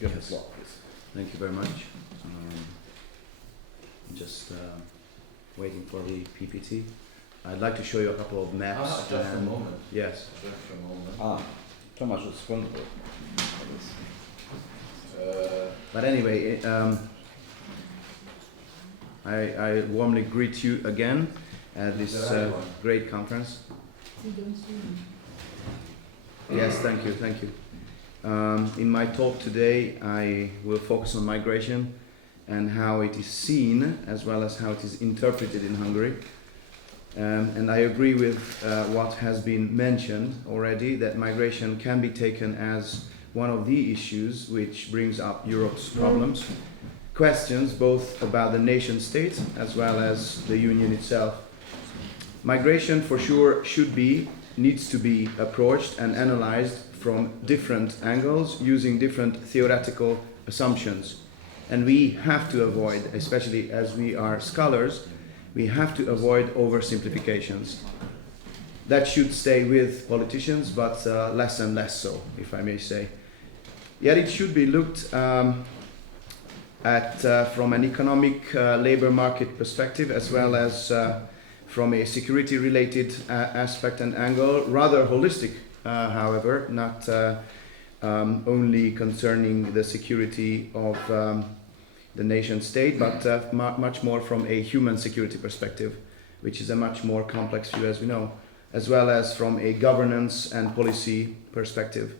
You have the floor, please. Thank you very much. Just waiting for the PPT. I'd like to show you a couple of maps. Just a moment. Yes. Just a moment. Thomas is wonderful. But anyway, I warmly greet you again at this great conference. Yes, thank you, thank you. In my talk today, I will focus on migration and how it is seen as well as how it is interpreted in Hungary. And I agree with what has been mentioned already, that migration can be taken as one of the issues which brings up Europe's problems. Questions both about the nation state as well as the Union itself. Migration for sure needs to be approached and analyzed from different angles using different theoretical assumptions. And we have to avoid, especially as we are scholars, we have to avoid oversimplifications. That should stay with politicians, but less and less so, if I may say. Yet it should be looked at from an economic labor market perspective as well as from a security-related aspect and angle, rather holistic, however, not only concerning the security of the nation state, but much more from a human security perspective, which is a much more complex view, as we know, as well as from a governance and policy perspective.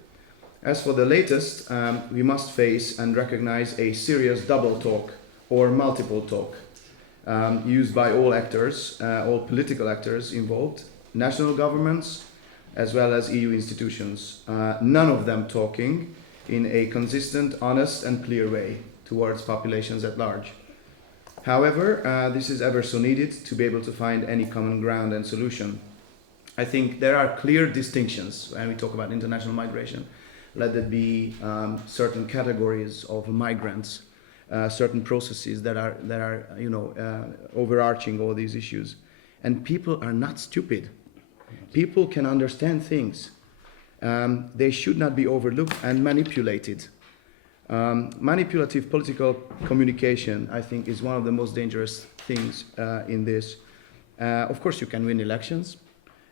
As for the latest, we must face and recognize a serious double talk or multiple talk used by all actors, all political actors involved, national governments, as well as EU institutions, none of them talking in a consistent, honest and clear way towards populations at large. However, this is ever so needed to be able to find any common ground and solution. I think there are clear distinctions when we talk about international migration. Let it be certain categories of migrants, certain processes that are overarching all these issues. And people are not stupid. People can understand things. They should not be overlooked and manipulated. Manipulative political communication, I think, is one of the most dangerous things in this. Of course, you can win elections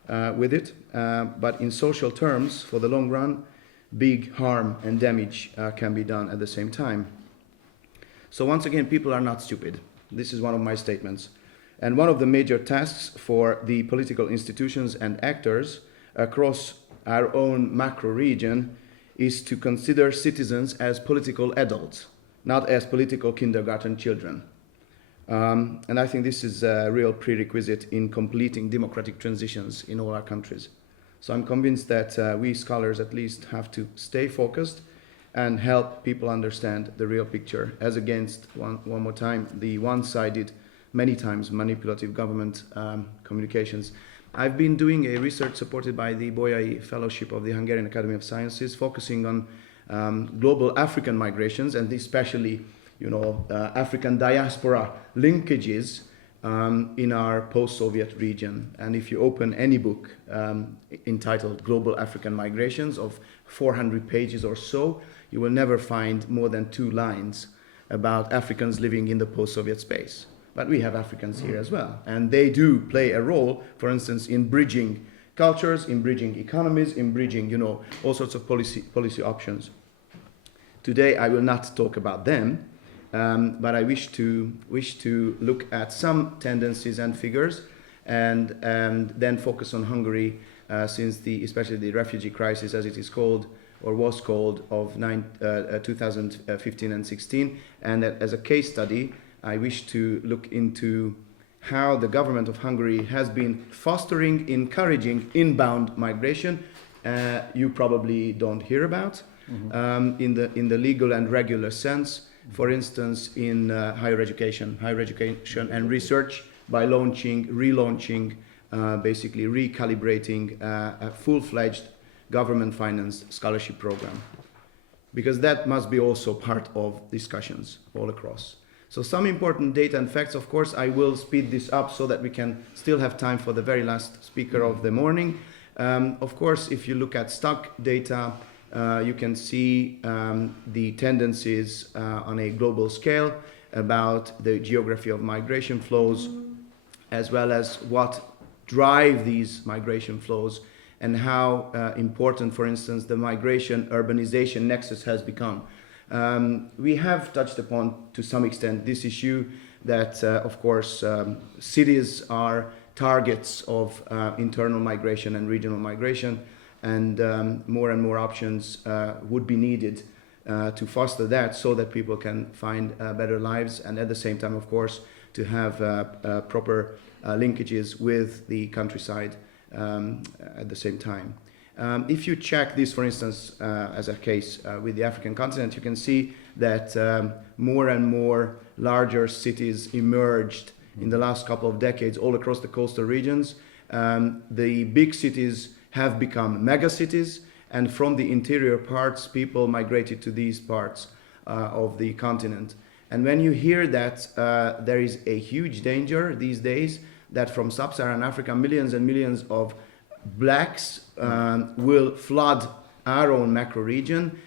with it, but in social terms, for the long run, big harm and damage can be done at the same time. So once again, people are not stupid. This is one of my statements. And one of the major tasks for the political institutions and actors across our own macro region is to consider citizens as political adults, not as political kindergarten children. And I think this is a real prerequisite in completing democratic transitions in all our countries. So I'm convinced that we scholars at least have to stay focused and help people understand the real picture, as against, one more time, the one-sided, many times manipulative government communications. I've been doing a research supported by the Bolyai Fellowship of the Hungarian Academy of Sciences, focusing on global African migrations and especially, African diaspora linkages in our post-Soviet region. And if you open any book entitled Global African Migrations of 400 pages or so, you will never find more than 2 lines about Africans living in the post-Soviet space. But we have Africans here as well. And they do play a role, for instance, in bridging cultures, in bridging economies, in bridging, all sorts of policy options. Today, I will not talk about them, but I wish to look at some tendencies and figures and then focus on Hungary, since especially the refugee crisis, as it is called, or was called, of 2015 and 16. And as a case study, I wish to look into how the government of Hungary has been fostering, encouraging inbound migration. You probably don't hear about in the legal and regular sense. For instance, in higher education and research, by relaunching, basically recalibrating a full-fledged government-financed scholarship program, because that must be also part of discussions all across. So some important data and facts. Of course, I will speed this up so that we can still have time for the very last speaker of the morning. Of course, if you look at stock data, you can see the tendencies on a global scale about the geography of migration flows, as well as what drive these migration flows and how important, for instance, the migration-urbanization nexus has become. We have touched upon, to some extent, this issue that, of course, cities are targets of internal migration and regional migration, and more options would be needed to foster that, so that people can find better lives, and at the same time, of course, to have proper linkages with the countryside at the same time. If you check this, for instance, as a case with the African continent, you can see that more and more larger cities emerged in the last couple of decades all across the coastal regions. The big cities have become mega cities, and from the interior parts, people migrated to these parts of the continent. And when you hear that there is a huge danger these days that from sub-Saharan Africa, millions and millions of blacks will flood our own macro region,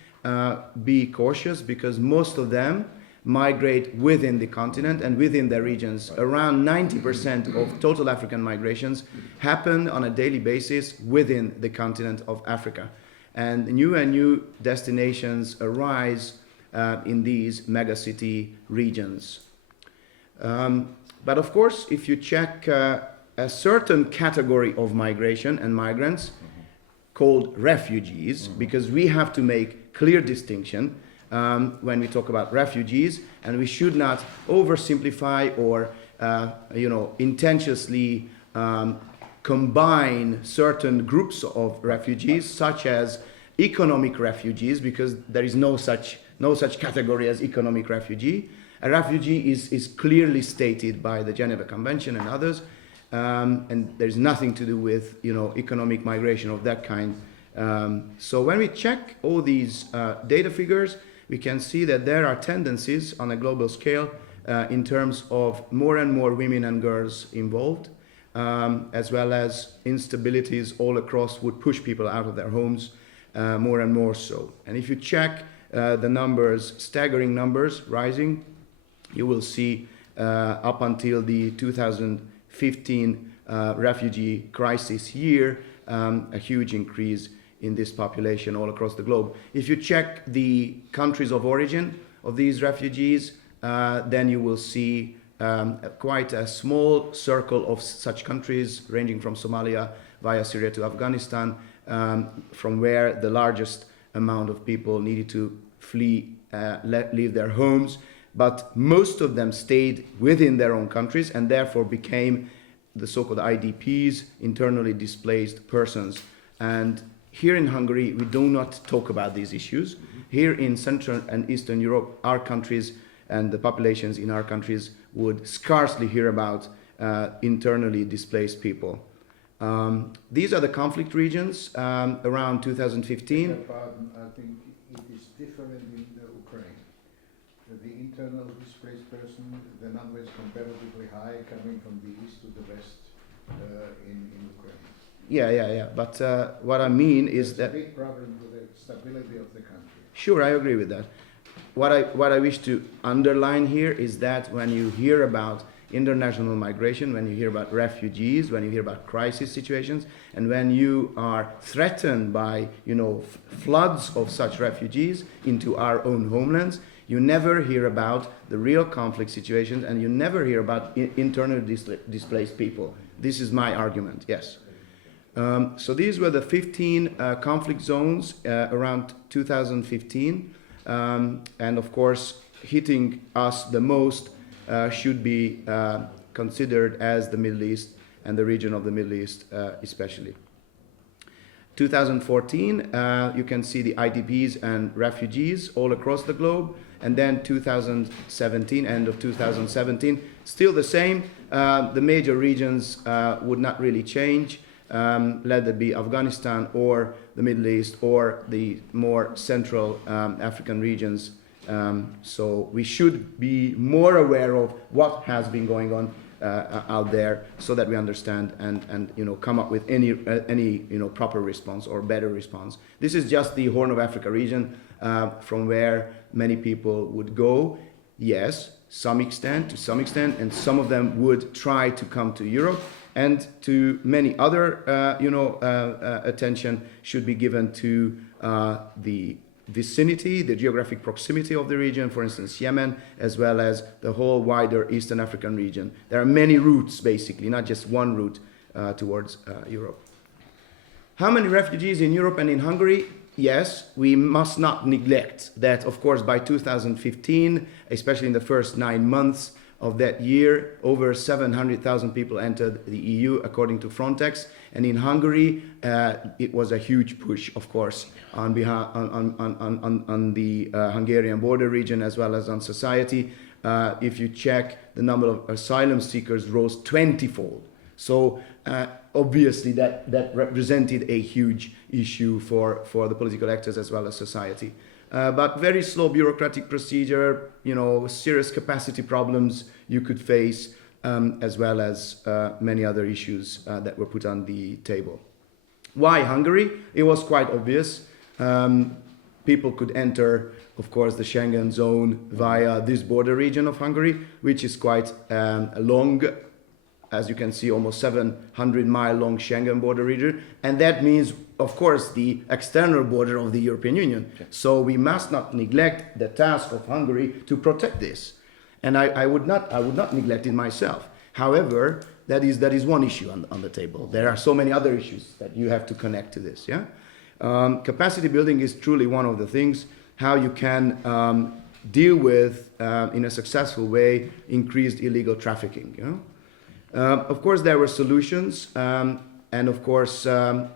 be cautious, because most of them migrate within the continent and within their regions. Around 90% of total African migrations happen on a daily basis within the continent of Africa. And new destinations arise in these megacity regions. But of course, if you check a certain category of migration and migrants called refugees, because we have to make clear distinction when we talk about refugees, and we should not oversimplify or intentionally combine certain groups of refugees, such as economic refugees, because there is no such category as economic refugee. A refugee is clearly stated by the Geneva Convention and others, and there's nothing to do with economic migration of that kind. So when we check all these data figures, we can see that there are tendencies on a global scale in terms of more and more women and girls involved, as well as instabilities all across would push people out of their homes more and more so. And if you check the numbers, staggering numbers rising, you will see up until the 2015 refugee crisis year, a huge increase in this population all across the globe. If you check the countries of origin of these refugees, then you will see quite a small circle of such countries, ranging from Somalia via Syria to Afghanistan, from where the largest amount of people needed to flee, leave their homes. But most of them stayed within their own countries and therefore became the so-called IDPs, internally displaced persons. And here in Hungary, we do not talk about these issues. Here in Central and Eastern Europe, our countries and the populations in our countries would scarcely hear about internally displaced people. These are the conflict regions around 2015. I think it is different in the Ukraine. The internal displaced person, the number is comparatively high coming from the east to the west in Ukraine. Yeah. But what I mean is There's that... a big problem with the stability of the country. Sure, I agree with that. What I wish to underline here is that when you hear about international migration, when you hear about refugees, when you hear about crisis situations, and when you are threatened by, floods of such refugees into our own homelands, you never hear about the real conflict situations, and you never hear about internally displaced people. This is my argument, yes. So these were the 15 conflict zones around 2015. And of course, hitting us the most should be considered as the Middle East and the region of the Middle East especially. 2014, you can see the IDPs and refugees all across the globe. And then 2017, end of 2017, still the same. The major regions would not really change. Let it be Afghanistan or the Middle East or the more central African regions. So we should be more aware of what has been going on out there, so that we understand and come up with any proper response or better response. This is just the Horn of Africa region, from where many people would go. Yes, to some extent, and some of them would try to come to Europe. And to many other, attention should be given to the vicinity, the geographic proximity of the region, for instance, Yemen, as well as the whole wider Eastern African region. There are many routes, basically, not just one route towards Europe. How many refugees in Europe and in Hungary? Yes, we must not neglect that, of course, by 2015, especially in the first 9 months, of that year, over 700,000 people entered the EU, according to Frontex. And in Hungary, it was a huge push, of course, on behalf on the Hungarian border region, as well as on society. If you check, the number of asylum seekers rose 20-fold. So obviously, that represented a huge issue for the political actors as well as society. But very slow bureaucratic procedure, serious capacity problems you could face, as well as many other issues that were put on the table. Why Hungary? It was quite obvious. People could enter, of course, the Schengen zone via this border region of Hungary, which is quite long. As you can see, almost 700-mile long Schengen border region. And that means, of course, the external border of the European Union. Okay. So we must not neglect the task of Hungary to protect this. And I would not neglect it myself. However, that is one issue on the table. There are so many other issues that you have to connect to this. Yeah, capacity building is truly one of the things, how you can deal with, in a successful way, increased illegal trafficking, Of course, there were solutions, and of course,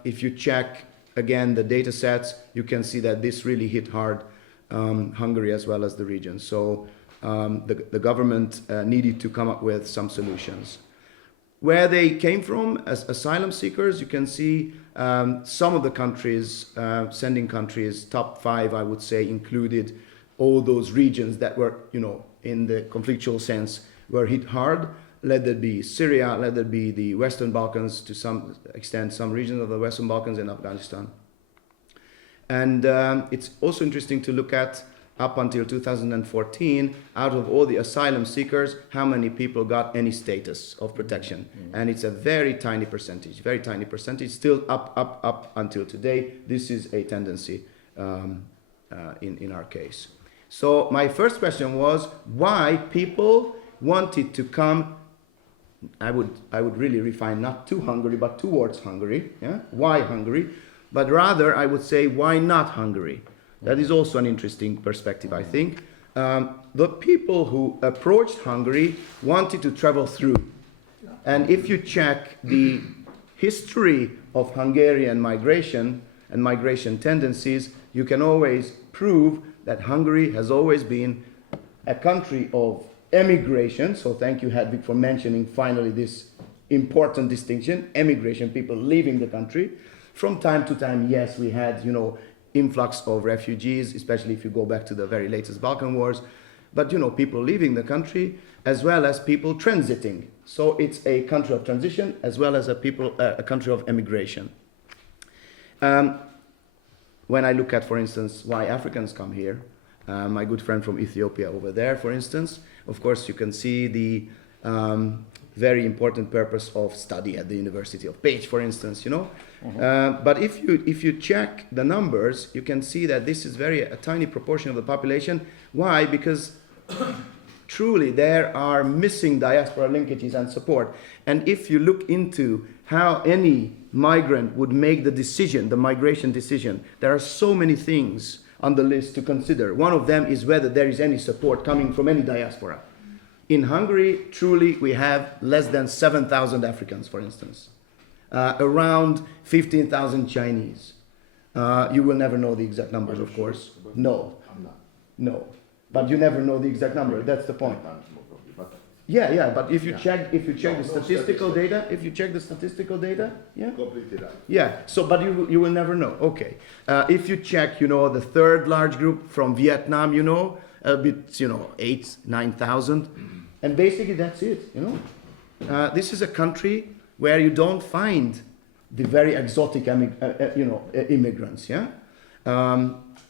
if you check again the data sets, you can see that this really hit hard Hungary as well as the region. So the government needed to come up with some solutions. Where they came from as asylum seekers, you can see some of the countries, sending countries, top 5, I would say, included all those regions that were, in the conflictual sense, were hit hard. Let that be Syria, let that be the Western Balkans, to some extent, some regions of the Western Balkans and Afghanistan. And it's also interesting to look at, up until 2014, out of all the asylum seekers, how many people got any status of protection. And it's a very tiny percentage, still up until today. This is a tendency in our case. So my first question was why people wanted to come. I would really refine, not to Hungary, but towards Hungary. Yeah? Why Hungary? But rather, I would say, why not Hungary? That is also an interesting perspective, I think. The people who approached Hungary wanted to travel through. And if you check the history of Hungarian migration and migration tendencies, you can always prove that Hungary has always been a country of emigration. So thank you, Hedvig, for mentioning finally this important distinction, emigration, people leaving the country. From time to time, yes, we had, influx of refugees, especially if you go back to the very latest Balkan wars, but people leaving the country as well as people transiting. So it's a country of transition as well as a country of emigration. When I look at, for instance, why Africans come here, my good friend from Ethiopia over there, for instance, of course you can see the very important purpose of study at the University of Pécs, for instance, But if you check the numbers, you can see that this is a tiny proportion of the population. Why? Because truly there are missing diaspora linkages and support. And if you look into how any migrant would make the migration decision, there are so many things on the list to consider. One of them is whether there is any support coming from any diaspora. In Hungary, truly, we have less than 7,000 Africans, for instance. Around 15,000 Chinese. You will never know the exact numbers, of course. No. But you never know the exact number. That's the point. Yeah. But if you check the statistical data, yeah. Completely right. Yeah. So, but you will never know. Okay. If you check, the third large group from Vietnam, a bit, 8,000-9,000, and basically that's it. This is a country where you don't find the very exotic, immigrants. Yeah.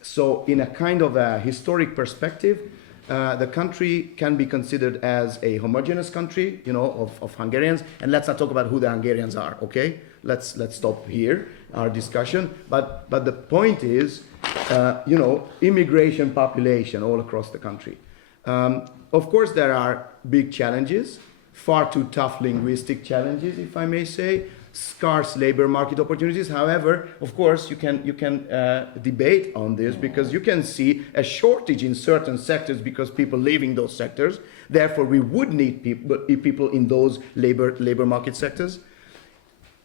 So, in a kind of a historic perspective, the country can be considered as a homogeneous country, of Hungarians. And let's not talk about who the Hungarians are. Okay. Let's stop here our discussion. But the point is, immigration population all across the country. Of course, there are big challenges, far too tough linguistic challenges, if I may say, scarce labor market opportunities. However, of course, you can debate on this because you can see a shortage in certain sectors because people leaving those sectors. Therefore, we would need people in those labor market sectors.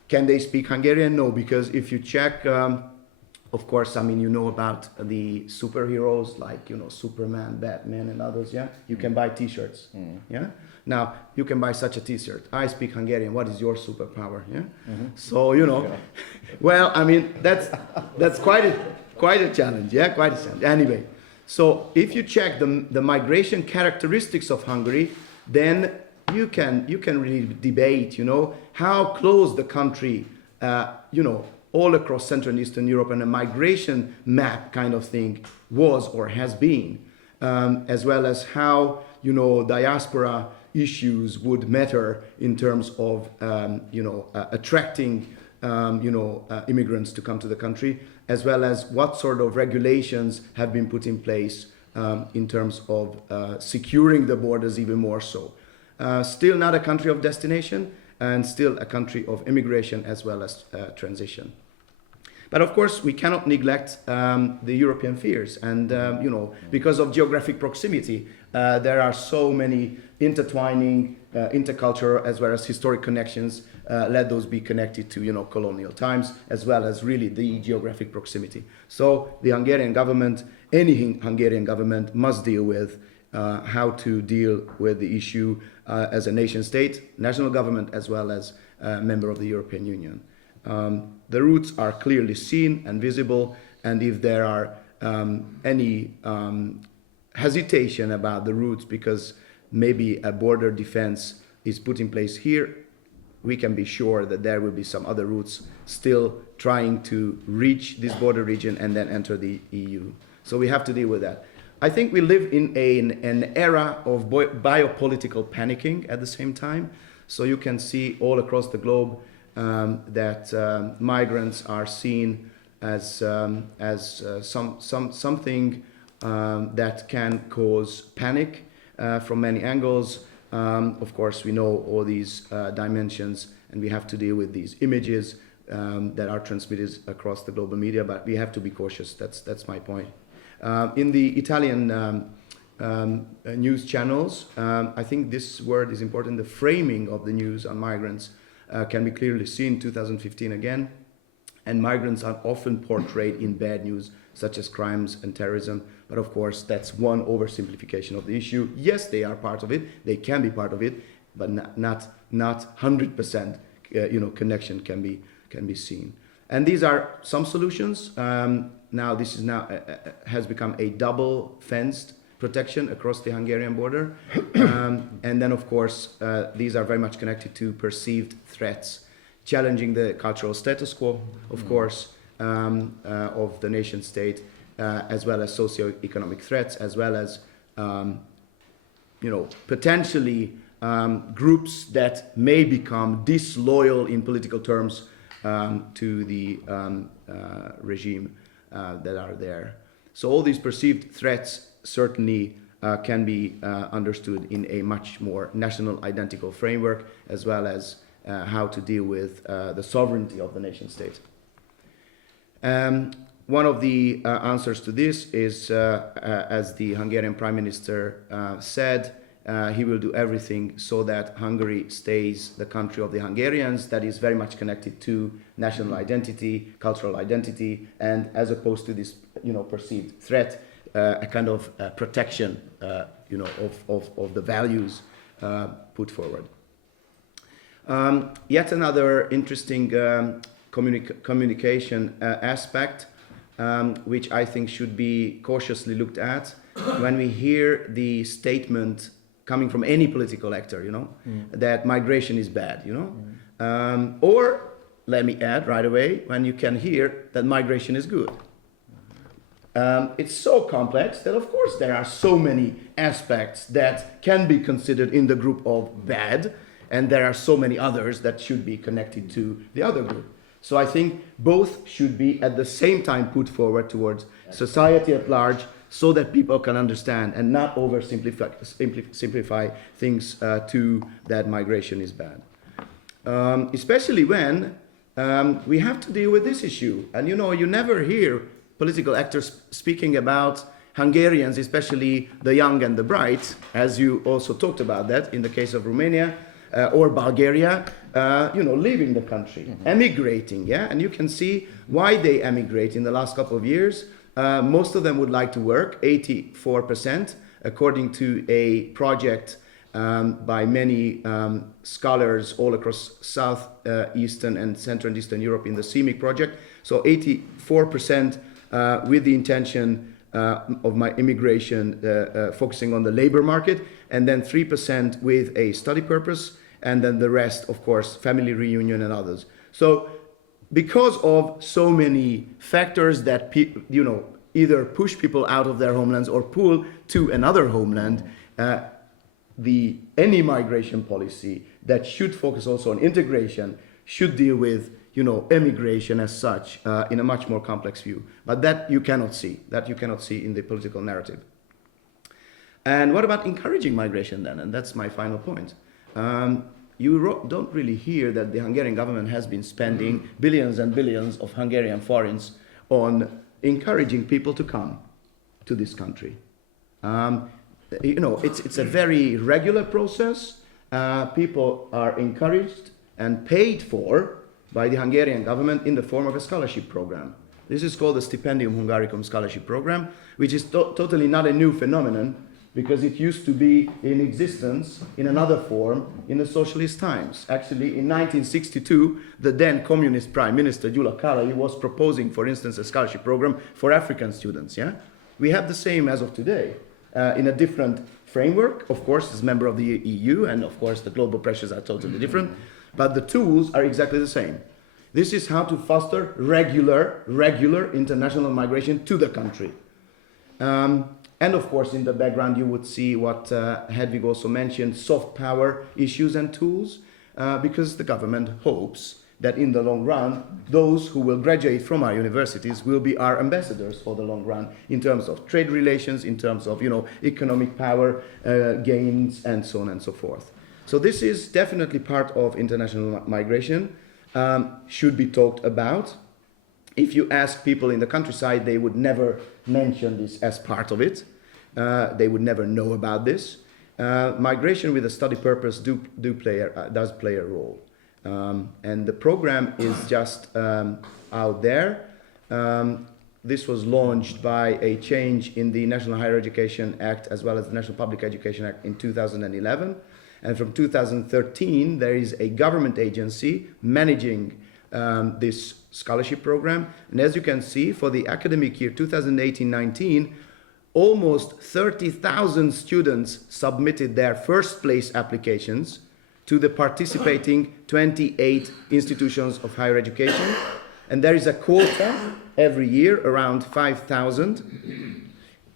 Can they speak Hungarian? No, because if you check, of course, about the superheroes like, Superman, Batman, and others, yeah? You can buy T-shirts, yeah? Now, you can buy such a T-shirt. I speak Hungarian. What is your superpower, yeah? So, well, that's quite a challenge, yeah? Quite a challenge. Anyway, so if you check the migration characteristics of Hungary, then you can really debate, how close the country, all across Central and Eastern Europe, and a migration map kind of thing was or has been, as well as how, diaspora issues would matter in terms of, attracting, immigrants to come to the country, as well as what sort of regulations have been put in place in terms of securing the borders even more so. Still not a country of destination, and still a country of immigration as well as transition. But of course, we cannot neglect the European fears. And, because of geographic proximity, there are so many intertwining, intercultural as well as historic connections. Let those be connected to, colonial times, as well as really the geographic proximity. So the Hungarian government, any Hungarian government, must deal with how to deal with the issue as a nation state, national government, as well as a member of the European Union. The roots are clearly seen and visible, and if there are any hesitation about the routes because maybe a border defense is put in place here, we can be sure that there will be some other routes still trying to reach this border region and then enter the EU. So we have to deal with that. I think we live in an era of biopolitical panicking at the same time. So you can see all across the globe that migrants are seen as something that can cause panic from many angles. Of course, we know all these dimensions, and we have to deal with these images that are transmitted across the global media, but we have to be cautious. That's my point. In the Italian news channels, I think this word is important. The framing of the news on migrants can be clearly seen 2015 again, and migrants are often portrayed in bad news, such as crimes and terrorism. But of course, that's one oversimplification of the issue. Yes, they are part of it. They can be part of it, but not 100%. Connection can be seen. And these are some solutions. Now this is has become a double-fenced protection across the Hungarian border, and then of course these are very much connected to perceived threats, challenging the cultural status quo, of course, of the nation state, as well as socio-economic threats, as well as potentially groups that may become disloyal in political terms to the regime that are there. So all these perceived threats certainly can be understood in a much more national identical framework, as well as how to deal with the sovereignty of the nation state. One of the answers to this is, as the Hungarian Prime Minister said, he will do everything so that Hungary stays the country of the Hungarians. That is very much connected to national identity, cultural identity, and as opposed to this, perceived threat, a kind of protection, of the values put forward. Yet another interesting communication aspect, which I think should be cautiously looked at when we hear the statement coming from any political actor, that migration is bad, or let me add right away, when you can hear that migration is good. It's so complex that, of course, there are so many aspects that can be considered in the group of bad, and there are so many others that should be connected to the other group. So I think both should be at the same time put forward towards society at large, so that people can understand and not oversimplify things to that migration is bad. Especially when we have to deal with this issue. And you never hear political actors speaking about Hungarians, especially the young and the bright, as you also talked about that in the case of Romania or Bulgaria, leaving the country, emigrating, yeah? And you can see why they emigrate in the last couple of years. Most of them would like to work, 84%, according to a project by many scholars all across South, Eastern and Central and Eastern Europe in the CIMIC project. So 84% with the intention of my immigration focusing on the labor market, and then 3% with a study purpose, and then the rest, of course, family reunion and others. So because of so many factors that either push people out of their homelands or pull to another homeland, any migration policy that should focus also on integration should deal with emigration as such in a much more complex view. But that you cannot see. That you cannot see in the political narrative. And what about encouraging migration then? And that's my final point. You don't really hear that the Hungarian government has been spending billions and billions of Hungarian forints on encouraging people to come to this country. It's a very regular process. People are encouraged and paid for by the Hungarian government in the form of a scholarship program. This is called the Stipendium Hungaricum scholarship program, which is totally not a new phenomenon, because it used to be in existence in another form in the socialist times. Actually, in 1962, the then communist prime minister, Gyula Károly, was proposing, for instance, a scholarship program for African students. Yeah, we have the same as of today. in a different framework, of course, as member of the EU, and of course the global pressures are totally different, but the tools are exactly the same. This is how to foster regular international migration to the country. And of course, in the background, you would see what Hedvig also mentioned, soft power issues and tools, because the government hopes that in the long run, those who will graduate from our universities will be our ambassadors for the long run in terms of trade relations, in terms of, economic power gains, and so on and so forth. So this is definitely part of international migration, should be talked about. If you ask people in the countryside, they would never mention this as part of it. They would never know about this. Migration with a study purpose does play a role. And the program is just out there. This was launched by a change in the National Higher Education Act as well as the National Public Education Act in 2011. And from 2013, there is a government agency managing this scholarship program. And as you can see, for the academic year 2018-19, almost 30,000 students submitted their first place applications to the participating 28 institutions of higher education. And there is a quota every year, around 5,000,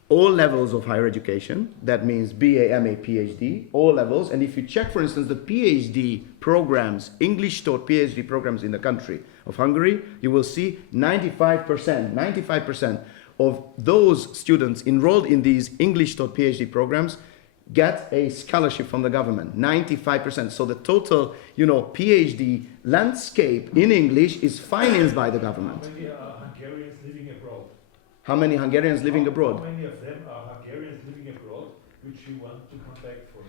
all levels of higher education. That means BA, MA, PhD, all levels. And if you check, for instance, the PhD programs, English-taught PhD programs in the country of Hungary, you will see 95% of those students enrolled in these English-taught PhD programs get a scholarship from the government, 95%. So the total, PhD landscape in English is financed by the government. How many are Hungarians living abroad? How many Hungarians living abroad? How many of them are Hungarians living abroad, which you want to come back for?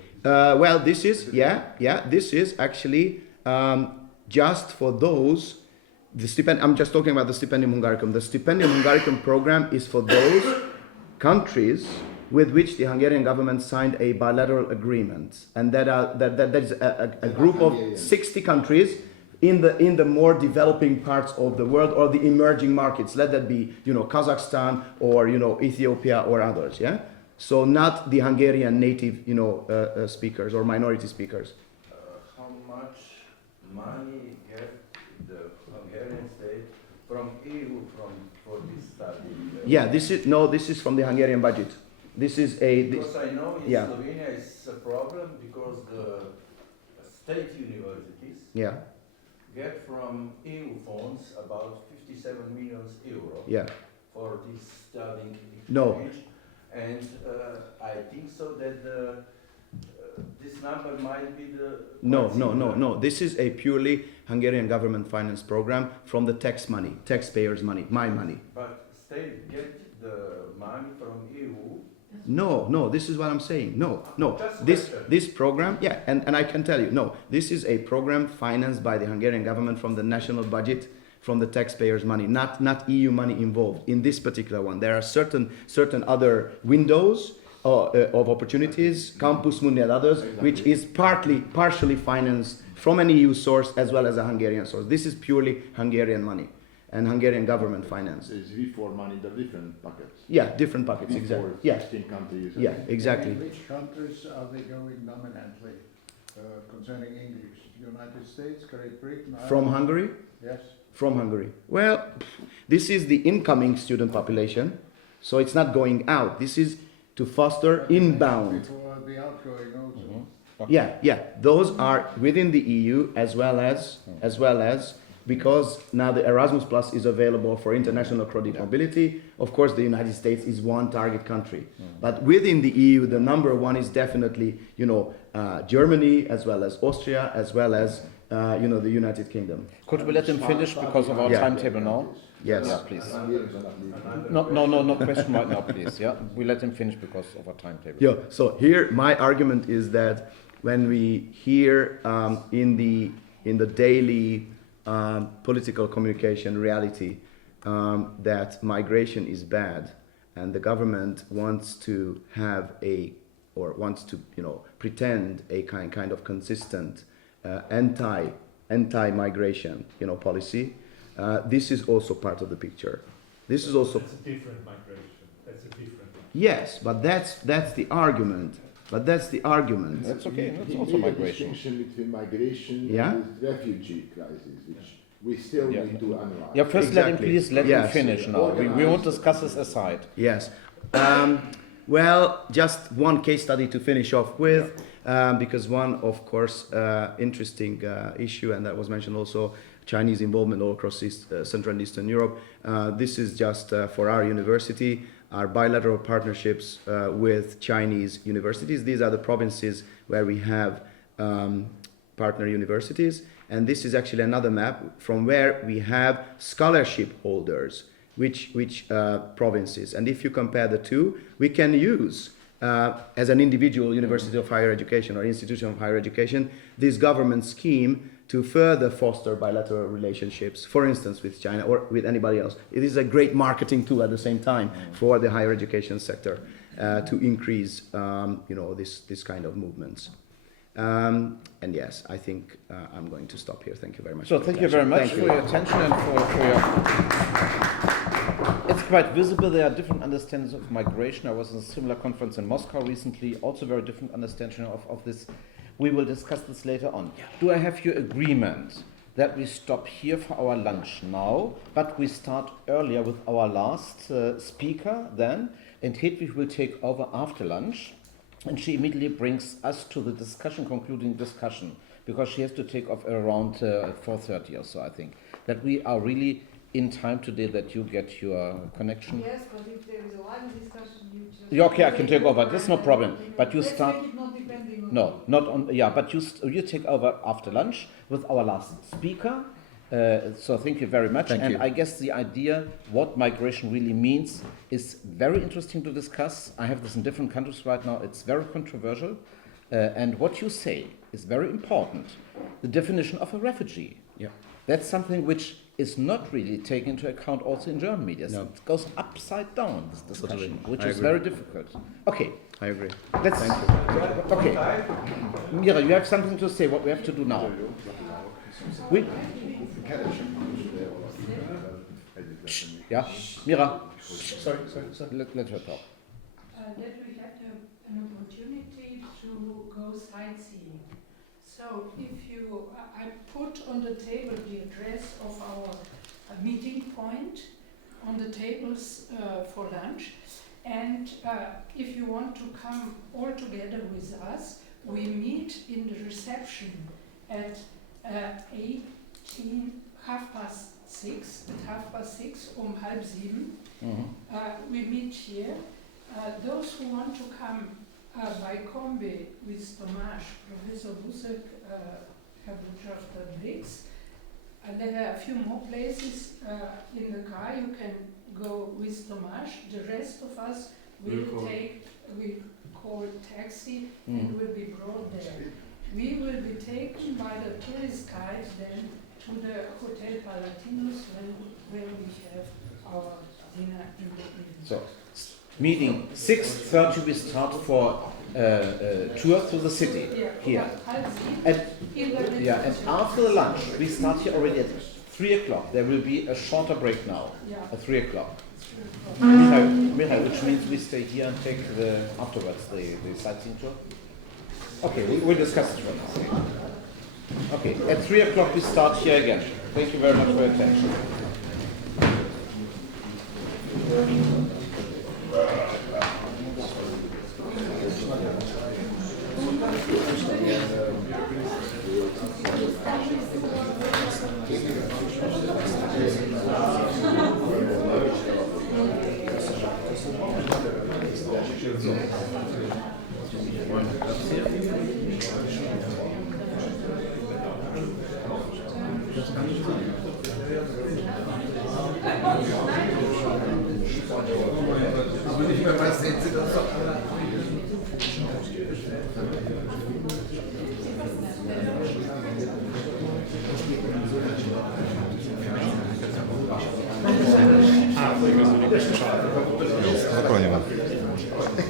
Well, this is, this is actually just for those, I'm just talking about the Stipendium Hungaricum. The Stipendium Hungaricum program is for those countries with which the Hungarian government signed a bilateral agreement, and that is a group of 60 countries in the more developing parts of the world or the emerging markets. Let that be, Kazakhstan or Ethiopia or others. Yeah, so not the Hungarian native, speakers or minority speakers. How much money get the Hungarian state from EU for this study? Yeah, this is from the Hungarian budget. This is because I know in Slovenia it's a problem because the state universities get from EU funds about 57 million euro for this studying exchange. No. And I think so that this number might be the... No. This is a purely Hungarian government finance program from the taxpayers' money, my money. But state get the money from EU. No, this is what I'm saying. No. This program, and I can tell you, this is a program financed by the Hungarian government from the national budget, from the taxpayers' money, not EU money involved in this particular one. There are certain other windows of opportunities, Campus Mundi and others, which is partially financed from an EU source as well as a Hungarian source. This is purely Hungarian money and Hungarian government finance. Is V4 money the different buckets? Yeah, different buckets, exactly. Yeah. 16 countries. Yeah, exactly. In which countries are they going dominantly concerning English? United States, Great Britain? From Hungary? Yes. From Hungary. Well, this is the incoming student population, so it's not going out. This is to foster inbound. Before the outgoing also. Yeah. Those are within the EU as well as because now the Erasmus Plus is available for international credit mobility. Of course, the United States is one target country, but within the EU, the number one is definitely Germany as well as Austria as well as the United Kingdom. Could we let him finish because of our timetable now? Yes. Yeah, please. No question right now, please. Yeah, we let him finish because of our timetable. Yeah. So here, my argument is that when we hear in the daily political communication reality that migration is bad, and the government wants to pretend a kind of consistent anti-migration policy. This is also part of the picture. This is also That's a different migration. That's a different one. Yes, but that's the argument. But that's the argument. That's okay. That's He also made a migration. distinction between migration Yeah. and the refugee crisis, which we still Yeah. need to analyze. Yeah, first Exactly. let him Yes. finish now. We won't discuss this aside. Yes. Well, just one case study to finish off with, because one, of course, interesting issue, and that was mentioned also, Chinese involvement all across Central and Eastern Europe. This is just for our university, our bilateral partnerships with Chinese universities. These are the provinces where we have partner universities, and this is actually another map from where we have scholarship holders, which provinces. And if you compare the two, we can use, as an individual university of higher education or institution of higher education, this government scheme to further foster bilateral relationships, for instance, with China or with anybody else. It is a great marketing tool at the same time for the higher education sector to increase, this kind of movements. And yes, I think I'm going to stop here. Thank you very much. So for thank your you very much attention. for your attention and for your... It's quite visible there are different understandings of migration. I was in a similar conference in Moscow recently, also very different understanding of this. We will discuss this later on. Do I have your agreement that we stop here for our lunch now, but we start earlier with our last speaker then, and Hedwig will take over after lunch, and she immediately brings us to the concluding discussion, because she has to take off around 4:30 or so, I think. That we are really in time today, that you get your connection. Yes, but if there is a live discussion, you just... Yeah, okay, I can take over. That's no problem. But you Let's start... make it not depending on No, not on... Yeah, but you take over after lunch with our last speaker. So thank you very much. Thank you. I guess the idea, what migration really means, is very interesting to discuss. I have this in different countries right now. It's very controversial. And what you say is very important. The definition of a refugee. Yeah. That's something which is not really taken into account also in German media. No. It goes upside down, this discussion, Totally. which I is agree. very difficult. Okay, I agree. let's... Thank you. Okay. Mira, you have something to say, what we have to do now. We... Yeah, Mira. Sorry. Let her talk. That we had an opportunity to go sightseeing. So if you, I put on the table the address of our meeting point on the tables for lunch. And if you want to come all together with us, we meet in the reception at 6:30, at 6:30, 6:30. We meet here. Those who want to come by combi with Tomasz, Professor Busek, Herr Botschafter Briggs. There are a few more places in the car. You can go with Tomasz. The rest of us will call taxi and will be brought there. We will be taken by the tourist guide then to the Hotel Palatinus where we have our dinner in the evening. So, meeting 6:30 we start for tour through the city here. And after the lunch we start here already at 3 o'clock. There will be a shorter break now at 3 o'clock. Michael, which means we stay here and take afterwards the sightseeing tour. Okay, we'll discuss it for now. Okay, at 3 o'clock we start here again. Thank you very much for your attention. Aber nicht mehr was sehen Sie das doch.